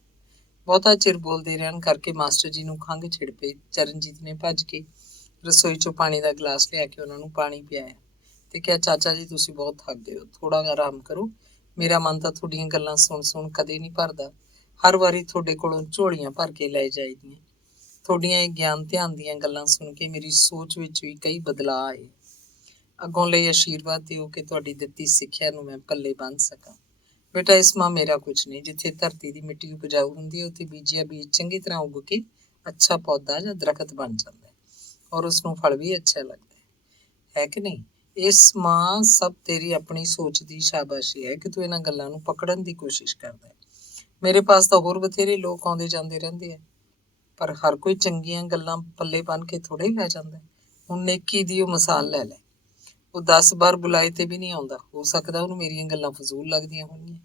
ਬਹੁਤਾ ਚਿਰ ਬੋਲਦੇ ਰਹਿਣ ਕਰਕੇ ਮਾਸਟਰ ਜੀ ਨੂੰ ਖੰਘ ਛਿੜ ਪਈ। ਚਰਨਜੀਤ ਨੇ ਭੱਜ ਕੇ ਰਸੋਈ ਚੋਂ ਪਾਣੀ ਦਾ ਗਲਾਸ ਲਿਆ ਕੇ ਉਹਨਾਂ ਨੂੰ ਪਾਣੀ ਪਿਆਇਆ ਤੇ ਕਿਹਾ, ਚਾਚਾ ਜੀ ਤੁਸੀਂ ਬਹੁਤ ਥੱਕ ਗਏ ਹੋ, ਥੋੜਾ ਆਰਾਮ ਕਰੋ। ਮੇਰਾ ਮਨ ਤਾਂ ਤੁਹਾਡੀਆਂ ਗੱਲਾਂ ਸੁਣ ਸੁਣ ਕਦੇ ਨਹੀਂ ਭਰਦਾ। ਹਰ ਵਾਰੀ ਤੁਹਾਡੇ ਕੋਲੋਂ ਝੋਲੀਆਂ ਭਰ ਕੇ ਲੈ ਜਾਈਦੀਆਂ। ਤੁਹਾਡੀਆਂ ਇਹ ਗਿਆਨ ਧਿਆਨ ਦੀਆਂ ਗੱਲਾਂ ਸੁਣ ਕੇ ਮੇਰੀ ਸੋਚ ਵਿੱਚ ਵੀ ਕਈ ਬਦਲਾਅ ਆਏ। ਅੱਗੋਂ ਲਈ ਆਸ਼ੀਰਵਾਦ ਦਿਓ ਕਿ ਤੁਹਾਡੀ ਦਿੱਤੀ ਸਿੱਖਿਆ ਨੂੰ ਮੈਂ ਪੱਲੇ ਬੰਨ੍ਹ ਸਕਾਂ। ਬੇਟਾ ਇਸ ਮਾਂ ਮੇਰਾ ਕੁਝ ਨਹੀਂ। ਜਿੱਥੇ ਧਰਤੀ ਦੀ ਮਿੱਟੀ ਉਪਜਾਊ ਹੁੰਦੀ ਹੈ ਉੱਥੇ ਬੀਜਿਆ ਬੀਜ ਚੰਗੀ ਤਰ੍ਹਾਂ ਉੱਗ ਕੇ ਅੱਛਾ ਪੌਦਾ ਜਾਂ ਦਰਖਤ ਬਣ ਜਾਂਦਾ ਹੈ ਔਰ ਉਸਨੂੰ ਫਲ ਵੀ ਅੱਛਾ ਲੱਗਦਾ ਹੈ ਕਿ ਨਹੀਂ। ਇਸ ਮਾਂ ਸਭ ਤੇਰੀ ਆਪਣੀ ਸੋਚ ਦੀ ਸ਼ਾਬਾਸ਼ੀ ਹੈ ਕਿ ਤੂੰ ਇਹਨਾਂ ਗੱਲਾਂ ਨੂੰ ਪਕੜਨ ਦੀ ਕੋਸ਼ਿਸ਼ ਕਰਦਾ ਹੈ। ਮੇਰੇ ਪਾਸ ਤਾਂ ਹੋਰ ਬਥੇਰੇ ਲੋਕ ਆਉਂਦੇ ਜਾਂਦੇ ਰਹਿੰਦੇ ਆ, ਪਰ ਹਰ ਕੋਈ ਚੰਗੀਆਂ ਗੱਲਾਂ ਪੱਲੇ ਬੰਨ੍ਹ ਕੇ ਥੋੜ੍ਹਾ ਹੀ ਲੈ ਜਾਂਦਾ। ਹੁਣ ਨੇਕੀ ਦੀ ਉਹ ਮਿਸਾਲ ਲੈ ਲੈ। ਉਹ 10 ਵਾਰ ਬੁਲਾਏ ਤੇ ਵੀ ਨਹੀਂ ਆਉਂਦਾ। ਹੋ ਸਕਦਾ ਉਹਨੂੰ ਮੇਰੀਆਂ ਗੱਲਾਂ ਫਜ਼ੂਲ ਲੱਗਦੀਆਂ ਹੋਣਗੀਆਂ।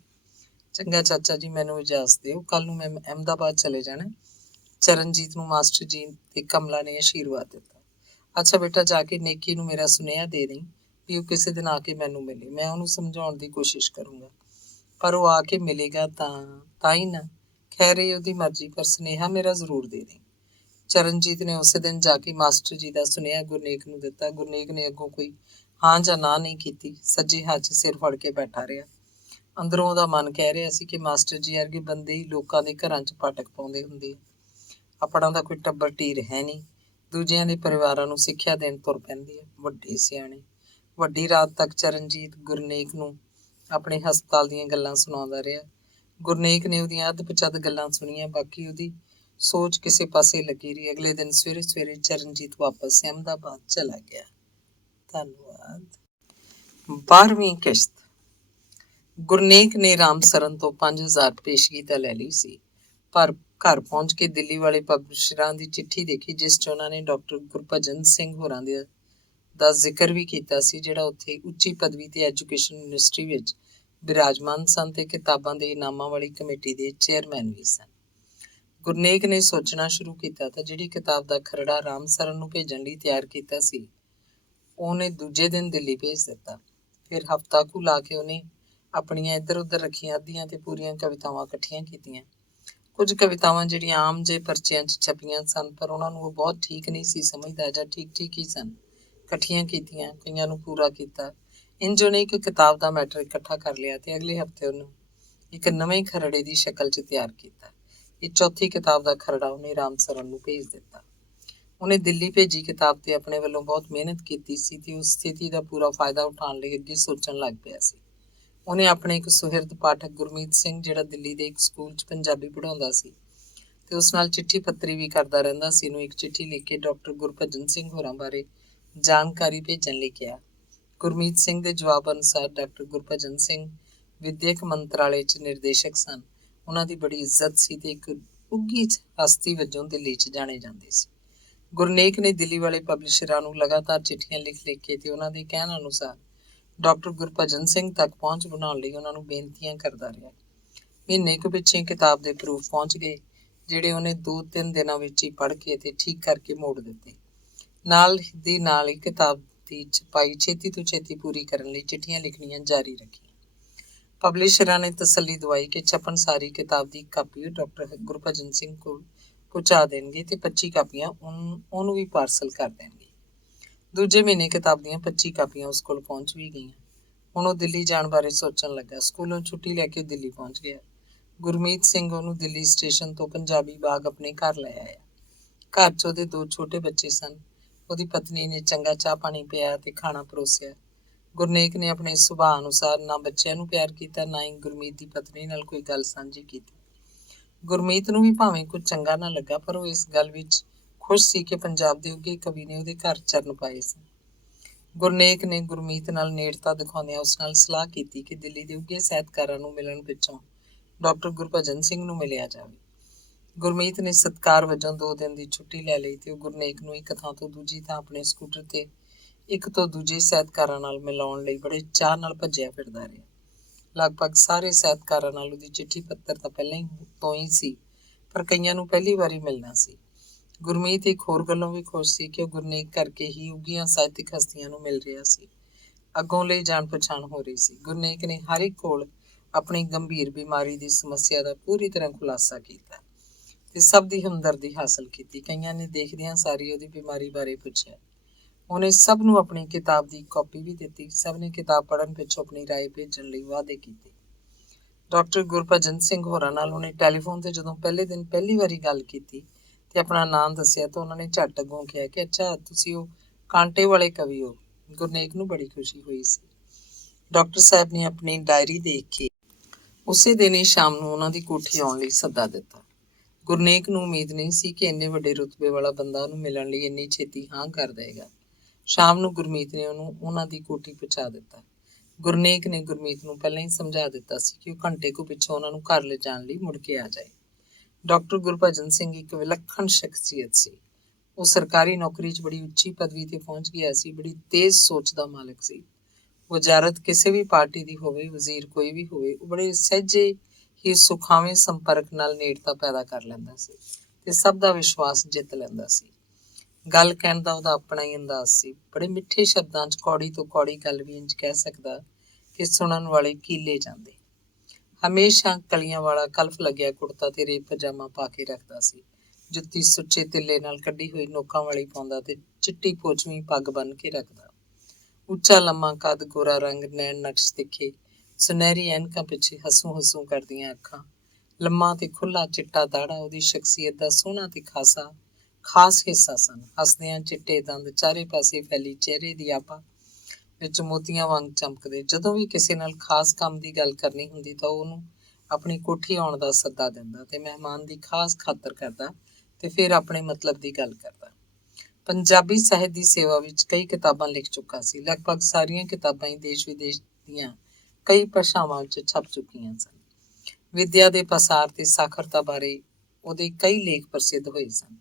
ਚੰਗਾ ਚਾਚਾ ਜੀ, ਮੈਨੂੰ ਇਜਾਜ਼ਤ ਦਿਓ। ਕੱਲ ਨੂੰ ਮੈਂ ਅਹਿਮਦਾਬਾਦ ਚਲੇ ਜਾਣਾ। ਚਰਨਜੀਤ ਨੂੰ ਮਾਸਟਰ ਜੀ ਤੇ ਕਮਲਾ ਨੇ ਆਸ਼ੀਰਵਾਦ ਦਿੱਤਾ। ਅੱਛਾ ਬੇਟਾ, ਜਾ ਕੇ ਨੇਕੀ ਨੂੰ ਮੇਰਾ ਸੁਨੇਹਾ ਦੇ ਦੇਈਂ ਵੀ ਉਹ ਕਿਸੇ ਦਿਨ ਆ ਕੇ ਮੈਨੂੰ ਮਿਲੇ। ਮੈਂ ਉਹਨੂੰ ਸਮਝਾਉਣ ਦੀ ਕੋਸ਼ਿਸ਼ ਕਰੂੰਗਾ, ਪਰ ਉਹ ਆ ਕੇ ਮਿਲੇਗਾ ਤਾਂ ਹੀ ਨਾ। ਖੈਰ ਇਹ ਉਹਦੀ ਮਰਜ਼ੀ, ਪਰ ਸੁਨੇਹਾ ਮੇਰਾ ਜ਼ਰੂਰ ਦੇ ਦੇਈਂ। ਚਰਨਜੀਤ ਨੇ ਉਸੇ ਦਿਨ ਜਾ ਕੇ ਮਾਸਟਰ ਜੀ ਦਾ ਸੁਨੇਹਾ ਗੁਰਨੇਕ ਨੂੰ ਦਿੱਤਾ। ਗੁਰਨੇਕ ਨੇ ਅੱਗੋਂ ਕੋਈ ਹਾਂ ਜਾਂ ਨਾ ਨਹੀਂ ਕੀਤੀ, ਸੱਜੇ ਹੱਥ 'ਚ ਸਿਰ ਫੜ ਕੇ ਬੈਠਾ ਰਿਹਾ। ਅੰਦਰੋਂ ਉਹਦਾ ਮਨ ਕਹਿ ਰਿਹਾ ਸੀ ਕਿ ਮਾਸਟਰ ਜੀ ਵਰਗੇ ਬੰਦੇ ਹੀ ਲੋਕਾਂ ਦੇ ਘਰਾਂ 'ਚ ਪਾਟਕ ਪਾਉਂਦੇ ਹੁੰਦੇ ਆ। ਆਪਣਾ ਤਾਂ ਕੋਈ ਟੱਬਰ ਟੀਰ ਹੈ ਨਹੀਂ, ਦੂਜਿਆਂ ਦੇ ਪਰਿਵਾਰਾਂ ਨੂੰ ਸਿੱਖਿਆ ਦੇਣ ਤੁਰ ਪੈਂਦੇ ਆ ਵੱਡੇ ਸਿਆਣੇ। ਵੱਡੀ ਰਾਤ ਤੱਕ ਚਰਨਜੀਤ ਗੁਰਨੇਕ ਨੂੰ ਆਪਣੇ ਹਸਪਤਾਲ ਦੀਆਂ ਗੱਲਾਂ ਸੁਣਾਉਂਦਾ ਰਿਹਾ। ਗੁਰਨੇਕ ਨੇ ਉਹਦੀਆਂ ਅੱਧ-ਪਚੱਧ ਗੱਲਾਂ ਸੁਣੀਆਂ, ਬਾਕੀ ਉਹਦੀ ਸੋਚ ਕਿਸੇ ਪਾਸੇ ਲੱਗੀ ਰਹੀ। ਅਗਲੇ ਦਿਨ ਸਵੇਰੇ ਸਵੇਰੇ ਚਰਨਜੀਤ ਵਾਪਸ ਅਹਿਮਦਾਬਾਦ ਚਲਾ ਗਿਆ। ਧੰਨਵਾਦ। 12ਵੀਂ ਕਿਸ਼ਤ। ਗੁਰਨੇਕ ਨੇ ਰਾਮ ਸਰਨ ਤੋਂ 5000 ਪੇਸ਼ਗੀ ਤਾਂ ਲੈ ਲਈ ਸੀ, ਪਰ ਘਰ ਪਹੁੰਚ ਕੇ ਦਿੱਲੀ ਵਾਲੇ ਪਬਲਿਸ਼ਰਾਂ ਦੀ ਚਿੱਠੀ ਦੇਖੀ, ਜਿਸ 'ਚ ਉਹਨਾਂ ਨੇ ਡਾਕਟਰ ਗੁਰਭਜਨ ਸਿੰਘ ਹੋਰਾਂ ਦਾ ਜ਼ਿਕਰ ਵੀ ਕੀਤਾ ਸੀ, ਜਿਹੜਾ ਉੱਥੇ ਉੱਚੀ ਪਦਵੀ ਤੇ ਐਜੂਕੇਸ਼ਨ ਯੂਨੀਵਰਸਿਟੀ ਵਿੱਚ ਬਿਰਾਜਮਾਨ ਸਨ ਤੇ ਕਿਤਾਬਾਂ ਦੇ ਇਨਾਮਾਂ ਵਾਲੀ ਕਮੇਟੀ ਦੇ ਚੇਅਰਮੈਨ ਵੀ ਸਨ। ਗੁਰਨੇਕ ਨੇ ਸੋਚਣਾ ਸ਼ੁਰੂ ਕੀਤਾ ਤਾਂ ਜਿਹੜੀ ਕਿਤਾਬ ਦਾ ਖਰੜਾ ਰਾਮ ਸਰਨ ਨੂੰ ਭੇਜਣ ਲਈ ਤਿਆਰ ਕੀਤਾ ਸੀ, ਉਹਨੇ ਦੂਜੇ ਦਿਨ ਦਿੱਲੀ ਭੇਜ ਦਿੱਤਾ। ਫਿਰ ਹਫ਼ਤਾ ਕੁ ਲਾ ਕੇ ਉਹਨੇ ਆਪਣੀਆਂ ਇੱਧਰ ਉੱਧਰ ਰੱਖੀਆਂ ਅੱਧੀਆਂ ਤੇ ਪੂਰੀਆਂ ਕਵਿਤਾਵਾਂ ਇਕੱਠੀਆਂ ਕੀਤੀਆਂ। ਕੁਝ ਕਵਿਤਾਵਾਂ ਜਿਹੜੀਆਂ ਆਮ ਜਿਹੇ ਪਰਚਿਆਂ 'ਚ ਛਪੀਆਂ ਸਨ, ਪਰ ਉਹਨਾਂ ਨੂੰ ਉਹ ਬਹੁਤ ਠੀਕ ਨਹੀਂ ਸੀ ਸਮਝਦਾ, ਜਾਂ ਠੀਕ ਠੀਕ ਹੀ ਸਨ। ਇਕੱਠੀਆਂ ਕੀਤੀਆਂ, ਕਈਆਂ ਨੂੰ ਪੂਰਾ ਕੀਤਾ। ਇੰਜ ਉਹਨੇ ਇੱਕ ਕਿਤਾਬ ਦਾ ਮੈਟਰ ਇਕੱਠਾ ਕਰ ਲਿਆ ਤੇ ਅਗਲੇ ਹਫ਼ਤੇ ਉਹਨੂੰ ਇੱਕ ਨਵੇਂ ਖਰੜੇ ਦੀ ਸ਼ਕਲ 'ਚ ਤਿਆਰ ਕੀਤਾ। ਇਹ ਚੌਥੀ ਕਿਤਾਬ ਦਾ ਖਰੜਾ ਉਹਨੇ ਰਾਮ ਸਰਨ ਨੂੰ ਭੇਜ ਦਿੱਤਾ। ਉਹਨੇ ਦਿੱਲੀ ਭੇਜੀ ਕਿਤਾਬ ਤੇ ਆਪਣੇ ਵੱਲੋਂ ਬਹੁਤ ਮਿਹਨਤ ਕੀਤੀ ਸੀ ਤੇ ਉਸ ਸਥਿਤੀ ਦਾ ਪੂਰਾ ਫਾਇਦਾ ਉਠਾਉਣ ਲਈ ਅੱਗੇ ਸੋਚਣ ਲੱਗ ਪਿਆ ਸੀ। ਉਹਨੇ ਆਪਣੇ ਇੱਕ ਸੁਹਿਰਦ ਪਾਠਕ ਗੁਰਮੀਤ ਸਿੰਘ, ਜਿਹੜਾ ਦਿੱਲੀ ਦੇ ਇੱਕ ਸਕੂਲ 'ਚ ਪੰਜਾਬੀ ਪੜ੍ਹਾਉਂਦਾ ਸੀ ਤੇ ਉਸ ਨਾਲ ਚਿੱਠੀ ਪੱਤਰੀ ਵੀ ਕਰਦਾ ਰਹਿੰਦਾ ਸੀ, ਨੂੰ ਇੱਕ ਚਿੱਠੀ ਲਿਖ ਕੇ ਡਾਕਟਰ ਗੁਰਭਜਨ ਸਿੰਘ ਹੋਰਾਂ ਬਾਰੇ ਜਾਣਕਾਰੀ ਭੇਜਣ ਲਈ ਕਿਹਾ। ਗੁਰਮੀਤ ਸਿੰਘ ਦੇ ਜਵਾਬ ਅਨੁਸਾਰ ਡਾਕਟਰ ਗੁਰਭਜਨ ਸਿੰਘ ਵਿਦਿਅਕ ਮੰਤਰਾਲੇ 'ਚ ਨਿਰਦੇਸ਼ਕ ਸਨ। ਉਹਨਾਂ ਦੀ ਬੜੀ ਇੱਜ਼ਤ ਸੀ ਤੇ ਇੱਕ ਉੱਘੀ ਹਸਤੀ ਵਜੋਂ ਦਿੱਲੀ 'ਚ ਜਾਣੇ ਜਾਂਦੇ ਸੀ। ਗੁਰਨੇਕ ਨੇ ਦਿੱਲੀ ਵਾਲੇ ਪਬਲਿਸ਼ਰਾਂ ਨੂੰ ਲਗਾਤਾਰ ਚਿੱਠੀਆਂ ਲਿਖ ਕੇ ਤੇ ਉਹਨਾਂ ਦੇ ਕਹਿਣ ਅਨੁਸਾਰ ਡਾਕਟਰ ਗੁਰਭਜਨ ਸਿੰਘ ਤੱਕ ਪਹੁੰਚ ਬਣਾਉਣ ਲਈ ਉਹਨਾਂ ਨੂੰ ਬੇਨਤੀਆਂ ਕਰਦਾ ਰਿਹਾ। ਮਹੀਨੇ ਕੁ ਪਿੱਛੇ ਕਿਤਾਬ ਦੇ ਪ੍ਰੂਫ ਪਹੁੰਚ ਗਏ, ਜਿਹੜੇ ਉਹਨੇ 2-3 ਦਿਨਾਂ ਵਿੱਚ ਹੀ ਪੜ੍ਹ ਕੇ ਤੇ ਠੀਕ ਕਰਕੇ ਮੋੜ ਦਿੱਤੇ। ਨਾਲ ਹੀ ਕਿਤਾਬ ਦੀ ਛਪਾਈ ਛੇਤੀ ਤੋਂ ਛੇਤੀ ਪੂਰੀ ਕਰਨ ਲਈ ਚਿੱਠੀਆਂ ਲਿਖਣੀਆਂ ਜਾਰੀ ਰੱਖੀਆਂ। ਪਬਲਿਸ਼ਰਾਂ ਨੇ ਤਸੱਲੀ ਦਵਾਈ ਕਿ ਛਪਣ ਸਾਰੀ ਕਿਤਾਬ ਦੀ ਕਾਪੀ ਡਾਕਟਰ ਗੁਰਭਜਨ ਸਿੰਘ ਕੋਲ ਪਹੁੰਚਾ ਦੇਣਗੇ ਤੇ 25 ਕਾਪੀਆਂ ਉਹਨੂੰ ਵੀ ਪਾਰਸਲ ਕਰ ਦੇਣਗੇ। ਦੂਜੇ ਮਹੀਨੇ ਕਿਤਾਬ ਦੀਆਂ 25 ਕਾਪੀਆਂ ਉਸ ਕੋਲ ਪਹੁੰਚ ਵੀ ਗਈਆਂ। ਹੁਣ ਉਹ ਦਿੱਲੀ ਜਾਣ ਬਾਰੇ ਸੋਚਣ ਲੱਗਾ। ਸਕੂਲੋਂ ਛੁੱਟੀ ਲੈ ਕੇ ਦਿੱਲੀ ਪਹੁੰਚ ਗਿਆ। ਗੁਰਮੀਤ ਸਿੰਘ ਉਹਨੂੰ ਦਿੱਲੀ ਸਟੇਸ਼ਨ ਤੋਂ ਪੰਜਾਬੀ ਬਾਗ ਆਪਣੇ ਘਰ ਲੈ ਆਇਆ। ਘਰ 'ਚ ਉਹਦੇ 2 ਛੋਟੇ ਬੱਚੇ ਸਨ। ਉਹਦੀ ਪਤਨੀ ਨੇ ਚੰਗਾ ਚਾਹ ਪਾਣੀ ਪਿਆਇਆ ਤੇ ਖਾਣਾ ਪਰੋਸਿਆ। ਗੁਰਨੇਕ ਨੇ ਆਪਣੇ ਸੁਭਾਅ ਅਨੁਸਾਰ ਨਾ ਬੱਚਿਆਂ ਨੂੰ ਪਿਆਰ ਕੀਤਾ, ਨਾ ਹੀ ਗੁਰਮੀਤ ਦੀ ਪਤਨੀ ਨਾਲ ਕੋਈ ਗੱਲ ਸਾਂਝੀ ਕੀਤੀ। ਗੁਰਮੀਤ ਨੂੰ ਵੀ ਭਾਵੇਂ ਕੁਝ ਚੰਗਾ ਨਾ ਲੱਗਾ, ਪਰ ਉਹ ਇਸ ਗੱਲ ਵਿੱਚ ਖੁਸ਼ ਸੀ ਕਿ ਪੰਜਾਬ ਦੇ ਉੱਘੇ ਕਵੀ ਨੇ ਉਹਦੇ ਘਰ ਚਰਨ ਪਾਏ ਸਨ। ਗੁਰਨੇਕ ਨੇ ਗੁਰਮੀਤ ਨਾਲ ਨੇੜਤਾ ਦਿਖਾਉਂਦਿਆਂ ਉਸ ਨਾਲ ਸਲਾਹ ਕੀਤੀ ਕਿ ਦਿੱਲੀ ਦੇ ਉੱਘੇ ਸਾਹਿਤਕਾਰਾਂ ਨੂੰ ਮਿਲਣ ਪਿੱਛੋਂ ਡਾਕਟਰ ਗੁਰਭਜਨ ਸਿੰਘ ਨੂੰ ਮਿਲਿਆ ਜਾਵੇ। ਗੁਰਮੀਤ ਨੇ ਸਤਿਕਾਰ ਵਜੋਂ 2 ਦਿਨ ਦੀ ਛੁੱਟੀ ਲੈ ਲਈ ਤੇ ਉਹ ਗੁਰਨੇਕ ਨੂੰ ਇੱਕ ਥਾਂ ਤੋਂ ਦੂਜੀ ਥਾਂ ਆਪਣੇ ਸਕੂਟਰ ਤੇ ਇੱਕ ਤੋਂ ਦੂਜੇ ਸਾਹਿਤਕਾਰਾਂ ਨਾਲ ਮਿਲਾਉਣ ਲਈ ਬੜੇ ਚਾਅ ਨਾਲ ਭੱਜਿਆ ਫਿਰਦਾ ਰਿਹਾ। ਲਗਭਗ ਸਾਰੇ ਸਾਹਿਤਕਾਰਾਂ ਨਾਲ ਉਹਦੀ ਚਿੱਠੀ ਪੱਤਰ ਤਾਂ ਪਹਿਲਾਂ ਤੋਂ ਹੀ ਸੀ, ਪਰ ਕਈਆਂ ਨੂੰ ਪਹਿਲੀ ਵਾਰੀ ਮਿਲਣਾ ਸੀ। ਗੁਰਮੀਤ ਇੱਕ ਹੋਰ ਗੱਲੋਂ ਵੀ ਖੁਸ਼ ਸੀ ਕਿ ਉਹ ਗੁਰਨੇਕ ਕਰਕੇ ਹੀ ਉੱਘੀਆਂ ਸਾਹਿਤਕ ਹਸਤੀਆਂ ਨੂੰ ਮਿਲ ਰਿਹਾ ਸੀ। ਅੱਗੋਂ ਲਈ ਜਾਣ ਪਛਾਣ ਹੋ ਰਹੀ ਸੀ। ਗੁਰਨੇਕ ਨੇ ਹਰ ਇੱਕ ਕੋਲ ਆਪਣੀ ਗੰਭੀਰ ਬਿਮਾਰੀ ਦੀ ਸਮੱਸਿਆ ਦਾ ਪੂਰੀ ਤਰ੍ਹਾਂ ਖੁਲਾਸਾ ਕੀਤਾ ਤੇ ਸਭ ਦੀ ਹਮਦਰਦੀ ਹਾਸਲ ਕੀਤੀ। ਕਈਆਂ ਨੇ ਦੇਖਦਿਆਂ ਸਾਰੀ ਉਹਦੀ ਬਿਮਾਰੀ ਬਾਰੇ ਪੁੱਛਿਆ। ਉਹਨੇ ਸਭ ਨੂੰ ਆਪਣੀ ਕਿਤਾਬ ਦੀ ਕਾਪੀ ਵੀ ਦਿੱਤੀ। ਸਭ ਨੇ ਕਿਤਾਬ ਪੜ੍ਹਨ ਪਿੱਛੋਂ ਆਪਣੀ ਰਾਏ ਭੇਜਣ ਲਈ ਵਾਅਦੇ ਕੀਤੇ। ਡਾਕਟਰ ਗੁਰਭਜਨ ਸਿੰਘ ਹੋਰਾਂ ਨਾਲ ਉਹਨੇ ਟੈਲੀਫੋਨ ਤੇ ਜਦੋਂ ਪਹਿਲੇ ਦਿਨ ਪਹਿਲੀ ਵਾਰੀ ਗੱਲ ਕੀਤੀ ਤੇ ਆਪਣਾ ਨਾਮ ਦੱਸਿਆ ਤਾਂ ਉਹਨਾਂ ਨੇ ਝੱਟ ਅੱਗੋਂ ਕਿਹਾ ਕਿ ਅੱਛਾ, ਤੁਸੀਂ ਉਹ ਕਾਂਟੇ ਵਾਲੇ ਕਵੀ ਹੋ ਗੁਰਨੇਕ ਨੂੰ ਬੜੀ ਖੁਸ਼ੀ ਹੋਈ ਸੀ। ਡਾਕਟਰ ਸਾਹਿਬ ਨੇ ਆਪਣੀ ਡਾਇਰੀ ਦੇਖ ਕੇ ਉਸੇ ਦਿਨ ਹੀ ਸ਼ਾਮ ਨੂੰ ਉਹਨਾਂ ਦੀ ਕੋਠੀ ਆਉਣ ਲਈ ਸੱਦਾ ਦਿੱਤਾ। ਗੁਰਨੇਕ ਨੂੰ ਉਮੀਦ ਨਹੀਂ ਸੀ ਕਿ ਇੰਨੇ ਵੱਡੇ ਰੁਤਬੇ ਵਾਲਾ ਬੰਦਾ ਉਹਨੂੰ ਮਿਲਣ ਲਈ ਇੰਨੀ ਛੇਤੀ ਹਾਂ ਕਰ ਦੇਗਾ। ਸ਼ਾਮ ਨੂੰ ਗੁਰਮੀਤ ਨੇ ਉਹਨੂੰ ਉਹਨਾਂ ਦੀ ਕੋਠੀ ਪਹੁੰਚਾ ਦਿੱਤਾ। ਗੁਰਨੇਕ ਨੇ ਗੁਰਮੀਤ ਨੂੰ ਪਹਿਲਾਂ ਹੀ ਸਮਝਾ ਦਿੱਤਾ ਸੀ ਕਿ ਉਹ ਘੰਟੇ ਕੁ ਪਿੱਛੋਂ ਉਹਨਾਂ ਨੂੰ ਘਰ ਲਿਜਾਣ ਲਈ ਮੁੜ ਕੇ ਆ ਜਾਏ। ਡਾਕਟਰ ਗੁਰਭਜਨ ਸਿੰਘ ਇੱਕ ਵਿਲੱਖਣ ਸ਼ਖਸੀਅਤ ਸੀ। ਉਹ ਸਰਕਾਰੀ ਨੌਕਰੀ 'ਚ ਬੜੀ ਉੱਚੀ ਪਦਵੀ ਤੇ ਪਹੁੰਚ ਗਿਆ ਸੀ। ਬੜੀ ਤੇਜ਼ ਸੋਚ ਦਾ ਮਾਲਕ ਸੀ। ਵਜ਼ਾਰਤ ਕਿਸੇ ਵੀ ਪਾਰਟੀ ਦੀ ਹੋਵੇ, ਵਜ਼ੀਰ ਕੋਈ ਵੀ ਹੋਵੇ, ਉਹ ਬੜੇ ਸਹਿਜੇ ਹੀ ਸੁਖਾਵੇਂ ਸੰਪਰਕ ਨਾਲ ਨੇੜਤਾ ਪੈਦਾ ਕਰ ਲੈਂਦਾ ਸੀ ਤੇ ਸਭ ਦਾ ਵਿਸ਼ਵਾਸ ਜਿੱਤ ਲੈਂਦਾ ਸੀ। ਗੱਲ ਕਹਿਣ ਦਾ ਉਹਦਾ ਆਪਣਾ ਹੀ ਅੰਦਾਜ਼ ਸੀ। ਬੜੇ ਮਿੱਠੇ ਸ਼ਬਦਾਂ 'ਚ ਕੌੜੀ ਤੋਂ ਕੌੜੀ ਗੱਲ ਵੀ ਇੰਝ ਕਹਿ ਸਕਦਾ ਕਿ ਸੁਣਨ ਵਾਲੇ ਕੀਲੇ ਜਾਂਦੇ। ਹਮੇਸ਼ਾ ਕਲੀਆਂ ਵਾਲਾ ਕਲਫ ਲੱਗਿਆ ਕੁੜਤਾ ਤੇ ਰੇਪ ਪਜਾਮਾ ਪਾ ਕੇ ਰੱਖਦਾ ਸੀ। ਜੁੱਤੀ ਸੁੱਚੇ ਤਿੱਲੇ ਨਾਲ ਕੱਢੀ ਹੋਈ ਨੋਕਾਂ ਵਾਲੀ ਪਾਉਂਦਾ ਤੇ ਚਿੱਟੀ ਪੋਚਵੀਂ ਪੱਗ ਬੰਨ੍ਹ ਕੇ ਰੱਖਦਾ। ਉੱਚਾ ਲੰਮਾ ਕੱਦ, ਗੋਰਾ ਰੰਗ, ਨੈਣ ਨਕਸ਼ ਤਿੱਖੇ, ਸੁਨਹਿਰੀ ਐਨਕਾਂ ਪਿੱਛੇ ਹਸੂੰ ਹਸੂੰ ਕਰਦੀਆਂ ਅੱਖਾਂ, ਲੰਮਾ ਤੇ ਖੁੱਲ੍ਹਾ ਚਿੱਟਾ ਦਾੜਾ ਉਹਦੀ ਸ਼ਖਸੀਅਤ ਦਾ ਸੋਹਣਾ ਤੇ ਖਾਸ ਹਿੱਸਾ ਸਨ। ਹੱਸਦਿਆਂ ਚਿੱਟੇ ਦੰਦ, ਚਾਰੇ ਪਾਸੇ ਫੈਲੀ ਚਿਹਰੇ ਦੀ ਆਭਾ ਵਿੱਚ ਮੋਤੀਆਂ ਵਾਂਗ ਚਮਕਦੇ। ਜਦੋਂ ਵੀ ਕਿਸੇ ਨਾਲ ਖਾਸ ਕੰਮ ਦੀ ਗੱਲ ਕਰਨੀ ਹੁੰਦੀ ਤਾਂ ਉਹਨੂੰ ਆਪਣੀ ਕੋਠੀ ਆਉਣ ਦਾ ਸੱਦਾ ਦਿੰਦਾ ਤੇ ਮਹਿਮਾਨ ਦੀ ਖਾਸ ਖਾਤਰ ਕਰਦਾ ਤੇ ਫਿਰ ਆਪਣੇ ਮਤਲਬ ਦੀ ਗੱਲ ਕਰਦਾ। ਪੰਜਾਬੀ ਸਾਹਿਤ ਦੀ ਸੇਵਾ ਵਿੱਚ ਕਈ ਕਿਤਾਬਾਂ ਲਿਖ ਚੁੱਕਾ ਸੀ। ਲਗਭਗ ਸਾਰੀਆਂ ਕਿਤਾਬਾਂ ਹੀ ਦੇਸ਼ ਵਿਦੇਸ਼ ਦੀਆਂ ਕਈ ਭਾਸ਼ਾਵਾਂ ਵਿੱਚ ਛਪ ਚੁੱਕੀਆਂ ਸਨ। ਵਿਦਿਆ ਦੇ ਪਸਾਰ ਤੇ ਸਾਖਰਤਾ ਬਾਰੇ ਉਹਦੇ ਕਈ ਲੇਖ ਪ੍ਰਸਿੱਧ ਹੋਏ ਸਨ।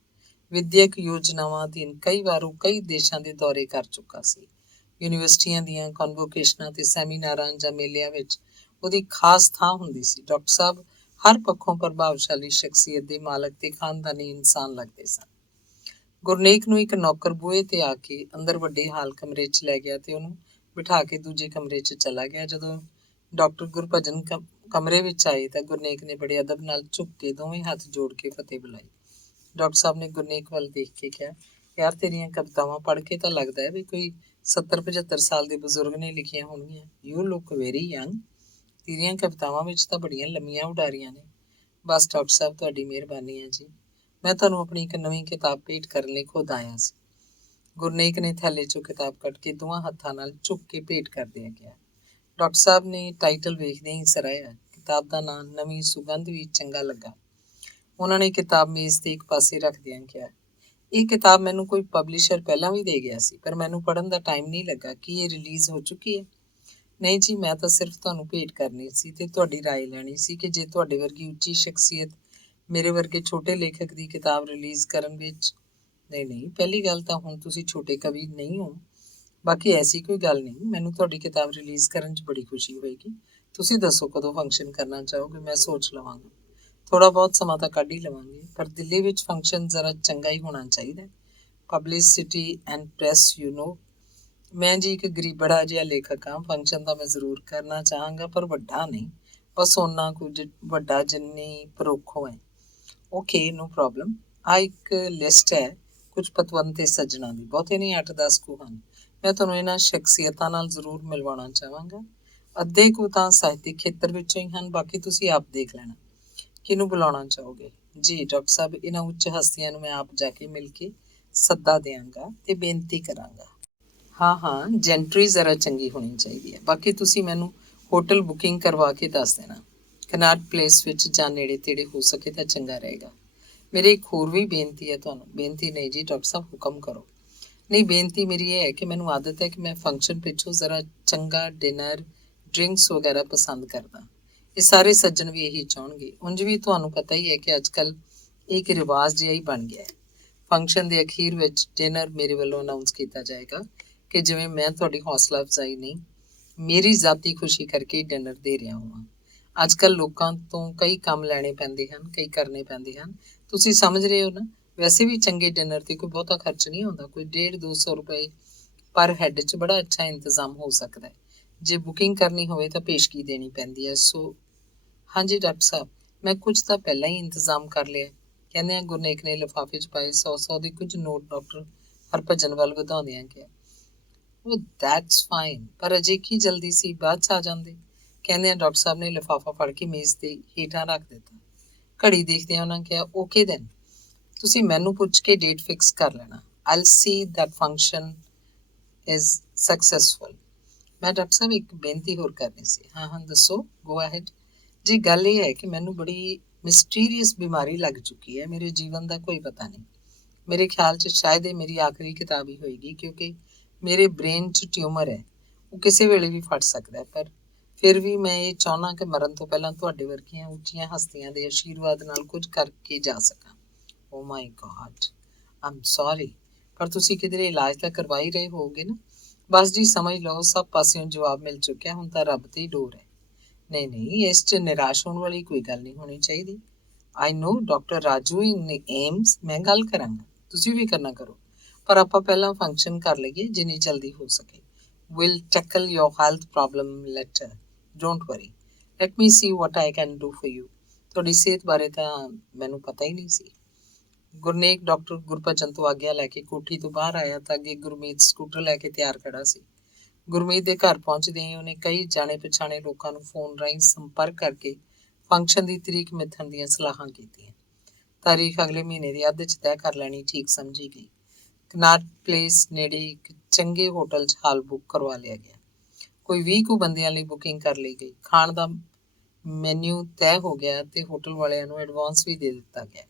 ਵਿਦਿਅਕ ਯੋਜਨਾਵਾਂ ਅਧੀਨ ਕਈ ਵਾਰ ਉਹ ਕਈ ਦੇਸ਼ਾਂ ਦੇ ਦੌਰੇ ਕਰ ਚੁੱਕਾ ਸੀ। ਯੂਨੀਵਰਸਿਟੀਆਂ ਦੀਆਂ ਕਨਵੋਕੇਸ਼ਨਾਂ ਤੇ ਸੈਮੀਨਾਰਾਂ ਜਾਂ ਮੇਲਿਆਂ ਵਿੱਚ ਉਹਦੀ ਖਾਸ ਥਾਂ ਹੁੰਦੀ ਸੀ। ਡਾਕਟਰ ਸਾਹਿਬ ਹਰ ਪੱਖੋਂ ਪ੍ਰਭਾਵਸ਼ਾਲੀ ਸ਼ਖਸੀਅਤ ਦੇ ਮਾਲਕ ਤੇ ਖਾਨਦਾਨੀ ਇਨਸਾਨ ਲੱਗਦੇ ਸਨ। ਗੁਰਨੇਕ ਨੂੰ ਇੱਕ ਨੌਕਰ ਬੂਹੇ ਤੇ ਆ ਕੇ ਅੰਦਰ ਵੱਡੇ ਹਾਲ ਕਮਰੇ 'ਚ ਲੈ ਗਿਆ ਤੇ ਉਹਨੂੰ ਬਿਠਾ ਕੇ ਦੂਜੇ ਕਮਰੇ 'ਚ ਚਲਾ ਗਿਆ। ਜਦੋਂ ਡਾਕਟਰ ਗੁਰਭਜਨ ਕਮਰੇ ਵਿੱਚ ਆਏ ਤਾਂ ਗੁਰਨੇਕ ਨੇ ਬੜੇ ਅਦਬ ਨਾਲ ਝੁੱਕ ਕੇ ਦੋਵੇਂ ਹੱਥ ਜੋੜ ਕੇ ਫਤਿਹ ਬੁਲਾਈ। ਡਾਕਟਰ ਸਾਹਿਬ ਨੇ ਗੁਰਨੇਕ ਵੱਲ ਦੇਖ ਕੇ ਕਿਹਾ, ਯਾਰ ਤੇਰੀਆਂ ਕਵਿਤਾਵਾਂ ਪੜ੍ਹ ਕੇ ਤਾਂ ਲੱਗਦਾ ਹੈ ਵੀ ਕੋਈ 70-75 ਸਾਲ ਦੇ ਬਜ਼ੁਰਗ ਨੇ ਲਿਖੀਆਂ ਹੋਣਗੀਆਂ। You look very young. ਤੇਰੀਆਂ ਕਵਿਤਾਵਾਂ ਵਿੱਚ ਤਾਂ ਬੜੀਆਂ ਲੰਮੀਆਂ ਉਡਾਰੀਆਂ ਨੇ। ਬਸ ਡਾਕਟਰ ਸਾਹਿਬ ਤੁਹਾਡੀ ਮਿਹਰਬਾਨੀ ਹੈ ਜੀ। ਮੈਂ ਤੁਹਾਨੂੰ ਆਪਣੀ ਇੱਕ ਨਵੀਂ ਕਿਤਾਬ ਭੇਟ ਕਰਨ ਲਈ ਖੁਦ ਆਇਆ ਸੀ। ਗੁਰਨੇਕ ਨੇ ਥੈਲੇ 'ਚੋਂ ਕਿਤਾਬ ਕੱਢ ਕੇ ਦੋਵਾਂ ਹੱਥਾਂ ਨਾਲ ਝੁੱਕ ਕੇ ਭੇਟ ਕਰਦਿਆਂ ਕਿਹਾ। ਡਾਕਟਰ ਸਾਹਿਬ ਨੇ ਟਾਈਟਲ ਵੇਖਦਿਆਂ ਹੀ ਸਰਾਹਿਆ। ਕਿਤਾਬ ਦਾ ਨਾਂ ਨਵੀਂ ਸੁਗੰਧ ਵੀ ਚੰਗਾ ਲੱਗਾ। ਉਹਨਾਂ ਨੇ ਕਿਤਾਬ ਮੇਜ਼ ਤੇ ਇੱਕ ਪਾਸੇ ਰੱਖਦਿਆਂ ਕਿਹਾ, ਇਹ ਕਿਤਾਬ ਮੈਨੂੰ ਕੋਈ ਪਬਲਿਸ਼ਰ ਪਹਿਲਾਂ ਵੀ ਦੇ ਗਿਆ ਸੀ, ਪਰ ਮੈਨੂੰ ਪੜ੍ਹਨ ਦਾ ਟਾਈਮ ਨਹੀਂ ਲੱਗਾ। ਕੀ ਇਹ ਰਿਲੀਜ਼ ਹੋ ਚੁੱਕੀ ਹੈ? ਨਹੀਂ ਜੀ, ਮੈਂ ਤਾਂ ਸਿਰਫ ਤੁਹਾਨੂੰ ਭੇਟ ਕਰਨੀ ਸੀ ਤੇ ਤੁਹਾਡੀ ਰਾਏ ਲੈਣੀ ਸੀ ਕਿ ਜੇ ਤੁਹਾਡੇ ਵਰਗੀ ਉੱਚੀ ਸ਼ਖਸੀਅਤ ਮੇਰੇ ਵਰਗੇ ਛੋਟੇ ਲੇਖਕ ਦੀ ਕਿਤਾਬ ਰਿਲੀਜ਼ ਕਰਨ ਵਿੱਚ। ਨਹੀਂ, ਪਹਿਲੀ ਗੱਲ ਤਾਂ ਹੁਣ ਤੁਸੀਂ ਛੋਟੇ ਕਵੀ ਨਹੀਂ ਹੋ। ਬਾਕੀ ਐਸੀ ਕੋਈ ਗੱਲ ਨਹੀਂ, ਮੈਨੂੰ ਤੁਹਾਡੀ ਕਿਤਾਬ ਰਿਲੀਜ਼ ਕਰਨ 'ਚ ਬੜੀ ਖੁਸ਼ੀ ਹੋਏਗੀ। ਤੁਸੀਂ ਦੱਸੋ ਕਦੋਂ ਫੰਕਸ਼ਨ ਕਰਨਾ ਚਾਹੋਗੇ, ਮੈਂ ਸੋਚ ਲਵਾਂਗਾ। ਥੋੜ੍ਹਾ ਬਹੁਤ ਸਮਾਂ ਤਾਂ ਕੱਢ ਹੀ ਲਵਾਂਗੇ, ਪਰ ਦਿੱਲੀ ਵਿੱਚ ਫੰਕਸ਼ਨ ਜ਼ਰਾ ਚੰਗਾ ਹੀ ਹੋਣਾ ਚਾਹੀਦਾ। ਪਬਲਿਸਿਟੀ ਐਂਡ ਪ੍ਰੈਸ ਮੈਂ ਜੀ ਇੱਕ ਗਰੀਬੜਾ ਜਿਹਾ ਲੇਖਕ ਹਾਂ। ਫੰਕਸ਼ਨ ਤਾਂ ਮੈਂ ਜ਼ਰੂਰ ਕਰਨਾ ਚਾਹਾਂਗਾ, ਪਰ ਵੱਡਾ ਨਹੀਂ, ਬਸ ਓਨਾ ਕੁਝ ਵੱਡਾ ਜਿੰਨੀ ਪਰੋਖੋਂ ਹੈ। Okay, no problem. ਆ ਇੱਕ ਲਿਸਟ ਹੈ ਕੁਝ ਪਤਵੰਤੇ ਸੱਜਣਾ ਦੀ, ਬਹੁਤੇ ਨਹੀਂ, 8-10 ਕੁ ਹਨ। ਮੈਂ ਤੁਹਾਨੂੰ ਇਹਨਾਂ ਸ਼ਖਸੀਅਤਾਂ ਨਾਲ ਜ਼ਰੂਰ ਮਿਲਵਾਉਣਾ ਚਾਹਾਂਗਾ। ਅੱਧੇ ਕੁ ਤਾਂ ਸਾਹਿਤਿਕ ਖੇਤਰ ਵਿੱਚੋਂ ਹੀ ਹਨ, ਬਾਕੀ ਤੁਸੀਂ ਆਪ ਦੇਖ ਲੈਣਾ ਕਿਹਨੂੰ ਬੁਲਾਉਣਾ ਚਾਹੋਗੇ। ਜੀ ਡਾਕਟਰ ਸਾਹਿਬ, ਇਹਨਾਂ ਉੱਚ ਹਸਤੀਆਂ ਨੂੰ ਮੈਂ ਆਪ ਜਾ ਕੇ ਮਿਲ ਕੇ ਸੱਦਾ ਦਿਆਂਗਾ ਤੇ ਬੇਨਤੀ ਕਰਾਂਗਾ। ਹਾਂ, ਜੈਂਟਰੀ ਜ਼ਰਾ ਚੰਗੀ ਹੋਣੀ ਚਾਹੀਦੀ ਹੈ। ਬਾਕੀ ਤੁਸੀਂ ਮੈਨੂੰ ਹੋਟਲ ਬੁਕਿੰਗ ਕਰਵਾ ਕੇ ਦੱਸ ਦੇਣਾ। ਕਨਾਟ ਪਲੇਸ ਵਿੱਚ ਜਾਂ ਨੇੜੇ ਤੇੜੇ ਹੋ ਸਕੇ ਤਾਂ ਚੰਗਾ ਰਹੇਗਾ। ਮੇਰੀ ਇੱਕ ਹੋਰ ਵੀ ਬੇਨਤੀ ਹੈ ਤੁਹਾਨੂੰ। ਬੇਨਤੀ ਨਹੀਂ ਜੀ ਡਾਕਟਰ ਸਾਹਿਬ, ਹੁਕਮ ਕਰੋ। ਨਹੀਂ, ਬੇਨਤੀ ਮੇਰੀ ਇਹ ਹੈ ਕਿ ਮੈਨੂੰ ਆਦਤ ਹੈ ਕਿ ਮੈਂ ਫੰਕਸ਼ਨ ਪਿੱਛੋਂ ਜ਼ਰਾ ਚੰਗਾ ਡਿਨਰ, ਡਰਿੰਕਸ ਵਗੈਰਾ ਪਸੰਦ ਕਰਦਾ। ਇਹ ਸਾਰੇ ਸੱਜਣ ਵੀ ਇਹੀ ਚਾਹੁਣਗੇ। ਉਂਝ ਵੀ ਤੁਹਾਨੂੰ ਪਤਾ ਹੀ ਹੈ ਕਿ ਅੱਜ ਕੱਲ੍ਹ ਇਹ ਇੱਕ ਰਿਵਾਜ਼ ਜਿਹਾ ਹੀ ਬਣ ਗਿਆ ਹੈ। ਫੰਕਸ਼ਨ ਦੇ ਅਖੀਰ ਵਿੱਚ ਡਿਨਰ ਮੇਰੇ ਵੱਲੋਂ ਅਨਾਊਂਸ ਕੀਤਾ ਜਾਏਗਾ ਕਿ ਜਿਵੇਂ ਮੈਂ ਤੁਹਾਡੀ ਹੌਸਲਾ ਅਫਜ਼ਾਈ ਨਹੀਂ, ਮੇਰੀ ਜ਼ਾਤੀ ਖੁਸ਼ੀ ਕਰਕੇ ਡਿਨਰ ਦੇ ਰਿਹਾ ਹਾਂ। ਅੱਜ ਕੱਲ੍ਹ ਲੋਕਾਂ ਤੋਂ ਕਈ ਕੰਮ ਲੈਣੇ ਪੈਂਦੇ ਹਨ, ਕਈ ਕਰਨੇ ਪੈਂਦੇ ਹਨ। ਤੁਸੀਂ ਸਮਝ ਰਹੇ ਹੋ ਨਾ। ਵੈਸੇ ਵੀ ਚੰਗੇ ਡਿਨਰ ਤੇ ਕੋਈ ਬਹੁਤਾ ਖਰਚ ਨਹੀਂ ਹੁੰਦਾ। ਕੋਈ 150-200 ਰੁਪਏ ਪਰ ਹੈਡ 'ਚ ਬੜਾ ਅੱਛਾ ਇੰਤਜ਼ਾਮ ਹੋ ਸਕਦਾ ਹੈ। ਜੇ ਬੁਕਿੰਗ ਕਰਨੀ ਹੋਵੇ ਤਾਂ ਪੇਸ਼ਗੀ ਦੇਣੀ ਪੈਂਦੀ ਹੈ। ਹਾਂਜੀ ਡਾਕਟਰ ਸਾਹਿਬ, ਮੈਂ ਕੁਝ ਤਾਂ ਪਹਿਲਾਂ ਹੀ ਇੰਤਜ਼ਾਮ ਕਰ ਲਿਆ। ਕਹਿੰਦਿਆਂ ਗੁਰਨੇਕ ਨੇ ਲਿਫਾਫੇ 'ਚ ਪਾਏ 100 ਦੇ ਕੁਝ ਨੋਟ ਡਾਕਟਰ ਹਰਭਜਨ ਵੱਲ ਵਧਾਉਂਦਿਆਂ ਕਿਹਾ, ਉਹ ਦੈਟਸ ਫਾਈਨ, ਪਰ ਅਜੇ ਕੀ ਜਲਦੀ ਸੀ, ਬਾਅਦ 'ਚ ਆ ਜਾਂਦੇ। ਕਹਿੰਦਿਆਂ ਡਾਕਟਰ ਸਾਹਿਬ ਨੇ ਲਿਫਾਫਾ ਫੜ ਕੇ ਮੇਜ਼ ਤੇ ਹੇਠਾਂ ਰੱਖ ਦਿੱਤਾ। ਘੜੀ ਦੇਖਦਿਆਂ ਉਹਨਾਂ ਕਿਹਾ, ਓਕੇ ਦੈਨ, ਤੁਸੀਂ ਮੈਨੂੰ ਪੁੱਛ ਕੇ ਡੇਟ ਫਿਕਸ ਕਰ ਲੈਣਾ। I'll C that function is successful. ਮੈਂ ਡਾਕਟਰ ਸਾਹਿਬ ਇੱਕ ਬੇਨਤੀ ਹੋਰ ਕਰਨੀ ਸੀ। ਹਾਂ ਹਾਂ ਦੱਸੋ, ਗੋ ਅਹੈਡ। ਜੀ ਗੱਲ ਇਹ ਹੈ ਕਿ ਮੈਨੂੰ ਬੜੀ ਮਿਸਟੀਰੀਅਸ ਬਿਮਾਰੀ ਲੱਗ ਚੁੱਕੀ ਹੈ। ਮੇਰੇ ਜੀਵਨ ਦਾ ਕੋਈ ਪਤਾ ਨਹੀਂ। ਮੇਰੇ ਖਿਆਲ 'ਚ ਸ਼ਾਇਦ ਇਹ ਮੇਰੀ ਆਖਰੀ ਕਿਤਾਬ ਹੀ ਹੋਏਗੀ, ਕਿਉਂਕਿ ਮੇਰੇ ਬ੍ਰੇਨ 'ਚ ਟਿਊਮਰ ਹੈ। ਉਹ ਕਿਸੇ ਵੇਲੇ ਵੀ ਫਟ ਸਕਦਾ ਹੈ, ਪਰ ਫਿਰ ਵੀ ਮੈਂ ਇਹ ਚਾਹੁੰਦਾ ਕਿ ਮਰਨ ਤੋਂ ਪਹਿਲਾਂ ਤੁਹਾਡੇ ਵਰਗੀਆਂ ਉੱਚੀਆਂ ਹਸਤੀਆਂ ਦੇ ਆਸ਼ੀਰਵਾਦ ਨਾਲ ਕੁਝ ਕਰਕੇ ਜਾ ਸਕਾਂ। ਓ ਮਾਈ ਗॉड, ਆਮ ਸੌਰੀ, ਪਰ ਤੁਸੀਂ ਕਿਧਰੇ ਇਲਾਜ ਤਾਂ ਕਰਵਾ ਹੀ ਰਹੇ ਹੋਵੋਗੇ ਨਾ। ਬਸ ਜੀ ਸਮਝ ਲਓ, ਸਭ ਪਾਸਿਓਂ ਜਵਾਬ ਮਿਲ ਚੁੱਕਿਆ, ਹੁਣ ਤਾਂ ਰੱਬ ਤੇ ਹੀ ਡੋਰ ਹੈ। ਨਹੀਂ ਨਹੀਂ, ਇਸ 'ਚ ਨਿਰਾਸ਼ ਹੋਣ ਵਾਲੀ ਕੋਈ ਗੱਲ ਨਹੀਂ ਹੋਣੀ ਚਾਹੀਦੀ। ਆਈ ਨੋ ਡਾਕਟਰ ਰਾਜੂ ਇਨ ਏਮਸ, ਮੈਂ ਗੱਲ ਕਰਾਂਗਾ, ਤੁਸੀਂ ਵੀ ਕਰਨਾ ਕਰੋ, ਪਰ ਆਪਾਂ ਪਹਿਲਾਂ ਫੰਕਸ਼ਨ ਕਰ ਲਈਏ ਜਿੰਨੀ ਜਲਦੀ ਹੋ ਸਕੇ। Will tackle your health problem letter, don't worry, let me C what I can do for you. ਤੁਹਾਡੀ ਸਿਹਤ ਬਾਰੇ ਤਾਂ ਮੈਨੂੰ ਪਤਾ ਹੀ ਨਹੀਂ ਸੀ। ਗੁਰਨੇਕ ਡਾਕਟਰ ਗੁਰਬਚਨ ਤੋਂ ਆਗਿਆ ਲੈ ਕੇ ਕੋਠੀ ਤੋਂ ਬਾਹਰ ਆਇਆ ਤਾਂ ਅੱਗੇ ਗੁਰਮੀਤ ਸਕੂਟਰ ਲੈ ਕੇ ਤਿਆਰ ਖੜਾ ਸੀ। ਗੁਰਮੀਤ ਦੇ ਘਰ ਪਹੁੰਚਦੇ ਹੀ ਉਹਨੇ ਕਈ ਜਾਣੇ ਪਛਾਣੇ ਲੋਕਾਂ ਨੂੰ ਫੋਨ ਰਾਹੀਂ ਸੰਪਰਕ ਕਰਕੇ ਫੰਕਸ਼ਨ ਦੀ ਤਰੀਕ ਮਿਥਣ ਦੀਆਂ ਸਲਾਹਾਂ ਕੀਤੀਆਂ। ਤਾਰੀਖ ਅਗਲੇ ਮਹੀਨੇ ਦੇ ਅੱਧ 'ਚ ਤੈਅ ਕਰ ਲੈਣੀ ਠੀਕ ਸਮਝੀ ਗਈ। ਕਨਾਟ ਪਲੇਸ ਨੇੜੇ ਇੱਕ ਚੰਗੇ ਹੋਟਲ 'ਚ ਹਾਲ ਬੁੱਕ ਕਰਵਾ ਲਿਆ ਗਿਆ। ਕੋਈ 20 ਕੁ ਬੰਦਿਆਂ ਲਈ ਬੁਕਿੰਗ ਕਰ ਲਈ ਗਈ। ਖਾਣ ਦਾ ਮੈਨਿਊ ਤੈਅ ਹੋ ਗਿਆ ਤੇ ਹੋਟਲ ਵਾਲਿਆਂ ਨੂੰ ਐਡਵਾਂਸ ਵੀ ਦੇ ਦਿੱਤਾ ਗਿਆ।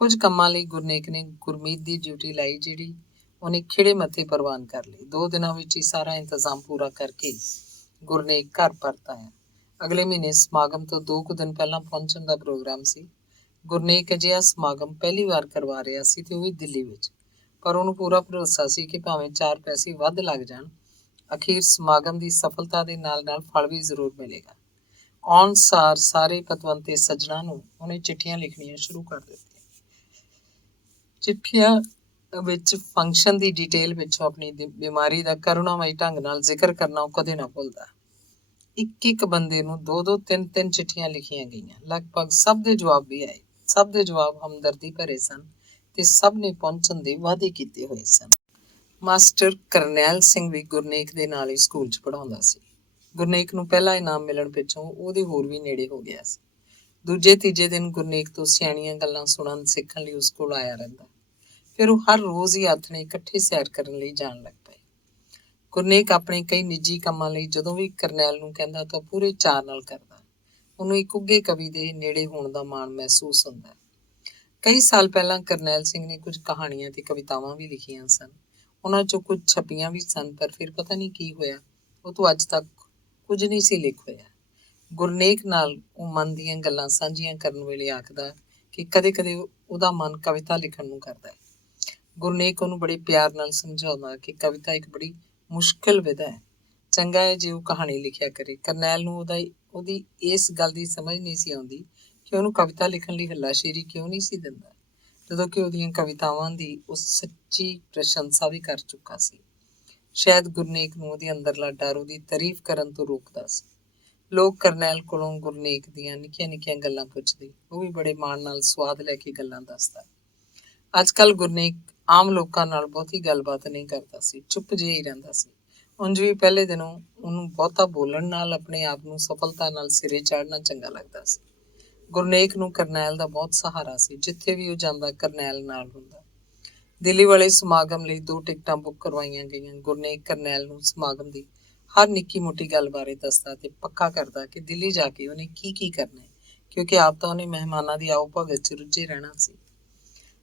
ਕੁਝ ਕੰਮਾਂ ਲਈ ਗੁਰਨੇਕ ਨੇ ਗੁਰਮੀਤ ਦੀ ਡਿਊਟੀ ਲਾਈ, ਜਿਹੜੀ ਉਹਨੇ ਖਿੜੇ ਮੱਥੇ ਪ੍ਰਵਾਨ ਕਰ ਲਈ। 2 ਦਿਨਾਂ ਵਿੱਚ ਹੀ ਸਾਰਾ ਇੰਤਜ਼ਾਮ ਪੂਰਾ ਕਰਕੇ ਗੁਰਨੇਕ ਘਰ ਪਰਤ ਆਇਆ। ਅਗਲੇ ਮਹੀਨੇ ਸਮਾਗਮ ਤੋਂ 2 ਕੁ ਦਿਨ ਪਹਿਲਾਂ ਪਹੁੰਚਣ ਦਾ ਪ੍ਰੋਗਰਾਮ ਸੀ। ਗੁਰਨੇਕ ਅਜਿਹਾ ਸਮਾਗਮ ਪਹਿਲੀ ਵਾਰ ਕਰਵਾ ਰਿਹਾ ਸੀ ਤੇ ਉਹ ਵੀ ਦਿੱਲੀ ਵਿੱਚ, ਪਰ ਉਹਨੂੰ ਪੂਰਾ ਭਰੋਸਾ ਸੀ ਕਿ ਭਾਵੇਂ 4 ਪੈਸੇ ਵੱਧ ਲੱਗ ਜਾਣ, ਅਖੀਰ ਸਮਾਗਮ ਦੀ ਸਫਲਤਾ ਦੇ ਨਾਲ ਨਾਲ ਫਲ ਵੀ ਜ਼ਰੂਰ ਮਿਲੇਗਾ। ਆਉਣ ਸਾਰ ਸਾਰੇ ਪਤਵੰਤੇ ਸੱਜਣਾਂ ਨੂੰ ਉਹਨੇ ਚਿੱਠੀਆਂ ਲਿਖਣੀਆਂ ਸ਼ੁਰੂ ਕਰ ਦਿੱਤੀਆਂ। ਚਿੱਠੀਆਂ ਵਿੱਚ ਫੰਕਸ਼ਨ ਦੀ ਡਿਟੇਲ ਵਿੱਚੋਂ ਆਪਣੀ ਬਿਮਾਰੀ ਦਾ ਕਰੁਣਾਮਈ ਢੰਗ ਨਾਲ ਜ਼ਿਕਰ ਕਰਨਾ ਉਹ ਕਦੇ ਨਾ ਭੁੱਲਦਾ। ਇੱਕ ਬੰਦੇ ਨੂੰ 2-2, 3-3 ਚਿੱਠੀਆਂ ਲਿਖੀਆਂ ਗਈਆਂ। ਲਗਭਗ ਸਭ ਦੇ ਜਵਾਬ ਵੀ ਆਏ। ਸਭ ਦੇ ਜਵਾਬ ਹਮਦਰਦੀ ਭਰੇ ਸਨ ਤੇ ਸਭ ਨੇ ਪਹੁੰਚਣ ਦੇ ਵਾਅਦੇ ਕੀਤੇ ਹੋਏ ਸਨ। ਮਾਸਟਰ ਕਰਨੈਲ ਸਿੰਘ ਵੀ ਗੁਰਨੇਕ ਦੇ ਨਾਲ ਹੀ ਸਕੂਲ 'ਚ ਪੜ੍ਹਾਉਂਦਾ ਸੀ। ਗੁਰਨੇਕ ਨੂੰ ਪਹਿਲਾ ਇਨਾਮ ਮਿਲਣ ਪਿੱਛੋਂ ਉਹਦੇ ਹੋਰ ਵੀ ਨੇੜੇ ਹੋ ਗਿਆ ਸੀ। ਦੂਜੇ ਤੀਜੇ ਦਿਨ ਗੁਰਨੇਕ ਤੋਂ ਸਿਆਣੀਆਂ ਗੱਲਾਂ ਸੁਣਨ ਸਿੱਖਣ ਲਈ ਉਸ ਕੋਲ ਆਇਆ ਰਹਿੰਦਾ। ਫਿਰ ਉਹ ਹਰ ਰੋਜ਼ ਹੀ ਆਥਣੇ ਇਕੱਠੇ ਸੈਰ ਕਰਨ ਲਈ ਜਾਣ ਲੱਗ ਪਏ। ਗੁਰਨੇਕ ਆਪਣੇ ਕਈ ਨਿੱਜੀ ਕੰਮਾਂ ਲਈ ਜਦੋਂ ਵੀ ਕਰਨੈਲ ਨੂੰ ਕਹਿੰਦਾ ਤਾਂ ਪੂਰੇ ਚਾਅ ਨਾਲ ਕਰਦਾ। ਉਹਨੂੰ ਇੱਕ ਉੱਘੇ ਕਵੀ ਦੇ ਨੇੜੇ ਹੋਣ ਦਾ ਮਾਣ ਮਹਿਸੂਸ ਹੁੰਦਾ। ਕਈ ਸਾਲ ਪਹਿਲਾਂ ਕਰਨੈਲ ਸਿੰਘ ਨੇ ਕੁਝ ਕਹਾਣੀਆਂ ਤੇ ਕਵਿਤਾਵਾਂ ਵੀ ਲਿਖੀਆਂ ਸਨ। ਉਹਨਾਂ 'ਚੋਂ ਕੁਝ ਛਪੀਆਂ ਵੀ ਸਨ, ਪਰ ਫਿਰ ਪਤਾ ਨਹੀਂ ਕੀ ਹੋਇਆ, ਉਹ ਤੋਂ ਅੱਜ ਤੱਕ ਕੁਝ ਨਹੀਂ ਸੀ ਲਿਖ ਹੋਇਆ। ਗੁਰਨੇਕ ਨਾਲ ਉਹ ਮਨ ਦੀਆਂ ਗੱਲਾਂ ਸਾਂਝੀਆਂ ਕਰਨ ਵੇਲੇ ਆਖਦਾ ਕਿ ਕਦੇ-ਕਦੇ ਉਹਦਾ ਮਨ ਕਵਿਤਾ ਲਿਖਣ ਨੂੰ ਕਰਦਾ ਹੈ। ਗੁਰਨੇਕ ਉਹਨੂੰ ਬੜੇ ਪਿਆਰ ਨਾਲ ਸਮਝਾਉਂਦਾ ਕਿ ਕਵਿਤਾ ਇੱਕ ਬੜੀ ਮੁਸ਼ਕਿਲ ਵਿਧਾ ਹੈ। ਚੰਗਾ ਹੈ ਜੇ ਉਹ ਕਹਾਣੀ ਲਿਖਿਆ ਕਰੇ। ਕਰਨੈਲ ਨੂੰ ਉਹਦੀ ਇਸ ਗੱਲ ਦੀ ਸਮਝ ਨਹੀਂ ਸੀ ਆਉਂਦੀ ਕਿ ਉਹਨੂੰ ਕਵਿਤਾ ਲਿਖਣ ਲਈ ਹੱਲਾਸ਼ੇਰੀ ਕਿਉਂ ਨਹੀਂ ਸੀ ਦਿੰਦਾ, ਜਦੋਂ ਕਿ ਉਹਦੀਆਂ ਕਵਿਤਾਵਾਂ ਦੀ ਉਹ ਸੱਚੀ ਪ੍ਰਸ਼ੰਸਾ ਵੀ ਕਰ ਚੁੱਕਾ ਸੀ। ਸ਼ਾਇਦ ਗੁਰਨੇਕ ਨੂੰ ਉਹਦੇ ਅੰਦਰਲਾ ਡਰ ਉਹਦੀ ਤਾਰੀਫ ਕਰਨ ਤੋਂ ਰੋਕਦਾ ਸੀ। ਲੋਕ ਕਰਨੈਲ ਕੋਲੋਂ ਗੁਰਨੇਕ ਦੀਆਂ ਨਿੱਕੀਆਂ-ਨਿੱਕੀਆਂ ਗੱਲਾਂ ਪੁੱਛਦੇ, ਉਹ ਵੀ ਬੜੇ ਮਾਣ ਨਾਲ ਸਵਾਦ ਲੈ ਕੇ ਗੱਲਾਂ ਦੱਸਦਾ। ਅੱਜ ਕੱਲ੍ਹ ਗੁਰਨੇਕ ਆਮ ਲੋਕਾਂ ਨਾਲ ਬਹੁਤੀ ਗੱਲਬਾਤ ਨਹੀਂ ਕਰਦਾ ਸੀ, ਚੁੱਪ ਜਿਹਾ ਹੀ ਰਹਿੰਦਾ ਸੀ। ਉਂਝ ਵੀ ਪਹਿਲੇ ਦਿਨੋਂ ਉਹਨੂੰ ਬਹੁਤਾ ਬੋਲਣ ਨਾਲ ਆਪਣੇ ਆਪ ਨੂੰ ਸਫਲਤਾ ਨਾਲ ਸਿਰੇ ਚਾੜਨਾ ਚੰਗਾ ਲੱਗਦਾ ਸੀ। ਗੁਰਨੇਕ ਨੂੰ ਕਰਨੈਲ ਦਾ ਬਹੁਤ ਸਹਾਰਾ ਸੀ। ਜਿੱਥੇ ਵੀ ਉਹ ਜਾਂਦਾ ਕਰਨੈਲ ਨਾਲ ਹੁੰਦਾ। ਦਿੱਲੀ ਵਾਲੇ ਸਮਾਗਮ ਲਈ 2 ਟਿਕਟਾਂ ਬੁੱਕ ਕਰਵਾਈਆਂ ਗਈਆਂ। ਗੁਰਨੇਕ ਕਰਨੈਲ ਨੂੰ ਸਮਾਗਮ ਦੀ ਹਰ ਨਿੱਕੀ ਮੋਟੀ ਗੱਲ ਬਾਰੇ ਦੱਸਦਾ ਤੇ ਪੱਕਾ ਕਰਦਾ ਕਿ ਦਿੱਲੀ ਜਾ ਕੇ ਉਹਨੇ ਕੀ ਕਰਨਾ ਹੈ, ਕਿਉਂਕਿ ਆਪ ਤਾਂ ਉਹਨੇ ਮਹਿਮਾਨਾਂ ਦੀ ਆਓ ਭਗਤ 'ਚ ਰੁੱਝੇ ਰਹਿਣਾ ਸੀ।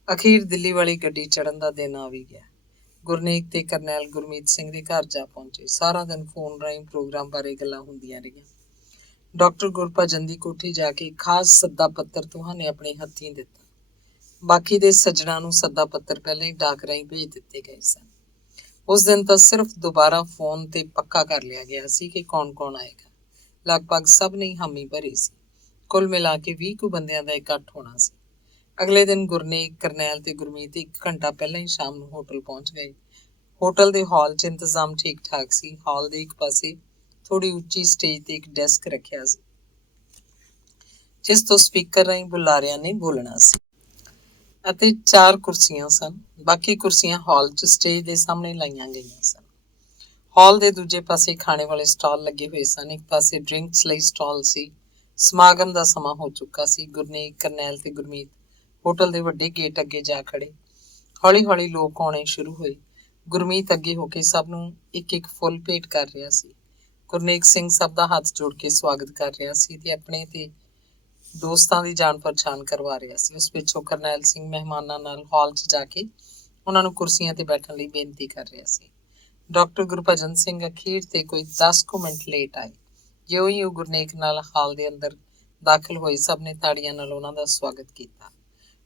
ਅਖੀਰ ਦਿੱਲੀ ਵਾਲੀ ਗੱਡੀ ਚੜ੍ਹਨ ਦਾ ਦਿਨ ਆ ਵੀ ਗਿਆ। ਗੁਰਨੇਕ ਤੇ ਕਰਨੈਲ ਗੁਰਮੀਤ ਸਿੰਘ ਦੇ ਘਰ ਜਾ ਪਹੁੰਚੇ। ਸਾਰਾ ਦਿਨ ਫੋਨ ਰਾਹੀਂ ਪ੍ਰੋਗਰਾਮ ਬਾਰੇ ਗੱਲਾਂ ਹੁੰਦੀਆਂ ਰਹੀਆਂ। ਡਾਕਟਰ ਗੁਰਭਜਨ ਦੀ ਕੋਠੀ ਜਾ ਕੇ ਖਾਸ ਸੱਦਾ ਪੱਤਰ ਤੁਹਾਨੇ ਆਪਣੇ ਹੱਥੀਂ ਦਿੱਤਾ। ਬਾਕੀ ਦੇ ਸੱਜਣਾਂ ਨੂੰ ਸੱਦਾ ਪੱਤਰ ਪਹਿਲਾਂ ਹੀ ਡਾਕ ਰਾਹੀਂ ਭੇਜ ਦਿੱਤੇ ਗਏ ਸਨ। ਉਸ ਦਿਨ ਤਾਂ ਸਿਰਫ ਦੁਬਾਰਾ ਫੋਨ ਤੇ ਪੱਕਾ ਕਰ ਲਿਆ ਗਿਆ ਸੀ ਕਿ ਕੌਣ-ਕੌਣ ਆਏਗਾ। ਲਗਭਗ ਸਭ ਨੇ ਹਾਮੀ ਭਰੀ ਸੀ। ਕੁੱਲ ਮਿਲਾ ਕੇ 20 ਕੁ ਬੰਦਿਆਂ ਦਾ ਇਕੱਠ ਹੋਣਾ ਸੀ। ਅਗਲੇ ਦਿਨ ਗੁਰਨੇਕ, ਕਰਨੈਲ ਤੇ ਗੁਰਮੀਤ 1 ਘੰਟਾ ਪਹਿਲਾਂ ਹੀ ਸ਼ਾਮ ਨੂੰ ਹੋਟਲ ਪਹੁੰਚ ਗਏ। ਹੋਟਲ ਦੇ ਹਾਲ 'ਚ ਇੰਤਜ਼ਾਮ ਠੀਕ ਠਾਕ ਸੀ। ਹਾਲ ਦੇ ਇੱਕ ਪਾਸੇ ਥੋੜੀ ਉੱਚੀ ਸਟੇਜ ਤੇ ਇੱਕ ਡੈਸਕ ਰੱਖਿਆ ਸੀ, ਜਿਸ ਤੋਂ ਸਪੀਕਰ ਰਾਹੀਂ ਬੁਲਾਰਿਆਂ ਨੇ ਬੋਲਣਾ ਸੀ, ਅਤੇ 4 ਕੁਰਸੀਆਂ ਸਨ। ਬਾਕੀ ਕੁਰਸੀਆਂ ਹਾਲ 'ਚ ਸਟੇਜ ਦੇ ਸਾਹਮਣੇ ਲਾਈਆਂ ਗਈਆਂ ਸਨ। ਹਾਲ ਦੇ ਦੂਜੇ ਪਾਸੇ ਖਾਣੇ ਵਾਲੇ ਸਟਾਲ ਲੱਗੇ ਹੋਏ ਸਨ। ਇੱਕ ਪਾਸੇ ਡਰਿੰਕਸ ਲਈ ਸਟਾਲ ਸੀ। ਸਮਾਗਮ ਦਾ ਸਮਾਂ ਹੋ ਚੁੱਕਾ ਸੀ। ਗੁਰਨੇਕ, ਕਰਨੈਲ ਤੇ ਗੁਰਮੀਤ ਹੋਟਲ ਦੇ ਵੱਡੇ ਗੇਟ ਅੱਗੇ ਜਾ ਖੜੇ। ਹੌਲੀ-ਹੌਲੀ ਲੋਕ ਆਉਣੇ ਸ਼ੁਰੂ ਹੋਏ। ਗੁਰਮੀਤ ਅੱਗੇ ਹੋ ਕੇ ਸਭ ਨੂੰ ਇੱਕ ਇੱਕ ਫੁੱਲ ਭੇਟ ਕਰ ਰਿਹਾ ਸੀ। ਗੁਰਨੇਕ ਸਿੰਘ ਸਭ ਦਾ ਹੱਥ ਜੋੜ ਕੇ ਸਵਾਗਤ ਕਰ ਰਿਹਾ ਸੀ ਤੇ ਆਪਣੇ ਤੇ ਦੋਸਤਾਂ ਦੀ ਜਾਣ ਪਛਾਣ ਕਰਵਾ ਰਿਹਾ ਸੀ। ਉਸ ਪਿੱਛੋਂ ਕਰਨੈਲ ਸਿੰਘ ਮਹਿਮਾਨਾਂ ਨਾਲ ਹਾਲ 'ਚ ਜਾ ਕੇ ਉਹਨਾਂ ਨੂੰ ਕੁਰਸੀਆਂ ਤੇ ਬੈਠਣ ਲਈ ਬੇਨਤੀ ਕਰ ਰਿਹਾ ਸੀ। ਡਾਕਟਰ ਗੁਰਭਜਨ ਸਿੰਘ ਅਖੀਰ ਤੇ ਕੋਈ 10 ਕੁ ਮਿੰਟ ਲੇਟ ਆਏ। ਜਿਉਂ ਹੀ ਉਹ ਗੁਰਨੇਕ ਨਾਲ ਹਾਲ ਦੇ ਅੰਦਰ ਦਾਖਲ ਹੋਏ, ਸਭ ਨੇ ਤਾੜੀਆਂ ਨਾਲ ਉਹਨਾਂ ਦਾ ਸਵਾਗਤ ਕੀਤਾ।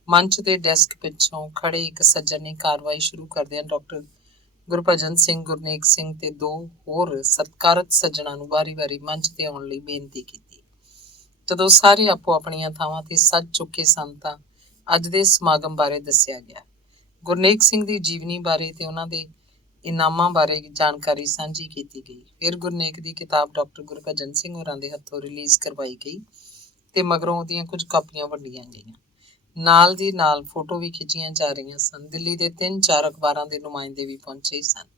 ਮੰਚ ਦੇ ਡੈਸਕ ਪਿੱਛੋਂ ਖੜੇ ਇੱਕ ਸੱਜਣ ਨੇ ਕਾਰਵਾਈ ਸ਼ੁਰੂ ਕਰਦਿਆਂ ਡਾਕਟਰ ਗੁਰਭਜਨ ਸਿੰਘ, ਗੁਰਨੇਕ ਸਿੰਘ ਤੇ ਦੋ ਹੋਰ ਸਤਿਕਾਰਤ ਸੱਜਣਾਂ ਨੂੰ ਵਾਰੀ-ਵਾਰੀ ਮੰਚ ਤੇ ਆਉਣ ਲਈ ਬੇਨਤੀ ਕੀਤੀ। ਜਦੋਂ ਸਾਰੇ ਆਪੋ ਆਪਣੀਆਂ ਥਾਵਾਂ ਤੇ ਸੱਜ ਚੁੱਕੇ ਸਨ ਤਾਂ ਅੱਜ ਦੇ ਸਮਾਗਮ ਬਾਰੇ ਦੱਸਿਆ ਗਿਆ। ਗੁਰਨੇਕ ਸਿੰਘ ਦੀ ਜੀਵਨੀ ਬਾਰੇ ਤੇ ਉਹਨਾਂ ਦੇ ਇਨਾਮਾਂ ਬਾਰੇ ਜਾਣਕਾਰੀ ਸਾਂਝੀ ਕੀਤੀ ਗਈ। ਫਿਰ ਗੁਰਨੇਕ ਦੀ ਕਿਤਾਬ ਡਾਕਟਰ ਗੁਰਭਜਨ ਸਿੰਘ ਹੋਰਾਂ ਦੇ ਹੱਥੋਂ ਰਿਲੀਜ਼ ਕਰਵਾਈ ਗਈ ਤੇ ਮਗਰੋਂ ਉਹਦੀਆਂ ਕੁਝ ਕਾਪੀਆਂ ਵੰਡੀਆਂ ਗਈਆਂ। ਨਾਲ ਦੀ ਨਾਲ ਫੋਟੋ ਵੀ ਖਿੱਚੀਆਂ ਜਾ ਰਹੀਆਂ ਸਨ। ਦਿੱਲੀ ਦੇ 3-4 ਅਖਬਾਰਾਂ ਦੇ ਨੁਮਾਇੰਦੇ ਵੀ ਪਹੁੰਚੇ ਸਨ।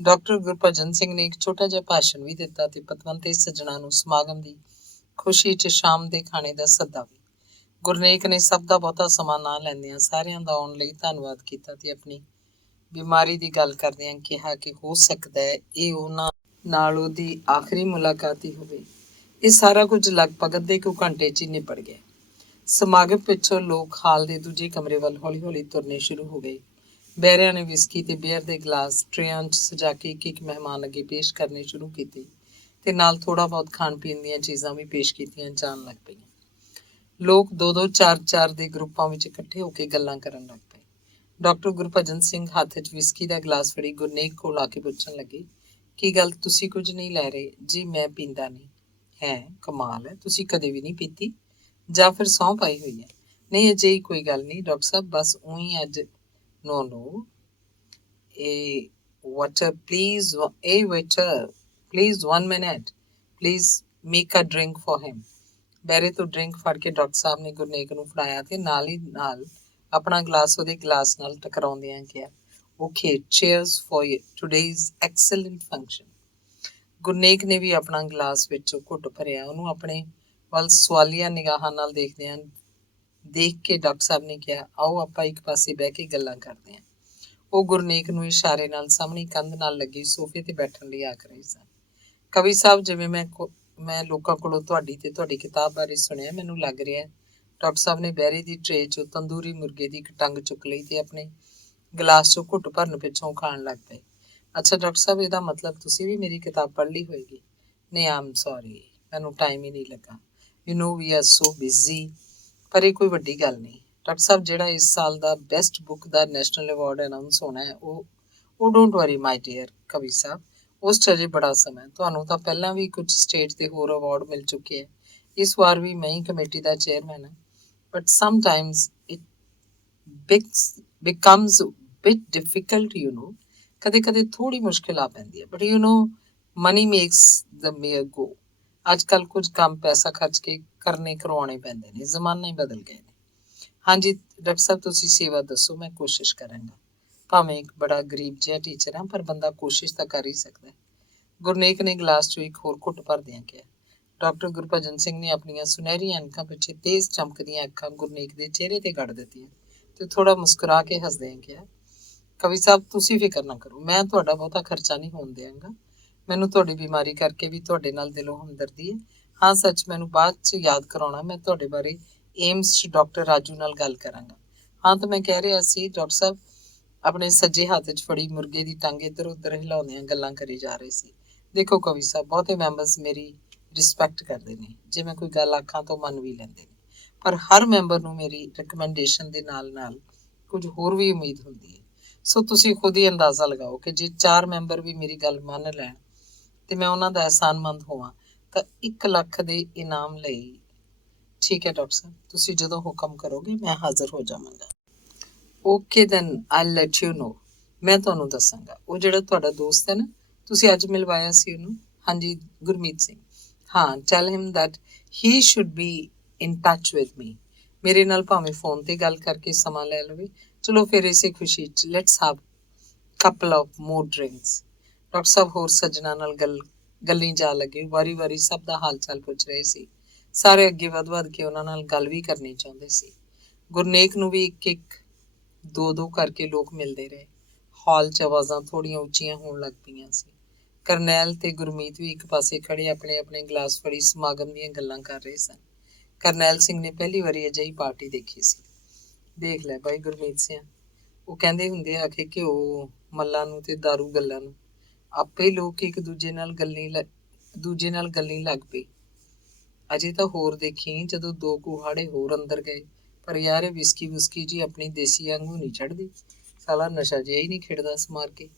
ਡਾਕਟਰ ਗੁਰਭਜਨ ਸਿੰਘ ਨੇ ਇੱਕ ਛੋਟਾ ਜਿਹਾ ਭਾਸ਼ਣ ਵੀ ਦਿੱਤਾ ਤੇ ਪਤਵੰਤੇ ਸੱਜਣਾਂ ਨੂੰ ਸਮਾਗਮ ਦੀ ਖੁਸ਼ੀ 'ਚ ਸ਼ਾਮ ਦੇ ਖਾਣੇ ਦਾ ਸੱਦਾ ਵੀ। ਗੁਰਨੇਕ ਨੇ ਸਭ ਦਾ ਬਹੁਤਾ ਸਮਾਂ ਨਾ ਲੈਂਦਿਆਂ ਸਾਰਿਆਂ ਦਾ ਆਉਣ ਲਈ ਧੰਨਵਾਦ ਕੀਤਾ ਤੇ ਆਪਣੀ ਬਿਮਾਰੀ ਦੀ ਗੱਲ ਕਰਦਿਆਂ ਕਿਹਾ ਕਿ ਹੋ ਸਕਦਾ ਹੈ ਇਹ ਉਹਨਾਂ ਨਾਲ ਉਹਦੀ ਆਖਰੀ ਮੁਲਾਕਾਤ ਹੀ ਹੋਵੇ। ਇਹ ਸਾਰਾ ਕੁਝ ਲਗਭਗ ਅੱਧੇ ਕੁ ਘੰਟੇ 'ਚ ਹੀ ਨਿਬੜ ਗਿਆ। ਸਮਾਗਮ ਪਿੱਛੋਂ ਲੋਕ ਹਾਲ ਦੇ ਦੂਜੇ ਕਮਰੇ ਵੱਲ ਹੌਲੀ-ਹੌਲੀ ਤੁਰਨੇ ਸ਼ੁਰੂ ਹੋ ਗਏ। ਬਹਿਰਿਆਂ ਨੇ ਵਿਸਕੀ ਤੇ ਬੀਅਰ ਦੇ ਗਲਾਸ ਟਰੇਆਂ 'ਚ ਸਜਾ ਕੇ ਇੱਕ-ਇੱਕ ਮਹਿਮਾਨ ਅੱਗੇ ਪੇਸ਼ ਕਰਨੇ ਸ਼ੁਰੂ ਕੀਤੇ ਤੇ ਨਾਲ ਥੋੜ੍ਹਾ ਬਹੁਤ ਖਾਣ-ਪੀਣ ਦੀਆਂ ਚੀਜ਼ਾਂ ਵੀ ਪੇਸ਼ ਕੀਤੀਆਂ ਜਾਣ ਲੱਗ ਪਈਆਂ। ਲੋਕ 2-2, 4-4 ਦੇ ਗਰੁੱਪਾਂ ਵਿੱਚ ਇਕੱਠੇ ਹੋ ਕੇ ਗੱਲਾਂ ਕਰਨ ਲੱਗ ਪਏ। ਡਾਕਟਰ ਗੁਰਭਜਨ ਸਿੰਘ ਹੱਥ 'ਚ ਵਿਸਕੀ ਦਾ ਗਲਾਸ ਫੜੀ ਗੁਰਨੇਕ ਕੋਲ ਆ ਕੇ ਪੁੱਛਣ ਲੱਗੇ, ਕੀ ਗੱਲ ਤੁਸੀਂ ਕੁਝ ਨਹੀਂ ਲੈ ਰਹੇ? ਜੀ ਮੈਂ ਪੀਂਦਾ ਨਹੀਂ। ਹੈ, ਕਮਾਲ ਹੈ, ਤੁਸੀਂ ਕਦੇ ਵੀ ਨਹੀਂ ਪੀਤੀ ਜਾਂ ਫਿਰ ਸਹੁੰ ਪਾਈ ਹੋਈ ਹੈ? ਨਹੀਂ, ਅਜਿਹੀ ਕੋਈ ਗੱਲ ਨਹੀਂ ਡਾਕਟਰ ਸਾਹਿਬ, ਬਸ ਊਂ ਅੱਜ। ਨੋ ਇਹ ਵਾਟਰ ਪਲੀਜ਼, ਇਹ waiter please 1 minute please make a drink for him. ਬੈਰੇ ਤੋਂ ਡਰਿੰਕ ਫੜ ਕੇ ਡਾਕਟਰ ਸਾਹਿਬ ਨੇ ਗੁਰਨੇਕ ਨੂੰ ਫੜਾਇਆ ਤੇ ਨਾਲ ਹੀ ਨਾਲ ਆਪਣਾ ਗਲਾਸ ਉਹਦੇ ਗਲਾਸ ਨਾਲ ਟਕਰਾਉਂਦਿਆਂ ਕਿਹਾ, okay, cheers for today's excellent function. Gurnek ਨੇ ਵੀ ਆਪਣਾ ਗਲਾਸ ਵਿੱਚੋਂ ਘੁੱਟ ਭਰਿਆ। ਉਹਨੂੰ ਆਪਣੇ ਵੱਲ ਸਵਾਲੀਆ ਨਿਗਾਹਾਂ ਨਾਲ ਦੇਖ ਕੇ ਡਾਕਟਰ ਸਾਹਿਬ ਨੇ ਕਿਹਾ, ਆਓ ਆਪਾਂ ਇੱਕ ਪਾਸੇ ਬਹਿ ਕੇ ਗੱਲਾਂ ਕਰਦੇ ਹਾਂ। ਉਹ ਗੁਰਨੇਕ ਨੂੰ ਇਸ਼ਾਰੇ ਨਾਲ ਸਾਹਮਣੀ ਕੰਧ ਨਾਲ ਲੱਗੀ ਸੋਫੇ ਤੇ ਬੈਠਣ ਲਈ ਆਖ ਰਹੇ ਸਨ। ਕਵੀ ਸਾਹਿਬ, ਜਿਵੇਂ ਮੈਂ ਲੋਕਾਂ ਕੋਲੋਂ ਤੁਹਾਡੀ ਤੇ ਤੁਹਾਡੀ ਕਿਤਾਬ ਬਾਰੇ ਸੁਣਿਆ, ਮੈਨੂੰ ਲੱਗ ਰਿਹਾ ਡਾਕਟਰ ਸਾਹਿਬ ਨੇ ਬਹਿਰੇ ਦੀ ਟਰੇ 'ਚੋਂ ਤੰਦੂਰੀ ਮੁਰਗੇ ਦੀ ਇੱਕ ਟੰਗ ਚੁੱਕ ਲਈ ਤੇ ਆਪਣੇ ਗਲਾਸ 'ਚੋਂ ਘੁੱਟ ਭਰਨ ਪਿੱਛੋਂ ਖਾਣ ਲੱਗ ਪਏ। ਅੱਛਾ ਡਾਕਟਰ ਸਾਹਿਬ, ਇਹਦਾ ਮਤਲਬ ਤੁਸੀਂ ਵੀ ਮੇਰੀ ਕਿਤਾਬ ਪੜ੍ਹ ਲਈ ਹੋਏਗੀ? ਨਹੀਂ, ਆਮ ਸੌਰੀ, ਮੈਨੂੰ ਟਾਈਮ ਹੀ ਨਹੀਂ ਲੱਗਾ। You know we are so busy. ਪਰ ਇਹ ਕੋਈ ਵੱਡੀ ਗੱਲ ਨਹੀਂ ਡਾਕਟਰ ਸਾਹਿਬ। ਜਿਹੜਾ ਇਸ ਸਾਲ ਦਾ ਬੈਸਟ ਬੁੱਕ ਦਾ ਨੈਸ਼ਨਲ ਅਵਾਰਡ ਅਨਾਉਂਸ ਹੋਣਾ ਹੈ, ਉਹ ਡੋਂਟ ਵਰੀ ਮਾਈ ਡੀਅਰ ਕਵੀ ਸਾਹਿਬ, ਉਸ 'ਚ ਅਜੇ ਬੜਾ ਸਮਾਂ। ਤੁਹਾਨੂੰ ਤਾਂ ਪਹਿਲਾਂ ਵੀ ਕੁਝ ਸਟੇਟ ਦੇ ਹੋਰ ਅਵਾਰਡ ਮਿਲ ਚੁੱਕੇ ਹੈ। ਇਸ ਵਾਰ ਵੀ ਮੈਂ ਹੀ ਕਮੇਟੀ ਦਾ ਚੇਅਰਮੈਨ ਹਾਂ। But sometimes it becomes bit difficult, you know. ਕਦੇ ਕਦੇ ਥੋੜ੍ਹੀ ਮੁਸ਼ਕਿਲ ਆ ਪੈਂਦੀ ਹੈ। But you know, money makes the mare go. ਅੱਜ ਕੱਲ੍ਹ ਕੁਝ ਕੰਮ ਪੈਸਾ ਖਰਚ ਕੇ ਕਰਵਾਉਣੇ ਪੈਂਦੇ ਨੇ। ਜ਼ਮਾਨੇ ਹੀ ਬਦਲ ਗਏ ਨੇ। ਹਾਂਜੀ ਡਾਕਟਰ ਸਾਹਿਬ, ਤੁਸੀਂ ਸੇਵਾ ਦੱਸੋ, ਮੈਂ ਕੋਸ਼ਿਸ਼ ਕਰਾਂਗਾ। ਭਾਵੇਂ ਇੱਕ ਬੜਾ ਗਰੀਬ ਜਿਹਾ ਟੀਚਰ ਹਾਂ, ਪਰ ਬੰਦਾ ਕੋਸ਼ਿਸ਼ ਤਾਂ ਕਰ ਹੀ ਸਕਦਾ। ਗੁਰਨੇਕ ਨੇ ਗਲਾਸ 'ਚੋਂ ਇੱਕ ਹੋਰ ਘੁੱਟ ਭਰਦਿਆਂ ਕਿਹਾ। ਡਾਕਟਰ ਗੁਰਭਜਨ ਸਿੰਘ ਨੇ ਆਪਣੀਆਂ ਸੁਨਹਿਰੀਆਂ ਅੱਖਾਂ ਪਿੱਛੇ ਤੇਜ਼ ਚਮਕਦੀਆਂ ਅੱਖਾਂ ਗੁਰਨੇਕ ਦੇ ਚਿਹਰੇ ਤੇ ਗੱਡ ਦਿੱਤੀਆਂ ਤੇ ਥੋੜਾ ਮੁਸਕਰਾ ਕੇ ਹੱਸਦਿਆਂ ਕਿਹਾ, ਕਵੀ ਸਾਹਿਬ ਤੁਸੀਂ ਫਿਕਰ ਨਾ ਕਰੋ, ਮੈਂ ਤੁਹਾਡਾ ਬਹੁਤਾ ਖਰਚਾ ਨਹੀਂ ਹੋਣ ਦਿਆਂਗਾ। ਮੈਨੂੰ ਤੁਹਾਡੀ ਬਿਮਾਰੀ ਕਰਕੇ ਵੀ ਤੁਹਾਡੇ ਨਾਲ ਦਿਲੋਂ ਹਮਦਰਦੀ ਹੈ। ਹਾਂ ਸੱਚ, ਮੈਨੂੰ ਬਾਅਦ 'ਚ ਯਾਦ ਕਰਾਉਣਾ, ਮੈਂ ਤੁਹਾਡੇ ਬਾਰੇ ਏਮਸ 'ਚ ਡਾਕਟਰ ਰਾਜੂ ਨਾਲ ਗੱਲ ਕਰਾਂਗਾ। ਹਾਂ ਤਾਂ ਮੈਂ ਕਹਿ ਰਿਹਾ ਸੀ ਡਾਕਟਰ ਸਾਹਿਬ ਆਪਣੇ ਸੱਜੇ ਹੱਥ 'ਚ ਫੜੀ ਮੁਰਗੇ ਦੀ ਟੰਗ ਇੱਧਰ ਉੱਧਰ ਹਿਲਾਉਂਦਿਆਂ ਗੱਲਾਂ ਕਰੀ ਜਾ ਰਹੇ ਸੀ। ਦੇਖੋ ਕਵੀ ਸਾਹਿਬ, ਬਹੁਤੇ ਮੈਂਬਰਸ ਮੇਰੀ ਰਿਸਪੈਕਟ ਕਰਦੇ ਨੇ, ਜੇ ਮੈਂ ਕੋਈ ਗੱਲ ਆਖਾਂ ਤਾਂ ਮੰਨ ਵੀ ਲੈਂਦੇ ਨੇ, ਪਰ ਹਰ ਮੈਂਬਰ ਨੂੰ ਮੇਰੀ ਰਿਕਮੈਂਡੇਸ਼ਨ ਦੇ ਨਾਲ ਨਾਲ ਕੁਝ ਹੋਰ ਵੀ ਉਮੀਦ ਹੁੰਦੀ ਹੈ। ਸੋ ਤੁਸੀਂ ਖੁਦ ਹੀ ਅੰਦਾਜ਼ਾ ਲਗਾਓ ਕਿ ਜੇ 4 ਮੈਂਬਰ ਵੀ ਮੇਰੀ ਗੱਲ ਮੰਨ ਲੈਣ ਤੇ ਮੈਂ ਉਹਨਾਂ ਦਾ ਅਹਿਸਾਨਮੰਦ ਹੋਵਾਂ ਤਾਂ 1 ਲੱਖ ਦੇ ਇਨਾਮ ਲਈ। ਠੀਕ ਹੈ ਡਾਕਟਰ ਸਾਹਿਬ, ਤੁਸੀਂ ਜਦੋਂ ਹੁਕਮ ਕਰੋਗੇ ਮੈਂ ਹਾਜ਼ਰ ਹੋ ਜਾਵਾਂਗਾ। Okay then I let you know. ਮੈਂ ਤੁਹਾਨੂੰ ਦੱਸਾਂਗਾ। ਉਹ ਜਿਹੜਾ ਤੁਹਾਡਾ ਦੋਸਤ ਹੈ ਨਾ, ਤੁਸੀਂ ਅੱਜ ਮਿਲਵਾਇਆ ਸੀ ਉਹਨੂੰ, ਹਾਂਜੀ ਗੁਰਮੀਤ ਸਿੰਘ, ਹਾਂ tell him that he should be in touch with me. ਮੇਰੇ ਨਾਲ ਭਾਵੇਂ ਫੋਨ ਤੇ ਗੱਲ ਕਰਕੇ ਸਮਾਂ ਲੈ ਲਵੇ। ਚਲੋ ਫਿਰ ਇਸੇ ਖੁਸ਼ੀ 'ਚ let's have couple of more drinks. Doctor ਸਾਹਿਬ ਹੋਰ ਸੱਜਣਾਂ ਨਾਲ ਗੱਲੀ ਜਾ ਲੱਗੇ। ਵਾਰੀ ਵਾਰੀ ਸਭ ਦਾ ਹਾਲ ਚਾਲ ਪੁੱਛ ਰਹੇ ਸੀ। ਸਾਰੇ ਅੱਗੇ ਵੱਧ ਕੇ ਉਹਨਾਂ ਨਾਲ ਗੱਲ ਵੀ ਕਰਨੀ ਚਾਹੁੰਦੇ ਸੀ। ਗੁਰਨੇਕ ਨੂੰ ਵੀ 1-1, 2-2 ਕਰਕੇ ਲੋਕ ਮਿਲਦੇ ਰਹੇ। ਹਾਲ 'ਚ ਆਵਾਜ਼ਾਂ ਥੋੜ੍ਹੀਆਂ ਉੱਚੀਆਂ ਹੋਣ ਲੱਗ ਪਈਆਂ ਸੀ। ਕਰਨੈਲ ਤੇ ਗੁਰਮੀਤ ਵੀ ਇੱਕ ਪਾਸੇ ਖੜੇ ਆਪਣੇ ਆਪਣੇ ਗਲਾਸ ਫੜੀ ਸਮਾਗਮ ਦੀਆਂ ਗੱਲਾਂ ਕਰ ਰਹੇ ਸਨ। ਕਰਨੈਲ ਸਿੰਘ ਨੇ ਪਹਿਲੀ ਵਾਰੀ ਅਜਿਹੀ ਪਾਰਟੀ ਦੇਖੀ ਸੀ। ਦੇਖ ਲੈ ਬਾਈ ਗੁਰਮੀਤ ਸਿੰਘ, ਉਹ ਕਹਿੰਦੇ ਹੁੰਦੇ ਆ ਕਿ ਘਿਓ ਮੱਲਾਂ ਨੂੰ ਤੇ ਦਾਰੂ ਗੱਲਾਂ ਨੂੰ। ਆਪੇ ਲੋਕ ਇੱਕ ਦੂਜੇ ਨਾਲ ਗੱਲਾਂ ਲੱਗ ਪਈ। ਅਜੇ ਤਾਂ ਹੋਰ ਦੇਖੀ ਜਦੋਂ ਦੋ ਕੁਹਾੜੇ ਹੋਰ ਅੰਦਰ ਗਏ। ਪਰ ਯਾਰ ਇਹ ਵਿਸਕੀ ਵੁਸਕੀ ਜੀ ਆਪਣੀ ਦੇਸੀ ਵਾਂਗੂ ਨਹੀਂ ਚੜ੍ਹਦੀ। ਸਾਲਾ ਨਸ਼ਾ ਜਿਹਾ ਹੀ ਨਹੀਂ ਖਿੜਦਾ ਸਮਾਰ ਕੇ।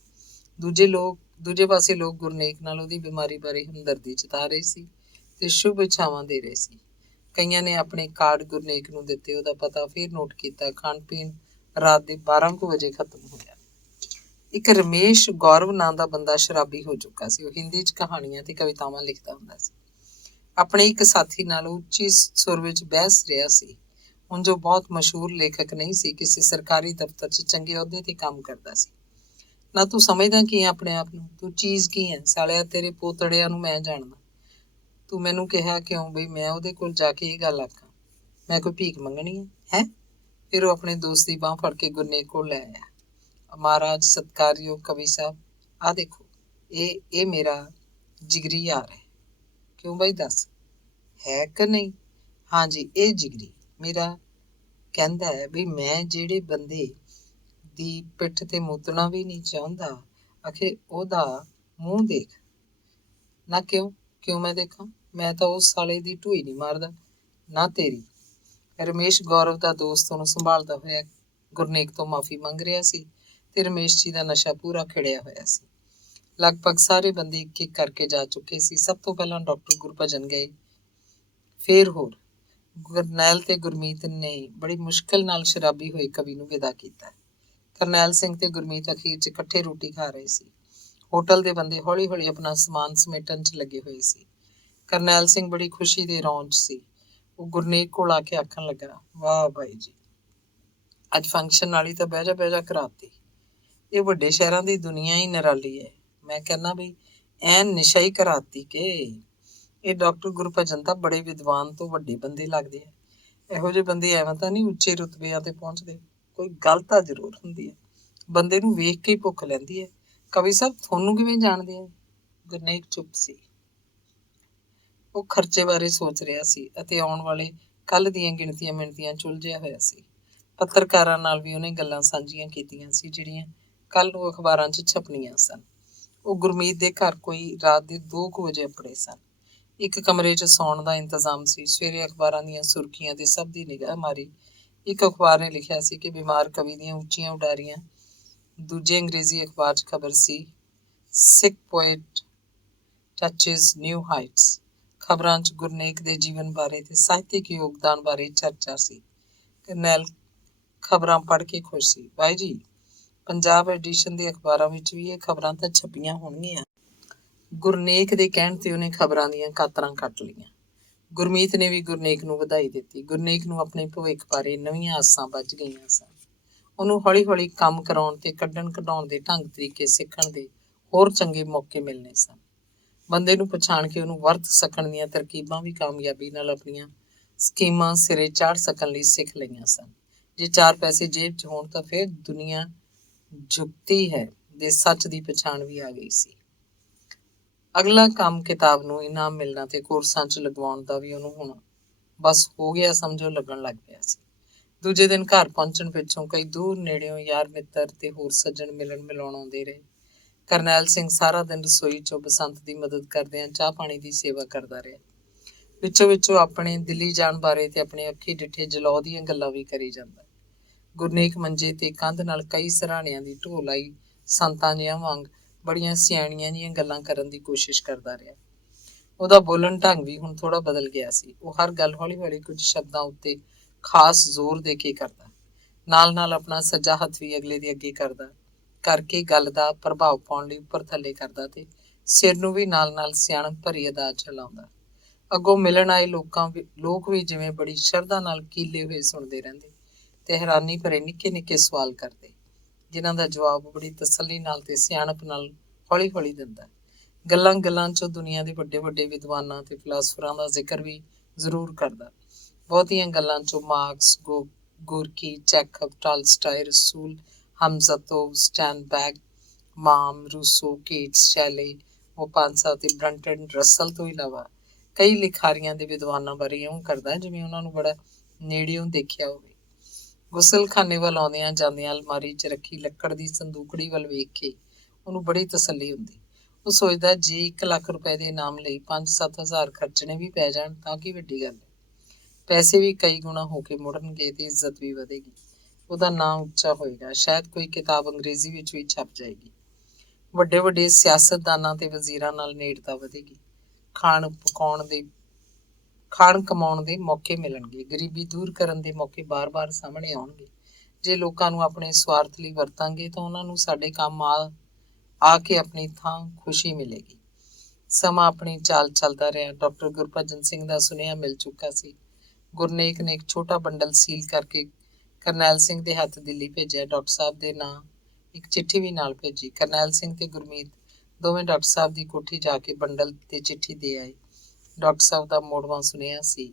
ਦੂਜੇ ਪਾਸੇ ਲੋਕ ਗੁਰਨੇਕ ਨਾਲ ਉਹਦੀ ਬਿਮਾਰੀ ਬਾਰੇ ਹਮਦਰਦੀ ਜਤਾ ਰਹੇ ਸੀ ਤੇ ਸ਼ੁਭ ਇੱਛਾਵਾਂ ਦੇ ਰਹੇ ਸੀ। ਕਈਆਂ ਨੇ ਆਪਣੇ ਕਾਰਡ ਗੁਰਨੇਕ ਨੂੰ ਦਿੱਤੇ। ਉਹਦਾ ਪਤਾ ਫਿਰ ਨੋਟ ਕੀਤਾ। ਖਾਣ ਪੀਣ ਰਾਤ ਦੇ 12 ਕੁ ਵਜੇ ਖਤਮ ਹੋਇਆ। ਇੱਕ ਰਮੇਸ਼ ਗੌਰਵ ਨਾਂ ਦਾ ਬੰਦਾ ਸ਼ਰਾਬੀ ਹੋ ਚੁੱਕਾ ਸੀ। ਉਹ ਹਿੰਦੀ 'ਚ ਕਹਾਣੀਆਂ ਤੇ ਕਵਿਤਾਵਾਂ ਲਿਖਦਾ ਹੁੰਦਾ ਸੀ। ਆਪਣੇ ਇੱਕ ਸਾਥੀ ਨਾਲ ਉੱਚੀ ਸੁਰ ਵਿੱਚ ਬਹਿਸ ਰਿਹਾ ਸੀ। ਹੁਣ ਜੋ ਬਹੁਤ ਮਸ਼ਹੂਰ ਲੇਖਕ ਨਹੀਂ ਸੀ, ਕਿਸੇ ਸਰਕਾਰੀ ਦਫ਼ਤਰ 'ਚ ਚੰਗੇ ਅਹੁਦੇ ਤੇ ਕੰਮ ਕਰਦਾ ਸੀ। ਨਾ ਤੂੰ ਸਮਝਦਾ ਕੀ ਹੈ ਆਪਣੇ ਆਪ ਨੂੰ? ਤੂੰ ਚੀਜ਼ ਕੀ ਹੈ? ਸਾਲਿਆ ਤੇਰੇ ਪੋਤੜਿਆਂ ਨੂੰ ਮੈਂ ਜਾਣਦਾ। ਤੂੰ ਮੈਨੂੰ ਕਿਹਾ ਕਿਉਂ ਬਈ ਮੈਂ ਉਹਦੇ ਕੋਲ ਜਾ ਕੇ ਇਹ ਗੱਲ ਆਖਾਂ? ਮੈਂ ਕੋਈ ਭੀਖ ਮੰਗਣੀ ਹੈ? ਫਿਰ ਉਹ ਆਪਣੇ ਦੋਸਤ ਦੀ ਬਾਂਹ ਫੜ ਕੇ ਗੁਰਨੇਕ ਕੋਲ ਲੈ ਆਇਆ। ਮਹਾਰਾਜ ਸਤਿਕਾਰਯੋਗ ਕਵੀ ਸਾਹਿਬ, ਆਹ ਦੇਖੋ, ਇਹ ਮੇਰਾ ਜਿਗਰੀ ਯਾਰ ਹੈ। ਕਿਉਂ ਬਾਈ ਦੱਸ, ਹੈ ਕਿ ਨਹੀਂ? ਹਾਂਜੀ, ਇਹ ਜਿਗਰੀ ਮੇਰਾ ਕਹਿੰਦਾ ਹੈ ਵੀ ਮੈਂ ਜਿਹੜੇ ਬੰਦੇ ਦੀ ਪਿੱਠ ਤੇ ਮੁੱਤਣਾ ਵੀ ਨਹੀਂ ਚਾਹੁੰਦਾ, ਆਖੇ ਉਹਦਾ ਮੂੰਹ ਦੇਖ ਨਾ। ਕਿਉਂ ਮੈਂ ਦੇਖਾਂ? ਮੈਂ ਤਾਂ ਉਸ ਸਾਲੇ ਦੀ ਢੂਈ ਨਹੀਂ ਮਾਰਦਾ, ਨਾ ਤੇਰੀ। ਰਮੇਸ਼ ਗੌਰਵ ਦਾ ਦੋਸਤ ਉਹਨੂੰ ਸੰਭਾਲਦਾ ਹੋਇਆ ਗੁਰਨੇਕ ਤੋਂ ਮਾਫੀ ਮੰਗ ਰਿਹਾ ਸੀ ਤੇ ਰਮੇਸ਼ ਜੀ ਦਾ ਨਸ਼ਾ ਪੂਰਾ ਖਿੜਿਆ ਹੋਇਆ ਸੀ। ਲਗਭਗ ਸਾਰੇ ਬੰਦੇ ਇੱਕ ਇੱਕ ਕਰਕੇ ਜਾ ਚੁੱਕੇ ਸੀ। ਸਭ ਤੋਂ ਪਹਿਲਾਂ ਡਾਕਟਰ ਗੁਰਭਜਨ ਗਏ, ਫੇਰ ਹੋਰ। ਕਰਨੈਲ ਤੇ ਗੁਰਮੀਤ ਨੇ ਬੜੀ ਮੁਸ਼ਕਿਲ ਨਾਲ ਸ਼ਰਾਬੀ ਹੋਏ ਕਵੀ ਨੂੰ ਵਿਦਾ ਕੀਤਾ। ਕਰਨੈਲ ਸਿੰਘ ਤੇ ਗੁਰਮੀਤ ਅਖੀਰ 'ਚ ਇਕੱਠੇ ਰੋਟੀ ਖਾ ਰਹੇ ਸੀ। ਹੋਟਲ ਦੇ ਬੰਦੇ ਹੌਲੀ ਹੌਲੀ ਆਪਣਾ ਸਮਾਨ ਸਮੇਟਣ 'ਚ ਲੱਗੇ ਹੋਏ ਸੀ। ਕਰਨੈਲ ਸਿੰਘ ਬੜੀ ਖੁਸ਼ੀ ਦੇ ਰੌਂਦ 'ਚ ਸੀ। ਉਹ ਗੁਰਨੇਕ ਕੋਲ ਆ ਕੇ ਆਖਣ ਲੱਗਾ, ਵਾਹ ਬਾਈ ਜੀ, ਅੱਜ ਫੰਕਸ਼ਨ ਵਾਲੀ ਤਾਂ ਬਹਿ ਜਾ ਕਰਾਤੀ। ਇਹ ਵੱਡੇ ਸ਼ਹਿਰਾਂ ਦੀ ਦੁਨੀਆ ਹੀ ਨਿਰਾਲੀ ਹੈ। ਮੈਂ ਕਹਿੰਦਾ ਬਈ ਐਨ ਨਿਸ਼ਾ ਹੀ ਕਰਾਤੀ ਕਿ ਇਹ ਡਾਕਟਰ ਗੁਰਭਜਨ ਤਾਂ ਬੜੇ ਵਿਦਵਾਨ ਤੋਂ ਵੱਡੇ ਬੰਦੇ ਲੱਗਦੇ ਆ। ਇਹੋ ਜਿਹੇ ਬੰਦੇ ਐਵੇਂ ਤਾਂ ਨਹੀਂ ਉੱਚੇ ਰੁਤਬਿਆਂ ਤੇ ਪਹੁੰਚਦੇ। ਕੋਈ ਗੱਲ ਤਾਂ ਜ਼ਰੂਰ ਹੁੰਦੀ ਹੈ। ਬੰਦੇ ਨੂੰ ਵੇਖ ਕੇ ਹੀ ਭੁੱਖ ਲੈਂਦੀ ਹੈ। ਕਵੀ ਸਾਹਿਬ ਤੁਹਾਨੂੰ ਕਿਵੇਂ ਜਾਣਦੇ ਆ? ਗੁਰਨੇਕ ਚੁੱਪ ਸੀ। ਉਹ ਖਰਚੇ ਬਾਰੇ ਸੋਚ ਰਿਹਾ ਸੀ ਅਤੇ ਆਉਣ ਵਾਲੇ ਕੱਲ੍ਹ ਦੀਆਂ ਗਿਣਤੀਆਂ ਮਿਣਤੀਆਂ 'ਚ ਉਲਝਿਆ ਹੋਇਆ ਸੀ। ਪੱਤਰਕਾਰਾਂ ਨਾਲ ਵੀ ਉਹਨੇ ਗੱਲਾਂ ਸਾਂਝੀਆਂ ਕੀਤੀਆਂ ਸੀ ਜਿਹੜੀਆਂ ਕੱਲ੍ਹ ਨੂੰ ਅਖਬਾਰਾਂ 'ਚ ਛਪਣੀਆਂ ਸਨ। ਉਹ ਗੁਰਮੀਤ ਦੇ ਘਰ ਕੋਈ ਰਾਤ ਦੇ 2 ਕੁ ਵਜੇ ਅੱਪੜੇ ਸਨ। ਇੱਕ ਕਮਰੇ 'ਚ ਸੌਣ ਦਾ ਇੰਤਜ਼ਾਮ ਸੀ। ਸਵੇਰੇ ਅਖਬਾਰਾਂ ਦੀਆਂ ਸੁਰਖੀਆਂ ਤੇ ਸਭ ਦੀ ਨਿਗਾਹ ਮਾਰੀ। ਇੱਕ ਅਖਬਾਰ ਨੇ ਲਿਖਿਆ ਸੀ ਕਿ ਬਿਮਾਰ ਕਵੀ ਦੀਆਂ ਉੱਚੀਆਂ ਉਡਾਰੀਆਂ। ਦੂਜੇ ਅੰਗਰੇਜ਼ੀ ਅਖਬਾਰ 'ਚ ਖਬਰ ਸੀ, ਸਿਕ ਪੋਇਟ ਟੱਚਿਸ ਨਿਊ ਹਾਈਟਸ। ਖਬਰਾਂ 'ਚ ਗੁਰਨੇਕ ਦੇ ਜੀਵਨ ਬਾਰੇ ਤੇ ਸਾਹਿਤਕ ਯੋਗਦਾਨ ਬਾਰੇ ਚਰਚਾ ਸੀ। ਕਰਨੈਲ ਖਬਰਾਂ ਪੜ੍ਹ ਕੇ ਖੁਸ਼ ਸੀ। ਬਾਈ ਜੀ, ਪੰਜਾਬ ਐਡੀਸ਼ਨ ਦੇ ਅਖਬਾਰਾਂ ਵਿੱਚ ਵੀ ਇਹ ਖਬਰਾਂ ਤਾਂ ਛਪੀਆਂ ਹੋਣਗੀਆਂ। ਗੁਰਨੇਕ ਦੇ ਕਹਿਣ ਤੇ ਉਹਨੇ ਖਬਰਾਂ ਦੀਆਂ ਕਾਤਰਾਂ ਕੱਟ ਲਈਆਂ। ਗੁਰਮੀਤ ਨੇ ਵੀ ਗੁਰਨੇਕ ਨੂੰ ਵਧਾਈ ਦਿੱਤੀ। ਗੁਰਨੇਕ ਨੂੰ ਆਪਣੇ ਭਵਿੱਖ ਬਾਰੇ ਨਵੀਆਂ ਆਸਾਂ ਬੱਝ ਗਈਆਂ ਸਨ। ਉਹਨੂੰ ਹੌਲੀ ਹੌਲੀ ਕੰਮ ਕਰਾਉਣ ਤੇ ਕੱਢਣ ਕਢਾਉਣ ਦੇ ਢੰਗ ਤਰੀਕੇ ਸਿੱਖਣ ਦੇ ਹੋਰ ਚੰਗੇ ਮੌਕੇ ਮਿਲਣੇ ਸਨ। ਬੰਦੇ ਨੂੰ ਪਛਾਣ ਕੇ ਉਹਨੂੰ ਵਰਤ ਸਕਣ ਦੀਆਂ ਤਰਕੀਬਾਂ ਵੀ ਕਾਮਯਾਬੀ ਨਾਲ ਆਪਣੀਆਂ ਸਕੀਮਾਂ ਸਿਰੇ ਚਾੜ ਸਕਣ ਲਈ ਸਿੱਖ ਲਈਆਂ ਸਨ। ਜੇ 4 ਪੈਸੇ ਜੇਬ 'ਚ ਹੋਣ ਤਾਂ ਫਿਰ ਦੁਨੀਆ ਝੁਕਤੀ ਹੈ ਦੇ ਸੱਚ ਦੀ ਪਛਾਣ ਵੀ ਆ ਗਈ ਸੀ। ਅਗਲਾ ਕੰਮ ਕਿਤਾਬ ਨੂੰ ਇਨਾਮ ਮਿਲਣਾ ਤੇ ਕੋਰਸਾਂ 'ਚ ਲਗਵਾਉਣ ਦਾ ਵੀ ਉਹਨੂੰ ਹੁਣ ਬਸ ਹੋ ਗਿਆ ਸਮਝੋ ਲੱਗਣ ਲੱਗ ਪਿਆ ਸੀ। ਦੂਜੇ ਦਿਨ ਘਰ ਪਹੁੰਚਣ ਪਿੱਛੋਂ ਕਈ ਦੂਰ ਨੇੜਿਓਂ ਯਾਰ ਮਿੱਤਰ ਤੇ ਹੋਰ ਸੱਜਣ ਮਿਲਣ ਮਿਲਾਉਣ ਆਉਂਦੇ ਰਹੇ। ਕਰਨੈਲ ਸਿੰਘ ਸਾਰਾ ਦਿਨ ਰਸੋਈ 'ਚੋਂ ਬਸੰਤ ਦੀ ਮਦਦ ਕਰਦਿਆਂ ਚਾਹ ਪਾਣੀ ਦੀ ਸੇਵਾ ਕਰਦਾ ਰਿਹਾ। ਵਿੱਚੋਂ ਆਪਣੇ ਦਿੱਲੀ ਜਾਣ ਬਾਰੇ ਤੇ ਆਪਣੇ ਅੱਖੀਂ ਡਿੱਠੇ ਜਲੌ ਦੀਆਂ ਗੱਲਾਂ ਵੀ ਕਰੀ ਜਾਂਦਾ। ਗੁਰਨੇਕ ਮੰਜੇ ਤੇ ਕੰਧ ਨਾਲ ਕਈ ਸਰਾਣਿਆਂ ਦੀ ਢੋ ਲਾਈ ਸੰਤਾਂ ਜਿਹਾਂ ਵਾਂਗ ਬੜੀਆਂ ਸਿਆਣੀਆਂ ਜਿਹੀਆਂ ਗੱਲਾਂ ਕਰਨ ਦੀ ਕੋਸ਼ਿਸ਼ ਕਰਦਾ ਰਿਹਾ। ਉਹਦਾ ਬੋਲਣ ਢੰਗ ਵੀ ਹੁਣ ਥੋੜ੍ਹਾ ਬਦਲ ਗਿਆ ਸੀ। ਉਹ ਹਰ ਗੱਲ ਹੌਲੀ ਹੌਲੀ ਕੁਝ ਸ਼ਬਦਾਂ ਉੱਤੇ ਖਾਸ ਜ਼ੋਰ ਦੇ ਕੇ ਕਰਦਾ। ਨਾਲ ਨਾਲ ਆਪਣਾ ਸੱਜਾ ਹੱਥ ਵੀ ਅਗਲੇ ਦੇ ਅੱਗੇ ਕਰਕੇ ਗੱਲ ਦਾ ਪ੍ਰਭਾਵ ਪਾਉਣ ਲਈ ਉੱਪਰ ਥੱਲੇ ਕਰਦਾ ਤੇ ਸਿਰ ਨੂੰ ਵੀ ਨਾਲ ਨਾਲ ਸਿਆਣਪ ਭਰੀ ਅਦਾ 'ਚ ਹਿਲਾਉਂਦਾ। ਅੱਗੋਂ ਮਿਲਣ ਆਏ ਲੋਕ ਵੀ ਜਿਵੇਂ ਬੜੀ ਸ਼ਰਧਾ ਨਾਲ ਕੀਲੇ ਹੋਏ ਸੁਣਦੇ ਰਹਿੰਦੇ ਤੇ ਹੈਰਾਨੀ ਭਰੇ ਨਿੱਕੇ ਨਿੱਕੇ ਸਵਾਲ ਕਰਦੇ, ਜਿਨ੍ਹਾਂ ਦਾ ਜਵਾਬ ਬੜੀ ਤਸੱਲੀ ਨਾਲ ਤੇ ਸਿਆਣਪ ਨਾਲ ਹੌਲੀ ਹੌਲੀ ਦਿੰਦਾ। ਗੱਲਾਂ 'ਚੋਂ ਦੁਨੀਆ ਦੇ ਵੱਡੇ ਵੱਡੇ ਵਿਦਵਾਨਾਂ ਤੇ ਫਿਲਾਸਫਰਾਂ ਦਾ ਜ਼ਿਕਰ ਵੀ ਜ਼ਰੂਰ ਕਰਦਾ। ਬਹੁਤੀਆਂ ਗੱਲਾਂ 'ਚੋਂ ਮਾਰਕਸ, ਗੋਰਕੀ, ਚੈਖਵ, ਟਾਲਸਟਾਏ, ਰਸੂਲ ਹਮਜ਼ਤੋਵ, ਸਟੈਨਬੈਗ, ਮਾਮ, ਰੂਸੋ, ਕੇਟਸ, ਸ਼ੈਲੇ, ਮੋਪਾਂਸਾ ਅਤੇ ਬ੍ਰੰਟਨ ਰਸਲ ਤੋਂ ਇਲਾਵਾ ਕਈ ਲਿਖਾਰੀਆਂ ਦੇ ਵਿਦਵਾਨਾਂ ਬਾਰੇ ਇਉਂ ਕਰਦਾ ਜਿਵੇਂ ਉਹਨਾਂ ਨੂੰ ਬੜਾ ਨੇੜਿਓਂ ਦੇਖਿਆ ਹੋਵੇ। ਗੁਸਲਖਾਨੇ ਵੱਲ ਆਉਂਦਿਆਂ ਜਾਂਦਿਆਂ ਅਲਮਾਰੀ 'ਚ ਰੱਖੀ ਲੱਕੜ ਦੀ ਸੰਦੂਕੜੀ ਵੱਲ ਵੇਖ ਕੇ ਉਹਨੂੰ ਬੜੀ ਤਸੱਲੀ ਹੁੰਦੀ। ਉਹ ਸੋਚਦਾ ਜੇ 1 ਲੱਖ ਰੁਪਏ ਦੇ ਇਨਾਮ ਲਈ 5-7 ਹਜ਼ਾਰ ਖਰਚਣੇ ਵੀ ਪੈ ਜਾਣ ਤਾਂ ਕੀ ਵੱਡੀ ਗੱਲ ਹੈ। ਪੈਸੇ ਵੀ ਕਈ ਗੁਣਾ ਹੋ ਕੇ ਮੁੜਨਗੇ ਤੇ ਇੱਜ਼ਤ ਵੀ ਵਧੇਗੀ। ਉਹਦਾ ਨਾਂ ਉੱਚਾ ਹੋਏਗਾ, ਸ਼ਾਇਦ ਕੋਈ ਕਿਤਾਬ ਅੰਗਰੇਜ਼ੀ ਵਿੱਚ ਵੀ ਛਪ ਜਾਏਗੀ। ਵੱਡੇ ਵੱਡੇ ਸਿਆਸਤਦਾਨਾਂ ਤੇ ਵਜ਼ੀਰਾਂ ਨਾਲ ਨੇੜਤਾ ਵਧੇਗੀ। ਖਾਣ ਕਮਾਉਣ ਦੇ ਮੌਕੇ ਮਿਲਣਗੇ, ਗਰੀਬੀ ਦੂਰ ਕਰਨ ਦੇ ਮੌਕੇ ਬਾਰ-ਬਾਰ ਸਾਹਮਣੇ ਆਉਣਗੇ। ਜੇ ਲੋਕਾਂ ਨੂੰ ਆਪਣੇ ਸਵਾਰਥ ਲਈ ਵਰਤਾਂਗੇ ਤਾਂ ਉਹਨਾਂ ਨੂੰ ਸਾਡੇ ਕੰਮ ਆ ਕੇ ਆਪਣੀ ਥਾਂ ਖੁਸ਼ੀ ਮਿਲੇਗੀ। ਸਮਾਂ ਆਪਣੀ ਚਾਲ ਚੱਲਦਾ ਰਿਹਾ। ਡਾਕਟਰ ਗੁਰਭਜਨ ਸਿੰਘ ਦਾ ਸੁਨੇਹਾ ਮਿਲ ਚੁੱਕਾ ਸੀ। ਗੁਰਨੇਕ ਨੇ ਇੱਕ ਛੋਟਾ ਬੰਡਲ ਸੀਲ ਕਰਕੇ ਕਰਨੈਲ ਸਿੰਘ ਦੇ ਹੱਥ ਦਿੱਲੀ ਭੇਜਿਆ। ਡਾਕਟਰ ਸਾਹਿਬ ਦੇ ਨਾਂ ਇੱਕ ਚਿੱਠੀ ਵੀ ਨਾਲ ਭੇਜੀ। ਕਰਨੈਲ ਸਿੰਘ ਤੇ ਗੁਰਮੀਤ ਦੋਵੇਂ ਡਾਕਟਰ ਸਾਹਿਬ ਦੀ ਕੋਠੀ ਜਾ ਕੇ ਬੰਡਲ ਤੇ ਚਿੱਠੀ ਦੇ ਆਏ। ਡਾਕਟਰ ਸਾਹਿਬ ਦਾ ਮੋੜਵਾਂ ਸੁਨੇਹਾ ਸੀ,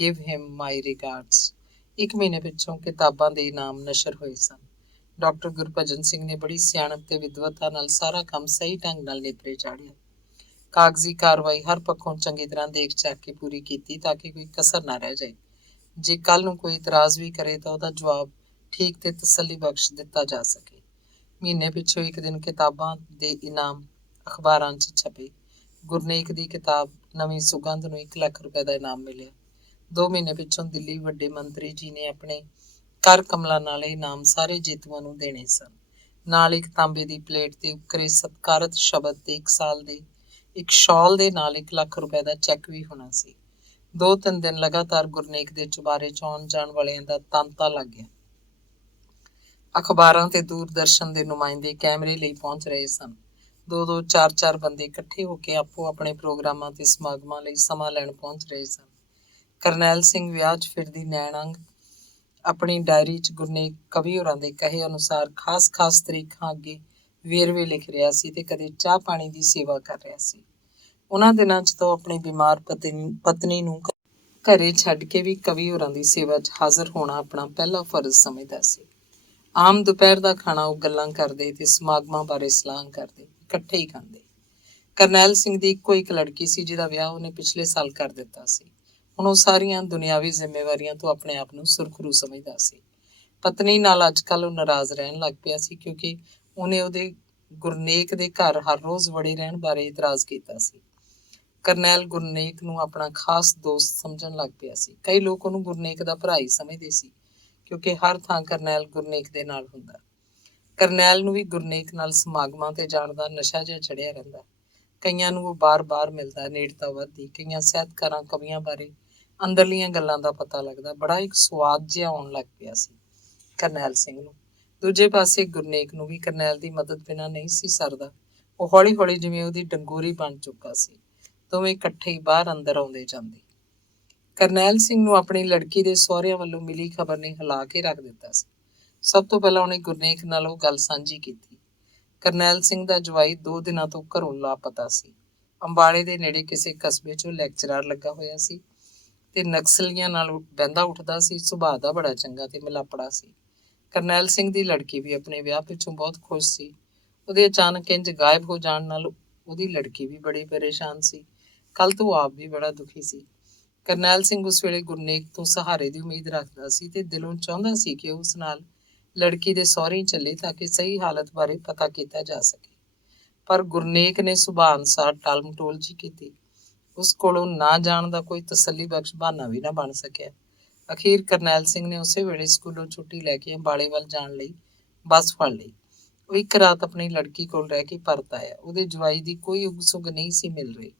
ਗਿਵ ਹਿਮ ਮਾਈ ਰਿਗਾਰਡਸ। 1 ਮਹੀਨੇ ਪਿੱਛੋਂ ਕਿਤਾਬਾਂ ਦੇ ਇਨਾਮ ਨਸ਼ਰ ਹੋਏ ਸਨ। ਡਾਕਟਰ ਗੁਰਭਜਨ ਸਿੰਘ ਨੇ ਬੜੀ ਸਿਆਣਪ ਤੇ ਵਿਦਵਤਾ ਨਾਲ ਸਾਰਾ ਕੰਮ ਸਹੀ ਢੰਗ ਨਾਲ ਨੇਪਰੇ ਚਾੜਿਆ। ਕਾਗਜ਼ੀ ਕਾਰਵਾਈ ਹਰ ਪੱਖੋਂ ਚੰਗੀ ਤਰ੍ਹਾਂ ਦੇਖ ਚੱਕ ਕੇ ਪੂਰੀ ਕੀਤੀ ਤਾਂ ਕਿ ਕੋਈ ਕਸਰ ਨਾ ਰਹਿ ਜਾਏ। ਜੇ ਕੱਲ ਨੂੰ ਕੋਈ ਇਤਰਾਜ਼ ਵੀ ਕਰੇ ਤਾਂ ਉਹਦਾ ਜਵਾਬ ਠੀਕ ਤੇ ਤਸੱਲੀ ਬਖਸ਼ ਦਿੱਤਾ ਜਾ ਸਕੇ। ਮਹੀਨੇ ਪਿੱਛੋਂ ਇੱਕ ਦਿਨ ਕਿਤਾਬਾਂ ਦੇ ਇਨਾਮ ਅਖਬਾਰਾਂ 'ਚ ਛਪੇ। ਗੁਰਨੇਕ ਦੀ ਕਿਤਾਬ ਨਵੀਂ ਸੁਗੰਧ ਨੂੰ 1 ਲੱਖ ਰੁਪਏ ਦਾ ਇਨਾਮ ਮਿਲਿਆ। 2 ਮਹੀਨੇ ਪਿੱਛੋਂ ਦਿੱਲੀ ਵੱਡੇ ਮੰਤਰੀ ਜੀ ਨੇ ਆਪਣੇ ਕਰ ਕਮਲਾਂ ਨਾਲ ਇਹ ਇਨਾਮ ਸਾਰੇ ਜੇਤੂਆਂ ਨੂੰ ਦੇਣੇ ਸਨ। ਨਾਲ ਇੱਕ ਤਾਂਬੇ ਦੀ ਪਲੇਟ ਤੇ ਉੱਕਰੇ ਸਤਿਕਾਰਤ ਸ਼ਬਦ ਤੇ 1 ਸਾਲ ਦੇ ਇੱਕ ਸ਼ਾਲ ਦੇ ਨਾਲ 1 ਲੱਖ ਰੁਪਏ ਦਾ ਚੈੱਕ ਵੀ ਹੋਣਾ ਸੀ। 2-3 ਦਿਨ ਲਗਾਤਾਰ ਗੁਰਨੇਕ ਦੇ ਚੁਬਾਰੇ 'ਚ ਆਉਣ ਜਾਣ ਵਾਲਿਆਂ ਦਾ ਤਾਂਤਾ ਲੱਗ ਗਿਆ। ਅਖਬਾਰਾਂ ਤੇ ਦੂਰਦਰਸ਼ਨ ਦੇ ਨੁਮਾਇੰਦੇ ਕੈਮਰੇ ਲਈ ਪਹੁੰਚ ਰਹੇ ਸਨ। 2-2, 4-4 ਬੰਦੇ ਇਕੱਠੇ ਹੋ ਕੇ ਆਪੋ ਆਪਣੇ ਪ੍ਰੋਗਰਾਮਾਂ ਤੇ ਸਮਾਗਮਾਂ ਲਈ ਸਮਾਂ ਲੈਣ ਪਹੁੰਚ ਰਹੇ ਸਨ। ਕਰਨੈਲ ਸਿੰਘ ਵਿਆਹ 'ਚ ਫਿਰਦੀ ਨੈਣ ਆਪਣੀ ਡਾਇਰੀ 'ਚ ਗੁਰਨੇਕ ਕਵੀ ਹੋਰਾਂ ਦੇ ਕਹੇ ਅਨੁਸਾਰ ਖਾਸ ਤਰੀਕਾਂ ਅੱਗੇ ਵੇਰਵੇ ਲਿਖ ਰਿਹਾ ਸੀ ਤੇ ਕਦੇ ਚਾਹ ਪਾਣੀ ਦੀ ਸੇਵਾ ਕਰ ਰਿਹਾ ਸੀ। ਉਹਨਾਂ ਦਿਨਾਂ 'ਚ ਤਾਂ ਆਪਣੀ ਬਿਮਾਰ ਪਤਨੀ ਨੂੰ ਘਰੇ ਛੱਡ ਕੇ ਵੀ ਕਵੀ ਹੋਰਾਂ ਦੀ ਸੇਵਾ 'ਚ ਹਾਜ਼ਰ ਹੋਣਾ ਆਪਣਾ ਪਹਿਲਾ ਫਰਜ਼ ਸਮਝਦਾ ਸੀ। ਆਮ ਦੁਪਹਿਰ ਦਾ ਖਾਣਾ ਉਹ ਗੱਲਾਂ ਕਰਦੇ ਤੇ ਸਮਾਗਮਾਂ ਬਾਰੇ ਸਲਾਹ ਕਰਦੇ, ਇਕੱਠੇ ਹੀ ਖਾਂਦੇ। ਕਰਨੈਲ ਸਿੰਘ ਦੀ ਇੱਕੋ ਇੱਕ ਲੜਕੀ ਸੀ ਜਿਹਦਾ ਵਿਆਹ ਉਹਨੇ ਪਿਛਲੇ ਸਾਲ ਕਰ ਦਿੱਤਾ ਸੀ। ਹੁਣ ਉਹ ਸਾਰੀਆਂ ਦੁਨਿਆਵੀ ਜ਼ਿੰਮੇਵਾਰੀਆਂ ਤੋਂ ਆਪਣੇ ਆਪ ਨੂੰ ਸੁਰਖਰੂ ਸਮਝਦਾ ਸੀ। ਪਤਨੀ ਨਾਲ ਅੱਜ ਕੱਲ੍ਹ ਉਹ ਨਾਰਾਜ਼ ਰਹਿਣ ਲੱਗ ਪਿਆ ਸੀ ਕਿਉਂਕਿ ਉਹਨੇ ਉਹਦੇ ਗੁਰਨੇਕ ਦੇ ਘਰ ਹਰ ਰੋਜ਼ ਵੜੇ ਰਹਿਣ ਬਾਰੇ ਇਤਰਾਜ਼ ਕੀਤਾ ਸੀ। ਕਰਨੈਲ ਗੁਰਨੇਕ ਨੂੰ ਆਪਣਾ ਖਾਸ ਦੋਸਤ ਸਮਝਣ ਲੱਗ ਪਿਆ ਸੀ। ਕਈ ਲੋਕ ਉਹਨੂੰ ਗੁਰਨੇਕ ਦਾ ਭਰਾ ਹੀ ਸਮਝਦੇ ਸੀ ਕਿਉਂਕਿ ਹਰ ਥਾਂ ਕਰਨੈਲ ਗੁਰਨੇਕ ਦੇ ਨਾਲ ਹੁੰਦਾ। ਕਰਨੈਲ ਨੂੰ ਵੀ ਗੁਰਨੇਕ ਨਾਲ ਸਮਾਗਮਾਂ ਤੇ ਜਾਣ ਦਾ ਨਸ਼ਾ ਜਿਹਾ ਚੜਿਆ ਰਹਿੰਦਾ। ਕਈਆਂ ਨੂੰ ਉਹ ਬਾਰ-ਬਾਰ ਮਿਲਦਾ, ਨੇੜਤਾ ਵੱਧਦੀ। ਕਈਆਂ ਸਾਹਿਤਕਾਰਾਂ ਕਵੀਆਂ ਬਾਰੇ ਅੰਦਰਲੀਆਂ ਗੱਲਾਂ ਦਾ ਪਤਾ ਲੱਗਦਾ। ਬੜਾ ਇੱਕ ਸਵਾਦ ਜਿਹਾ ਆਉਣ ਲੱਗ ਪਿਆ ਸੀ ਕਰਨੈਲ ਸਿੰਘ ਨੂੰ। ਦੂਜੇ ਪਾਸੇ ਗੁਰਨੇਕ ਨੂੰ ਵੀ ਕਰਨੈਲ ਦੀ ਮਦਦ ਬਿਨਾਂ ਨਹੀਂ ਸੀ ਸਰਦਾ। ਉਹ ਹੌਲੀ-ਹੌਲੀ ਜਿਵੇਂ ਉਹਦੀ ਡੰਗੋਰੀ ਬਣ ਚੁੱਕਾ ਸੀ। ਦੋਵੇਂ ਇਕੱਠੇ ਹੀ ਬਾਹਰ ਅੰਦਰ ਆਉਂਦੇ ਜਾਂਦੇ। ਕਰਨੈਲ ਸਿੰਘ ਨੂੰ ਆਪਣੀ ਲੜਕੀ ਦੇ ਸਹੁਰਿਆਂ ਵੱਲੋਂ ਮਿਲੀ ਖਬਰ ਨੇ ਹਿਲਾ ਕੇ ਰੱਖ ਦਿੱਤਾ ਸੀ। ਸਭ ਤੋਂ ਪਹਿਲਾਂ ਉਹਨੇ ਗੁਰਨੇਕ ਨਾਲ ਉਹ ਗੱਲ ਸਾਂਝੀ ਕੀਤੀ। ਕਰਨੈਲ ਸਿੰਘ ਦਾ ਜਵਾਈ 2 ਦਿਨਾਂ ਤੋਂ ਘਰੋਂ ਲਾਪਤਾ ਸੀ। ਅੰਬਾਲੇ ਦੇ ਨੇੜੇ ਕਿਸੇ ਕਸਬੇ 'ਚ ਉਹ ਲੈਕਚਰਾਰ ਲੱਗਾ ਹੋਇਆ ਸੀ ਤੇ ਨਕਸਲੀਆਂ ਨਾਲ ਬਹਿੰਦਾ ਉੱਠਦਾ ਸੀ। ਸੁਭਾਅ ਦਾ ਬੜਾ ਚੰਗਾ ਤੇ ਮਿਲਾਪੜਾ ਸੀ। ਕਰਨੈਲ ਸਿੰਘ ਦੀ ਲੜਕੀ ਵੀ ਆਪਣੇ ਵਿਆਹ ਪਿੱਛੋਂ ਬਹੁਤ ਖੁਸ਼ ਸੀ। ਉਹਦੇ ਅਚਾਨਕ ਇੰਜ ਗਾਇਬ ਹੋ ਜਾਣ ਨਾਲ ਉਹਦੀ ਲੜਕੀ ਵੀ ਬੜੀ ਪਰੇਸ਼ਾਨ ਸੀ। ਕੱਲ ਤੋਂ ਆਪ ਵੀ ਬੜਾ ਦੁਖੀ ਸੀ। ਕਰਨੈਲ ਸਿੰਘ ਉਸ ਵੇਲੇ ਗੁਰਨੇਕ ਤੋਂ ਸਹਾਰੇ ਦੀ ਉਮੀਦ ਰੱਖਦਾ ਸੀ ਤੇ ਦਿਲੋਂ ਚਾਹੁੰਦਾ ਸੀ ਕਿ ਉਸ ਨਾਲ ਲੜਕੀ ਦੇ ਸਹੁਰੇ ਚੱਲੇ ਤਾਂ ਕਿ ਸਹੀ ਹਾਲਤ ਬਾਰੇ ਪਤਾ ਕੀਤਾ ਜਾ ਸਕੇ। ਪਰ ਗੁਰਨੇਕ ਨੇ ਸੁਭਾਅ ਅਨੁਸਾਰ ਟਾਲ-ਮਟੋਲ ਜੀ ਕੀਤੀ। ਉਸ ਕੋਲੋਂ ਨਾ ਜਾਣ ਦਾ ਕੋਈ ਤਸੱਲੀ ਬਖਸ਼ ਬਹਾਨਾ ਵੀ ਨਾ ਬਣ ਸਕਿਆ। ਅਖੀਰ ਕਰਨੈਲ ਸਿੰਘ ਨੇ ਉਸੇ ਵੇਲੇ ਸਕੂਲੋਂ ਛੁੱਟੀ ਲੈ ਕੇ ਅੰਬਾਲੇ ਵੱਲ ਜਾਣ ਲਈ ਬੱਸ ਫੜ ਲਈ। ਉਹ 1 ਰਾਤ ਆਪਣੀ ਲੜਕੀ ਕੋਲ ਰਹਿ ਕੇ ਪਰਤ ਆਇਆ। ਉਹਦੇ ਜਵਾਈ ਦੀ ਕੋਈ ਉਗ-ਸੁਗ ਨਹੀਂ ਸੀ ਮਿਲ ਰਹੀ।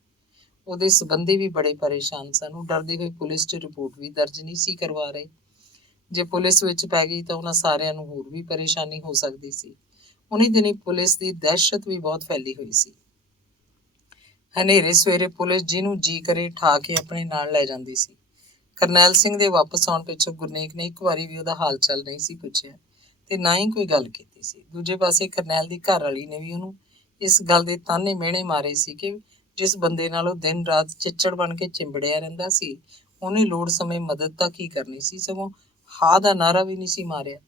ਉਹਦੇ ਸੰਬੰਧੀ ਵੀ ਬੜੇ ਪਰੇਸ਼ਾਨ ਸਨ। ਉਹ ਡਰਦੇ ਹੋਏ ਪੁਲਿਸ 'ਚ ਰਿਪੋਰਟ ਵੀ ਦਰਜ ਨਹੀਂ ਸੀ ਕਰਵਾ ਰਹੇ। ਜੇ ਪੁਲਿਸ ਵਿੱਚ ਪੈ ਗਈ ਤਾਂ ਉਹਨਾਂ ਸਾਰਿਆਂ ਨੂੰ ਹੋਰ ਵੀ ਪਰੇਸ਼ਾਨੀ ਹੋ ਸਕਦੀ ਸੀ। ਉਨੀ ਦਿਨੀ ਪੁਲਿਸ ਦੀ ਦਹਿਸ਼ਤ ਵੀ ਬਹੁਤ ਫੈਲੀ ਹੋਈ ਸੀ। ਹਨੇਰੇ ਸਵੇਰੇ ਪੁਲਿਸ ਜਿਹਨੂੰ ਜੀ ਕਰੇ ਠਾ ਕੇ ਆਪਣੇ ਨਾਲ ਲੈ ਜਾਂਦੀ ਸੀ। ਕਰਨੈਲ ਸਿੰਘ ਦੇ ਵਾਪਸ ਆਉਣ ਪਿੱਛੋਂ ਗੁਰਨੇਕ ਨੇ ਇੱਕ ਵਾਰੀ ਵੀ ਉਹਦਾ ਹਾਲ ਚਾਲ ਨਹੀਂ ਸੀ ਪੁੱਛਿਆ ਤੇ ਨਾ ਹੀ ਕੋਈ ਗੱਲ ਕੀਤੀ ਸੀ। ਦੂਜੇ ਪਾਸੇ ਕਰਨੈਲ ਦੀ ਘਰਵਾਲੀ ਨੇ ਵੀ ਉਹਨੂੰ ਇਸ ਗੱਲ ਦੇ ਤਾਨੇ ਮਿਹਣੇ ਮਾਰੇ ਸੀ ਕਿ ਜਿਸ ਬੰਦੇ ਨਾਲ ਉਹ ਦਿਨ ਰਾਤ ਚਿੱਚੜ ਬਣ ਕੇ ਚਿੰਬੜਿਆ ਰਹਿੰਦਾ ਸੀ, ਉਹਨੇ ਲੋੜ ਸਮੇਂ ਮਦਦ ਤਾਂ ਕੀ ਕਰਨੀ ਸੀ, ਸਗੋਂ ਹਾਂ ਦਾ ਨਾਅਰਾ ਵੀ ਨਹੀਂ ਸੀ ਮਾਰਿਆ।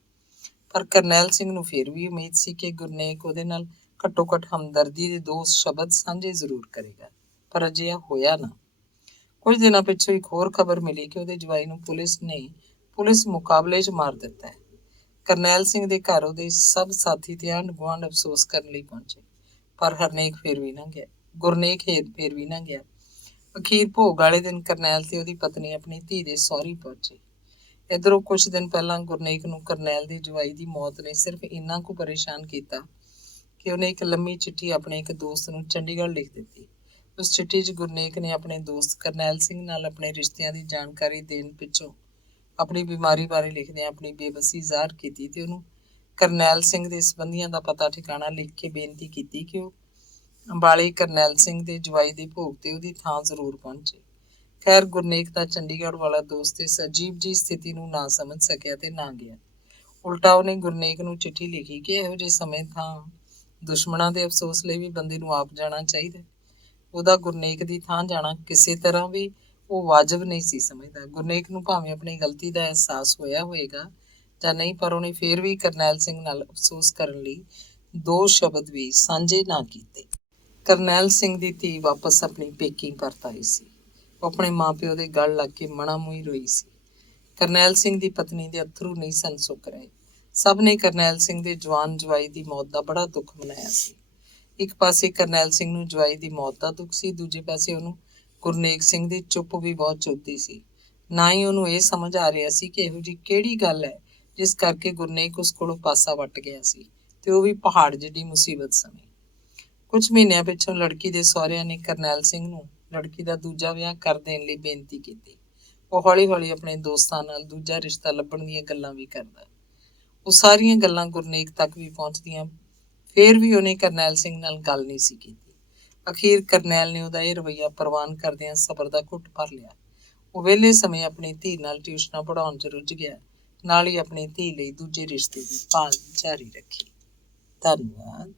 ਪਰ ਕਰਨੈਲ ਸਿੰਘ ਨੂੰ ਫਿਰ ਵੀ ਉਮੀਦ ਸੀ ਕਿ ਗੁਰਨੇਕ ਉਹਦੇ ਨਾਲ ਘੱਟੋ ਘੱਟ ਹਮਦਰਦੀ ਦੇ 2 ਸ਼ਬਦ ਸਾਂਝੇ ਜ਼ਰੂਰ ਕਰੇਗਾ, ਪਰ ਅਜਿਹਾ ਹੋਇਆ ਨਾ। ਕੁਝ ਦਿਨਾਂ ਪਿੱਛੋਂ ਇੱਕ ਹੋਰ ਖਬਰ ਮਿਲੀ ਕਿ ਉਹਦੇ ਜਵਾਈ ਨੂੰ ਪੁਲਿਸ ਮੁਕਾਬਲੇ 'ਚ ਮਾਰ ਦਿੱਤਾ ਹੈ। ਕਰਨੈਲ ਸਿੰਘ ਦੇ ਘਰ ਉਹਦੇ ਸਭ ਸਾਥੀ ਤੇ ਆਂਢ ਗੁਆਂਢ ਅਫਸੋਸ ਕਰਨ ਲਈ ਪਹੁੰਚੇ, ਪਰ ਗੁਰਨੇਕ ਫਿਰ ਵੀ ਨਾ ਗਿਆ। ਅਖੀਰ ਭੋਗ ਵਾਲੇ ਦਿਨ ਕਰਨੈਲ ਤੇ ਉਹਦੀ ਪਤਨੀ ਆਪਣੀ ਧੀ ਦੇ ਸਹੁਰੀ ਪਹੁੰਚੇ। ਇੱਧਰੋਂ ਕੁਝ ਦਿਨ ਪਹਿਲਾਂ ਗੁਰਨੇਕ ਨੂੰ ਕਰਨੈਲ ਦੇ ਜਵਾਈ ਦੀ ਮੌਤ ਨੇ ਸਿਰਫ ਇੰਨਾ ਕੁ ਪਰੇਸ਼ਾਨ ਕੀਤਾ ਕਿ ਉਹਨੇ ਇੱਕ ਲੰਮੀ ਚਿੱਠੀ ਆਪਣੇ ਇੱਕ ਦੋਸਤ ਨੂੰ ਚੰਡੀਗੜ੍ਹ ਲਿਖ ਦਿੱਤੀ। ਉਸ ਚਿੱਠੀ 'ਚ ਗੁਰਨੇਕ ਨੇ ਆਪਣੇ ਦੋਸਤ ਕਰਨੈਲ ਸਿੰਘ ਨਾਲ ਆਪਣੇ ਰਿਸ਼ਤਿਆਂ ਦੀ ਜਾਣਕਾਰੀ ਦੇਣ ਪਿੱਛੋਂ ਆਪਣੀ ਬਿਮਾਰੀ ਬਾਰੇ ਲਿਖਦਿਆਂ ਆਪਣੀ ਬੇਬਸੀ ਜ਼ਾਹਰ ਕੀਤੀ ਤੇ ਉਹਨੂੰ ਕਰਨੈਲ ਸਿੰਘ ਦੇ ਸੰਬੰਧੀਆਂ ਦਾ ਪਤਾ ਠਿਕਾਣਾ ਲਿਖ ਕੇ ਬੇਨਤੀ ਕੀਤੀ ਕਿ ਉਹ ਅੰਬਾਲੇ ਕਰਨੈਲ ਸਿੰਘ ਦੇ ਜਵਾਈ ਦੇ ਭੋਗ ਤੇ ਉਹਦੀ ਥਾਂ ਜ਼ਰੂਰ ਪਹੁੰਚੇ। ਖੈਰ ਗੁਰਨੇਕ ਦਾ ਚੰਡੀਗੜ੍ਹ ਵਾਲਾ ਦੋਸਤ ਇਸ ਅਜੀਬ ਜਿਹੀ ਸਥਿਤੀ ਨੂੰ ਨਾ ਸਮਝ ਸਕਿਆ ਤੇ ਨਾ ਗਿਆ। ਉਲਟਾ ਉਹਨੇ ਗੁਰਨੇਕ ਨੂੰ ਚਿੱਠੀ ਲਿਖੀ ਕਿ ਇਹੋ ਜਿਹੇ ਸਮੇਂ ਥਾਂ ਦੁਸ਼ਮਣਾਂ ਦੇ ਅਫਸੋਸ ਲਈ ਵੀ ਬੰਦੇ ਨੂੰ ਆਪ ਜਾਣਾ ਚਾਹੀਦਾ। ਉਹਦਾ ਗੁਰਨੇਕ ਦੀ ਥਾਂ ਜਾਣਾ ਕਿਸੇ ਤਰ੍ਹਾਂ ਵੀ ਉਹ ਵਾਜਬ ਨਹੀਂ ਸੀ ਸਮਝਦਾ। ਗੁਰਨੇਕ ਨੂੰ ਭਾਵੇਂ ਆਪਣੀ ਗਲਤੀ ਦਾ ਅਹਿਸਾਸ ਹੋਇਆ ਹੋਵੇਗਾ ਜਾਂ ਨਹੀਂ, ਪਰ ਉਹਨੇ ਫੇਰ ਵੀ ਕਰਨੈਲ ਸਿੰਘ ਨਾਲ ਅਫਸੋਸ ਕਰਨ ਲਈ 2 ਸ਼ਬਦ ਵੀ ਸਾਂਝੇ ਨਾ ਕੀਤੇ। ਕਰਨੈਲ ਸਿੰਘ ਦੀ ਧੀ ਵਾਪਸ ਆਪਣੀ ਪੇਕੀ ਪਰਤ ਆਈ ਸੀ। ਉਹ ਆਪਣੇ ਮਾਂ-ਪਿਓ ਦੇ ਗਲ ਲੱਗ ਕੇ ਮਣਾ ਮੂੰਹ ਰੋਈ ਸੀ। ਕਰਨੈਲ ਸਿੰਘ ਦੀ ਪਤਨੀ ਦੇ ਅੱਥਰੂ ਨਹੀਂ ਸਨ ਸੁੱਕ ਰਹੇ। ਸਭ ਨੇ ਕਰਨੈਲ ਸਿੰਘ ਦੇ ਜਵਾਨ ਜਵਾਈ ਦੀ ਮੌਤ ਦਾ ਬੜਾ ਦੁੱਖ ਮਨਾਇਆ ਸੀ। ਇੱਕ ਪਾਸੇ ਕਰਨੈਲ ਸਿੰਘ ਨੂੰ ਜਵਾਈ ਦੀ ਮੌਤ ਦਾ ਦੁੱਖ ਸੀ, ਦੂਜੇ ਪਾਸੇ ਉਹਨੂੰ ਗੁਰਨੇਕ ਸਿੰਘ ਦੀ ਚੁੱਪ ਵੀ ਬਹੁਤ ਚੁੱਭਦੀ ਸੀ। ਨਾ ਹੀ ਉਹਨੂੰ ਇਹ ਸਮਝ ਆ ਰਿਹਾ ਸੀ ਕਿ ਇਹੋ ਜਿਹੀ ਕਿਹੜੀ ਗੱਲ ਹੈ ਜਿਸ ਕਰਕੇ ਗੁਰਨੇਕ ਉਸ ਕੋਲੋਂ ਪਾਸਾ ਵੱਟ ਗਿਆ ਸੀ, ਤੇ ਉਹ ਵੀ ਪਹਾੜ ਜਿੱਡੀ ਮੁਸੀਬਤ ਸਮੇਂ। ਕੁਝ ਮਹੀਨਿਆਂ ਪਿੱਛੋਂ ਲੜਕੀ ਦੇ ਸਹੁਰਿਆਂ ਨੇ ਕਰਨੈਲ ਸਿੰਘ ਨੂੰ ਲੜਕੀ ਦਾ ਦੂਜਾ ਵਿਆਹ ਕਰ ਦੇਣ ਲਈ ਬੇਨਤੀ ਕੀਤੀ। ਉਹ ਹੌਲੀ-ਹੌਲੀ ਆਪਣੇ ਦੋਸਤਾਂ ਨਾਲ ਦੂਜਾ ਰਿਸ਼ਤਾ ਲੱਭਣ ਦੀਆਂ ਗੱਲਾਂ ਵੀ ਕਰਦਾ। ਉਹ ਸਾਰੀਆਂ ਗੱਲਾਂ ਗੁਰਨੇਕ ਤੱਕ ਵੀ ਪਹੁੰਚਦੀਆਂ, ਫੇਰ ਵੀ ਉਹਨੇ ਕਰਨੈਲ ਸਿੰਘ ਨਾਲ ਗੱਲ ਨਹੀਂ ਸੀ ਕੀਤੀ। ਅਖੀਰ ਕਰਨੈਲ ਨੇ ਉਹਦਾ ਇਹ ਰਵੱਈਆ ਪ੍ਰਵਾਨ ਕਰਦਿਆਂ ਸਬਰ ਦਾ ਘੁੱਟ ਭਰ ਲਿਆ। ਉਹ ਵਿਹਲੇ ਸਮੇਂ ਆਪਣੀ ਧੀ ਨਾਲ ਟਿਊਸ਼ਨਾਂ ਪੜ੍ਹਾਉਣ 'ਚ ਰੁੱਝ ਗਿਆ, ਨਾਲ ਹੀ ਆਪਣੀ ਧੀ ਲਈ ਦੂਜੇ ਰਿਸ਼ਤੇ ਦੀ ਭਾਲ ਜਾਰੀ ਰੱਖੀ। ਧੰਨਵਾਦ।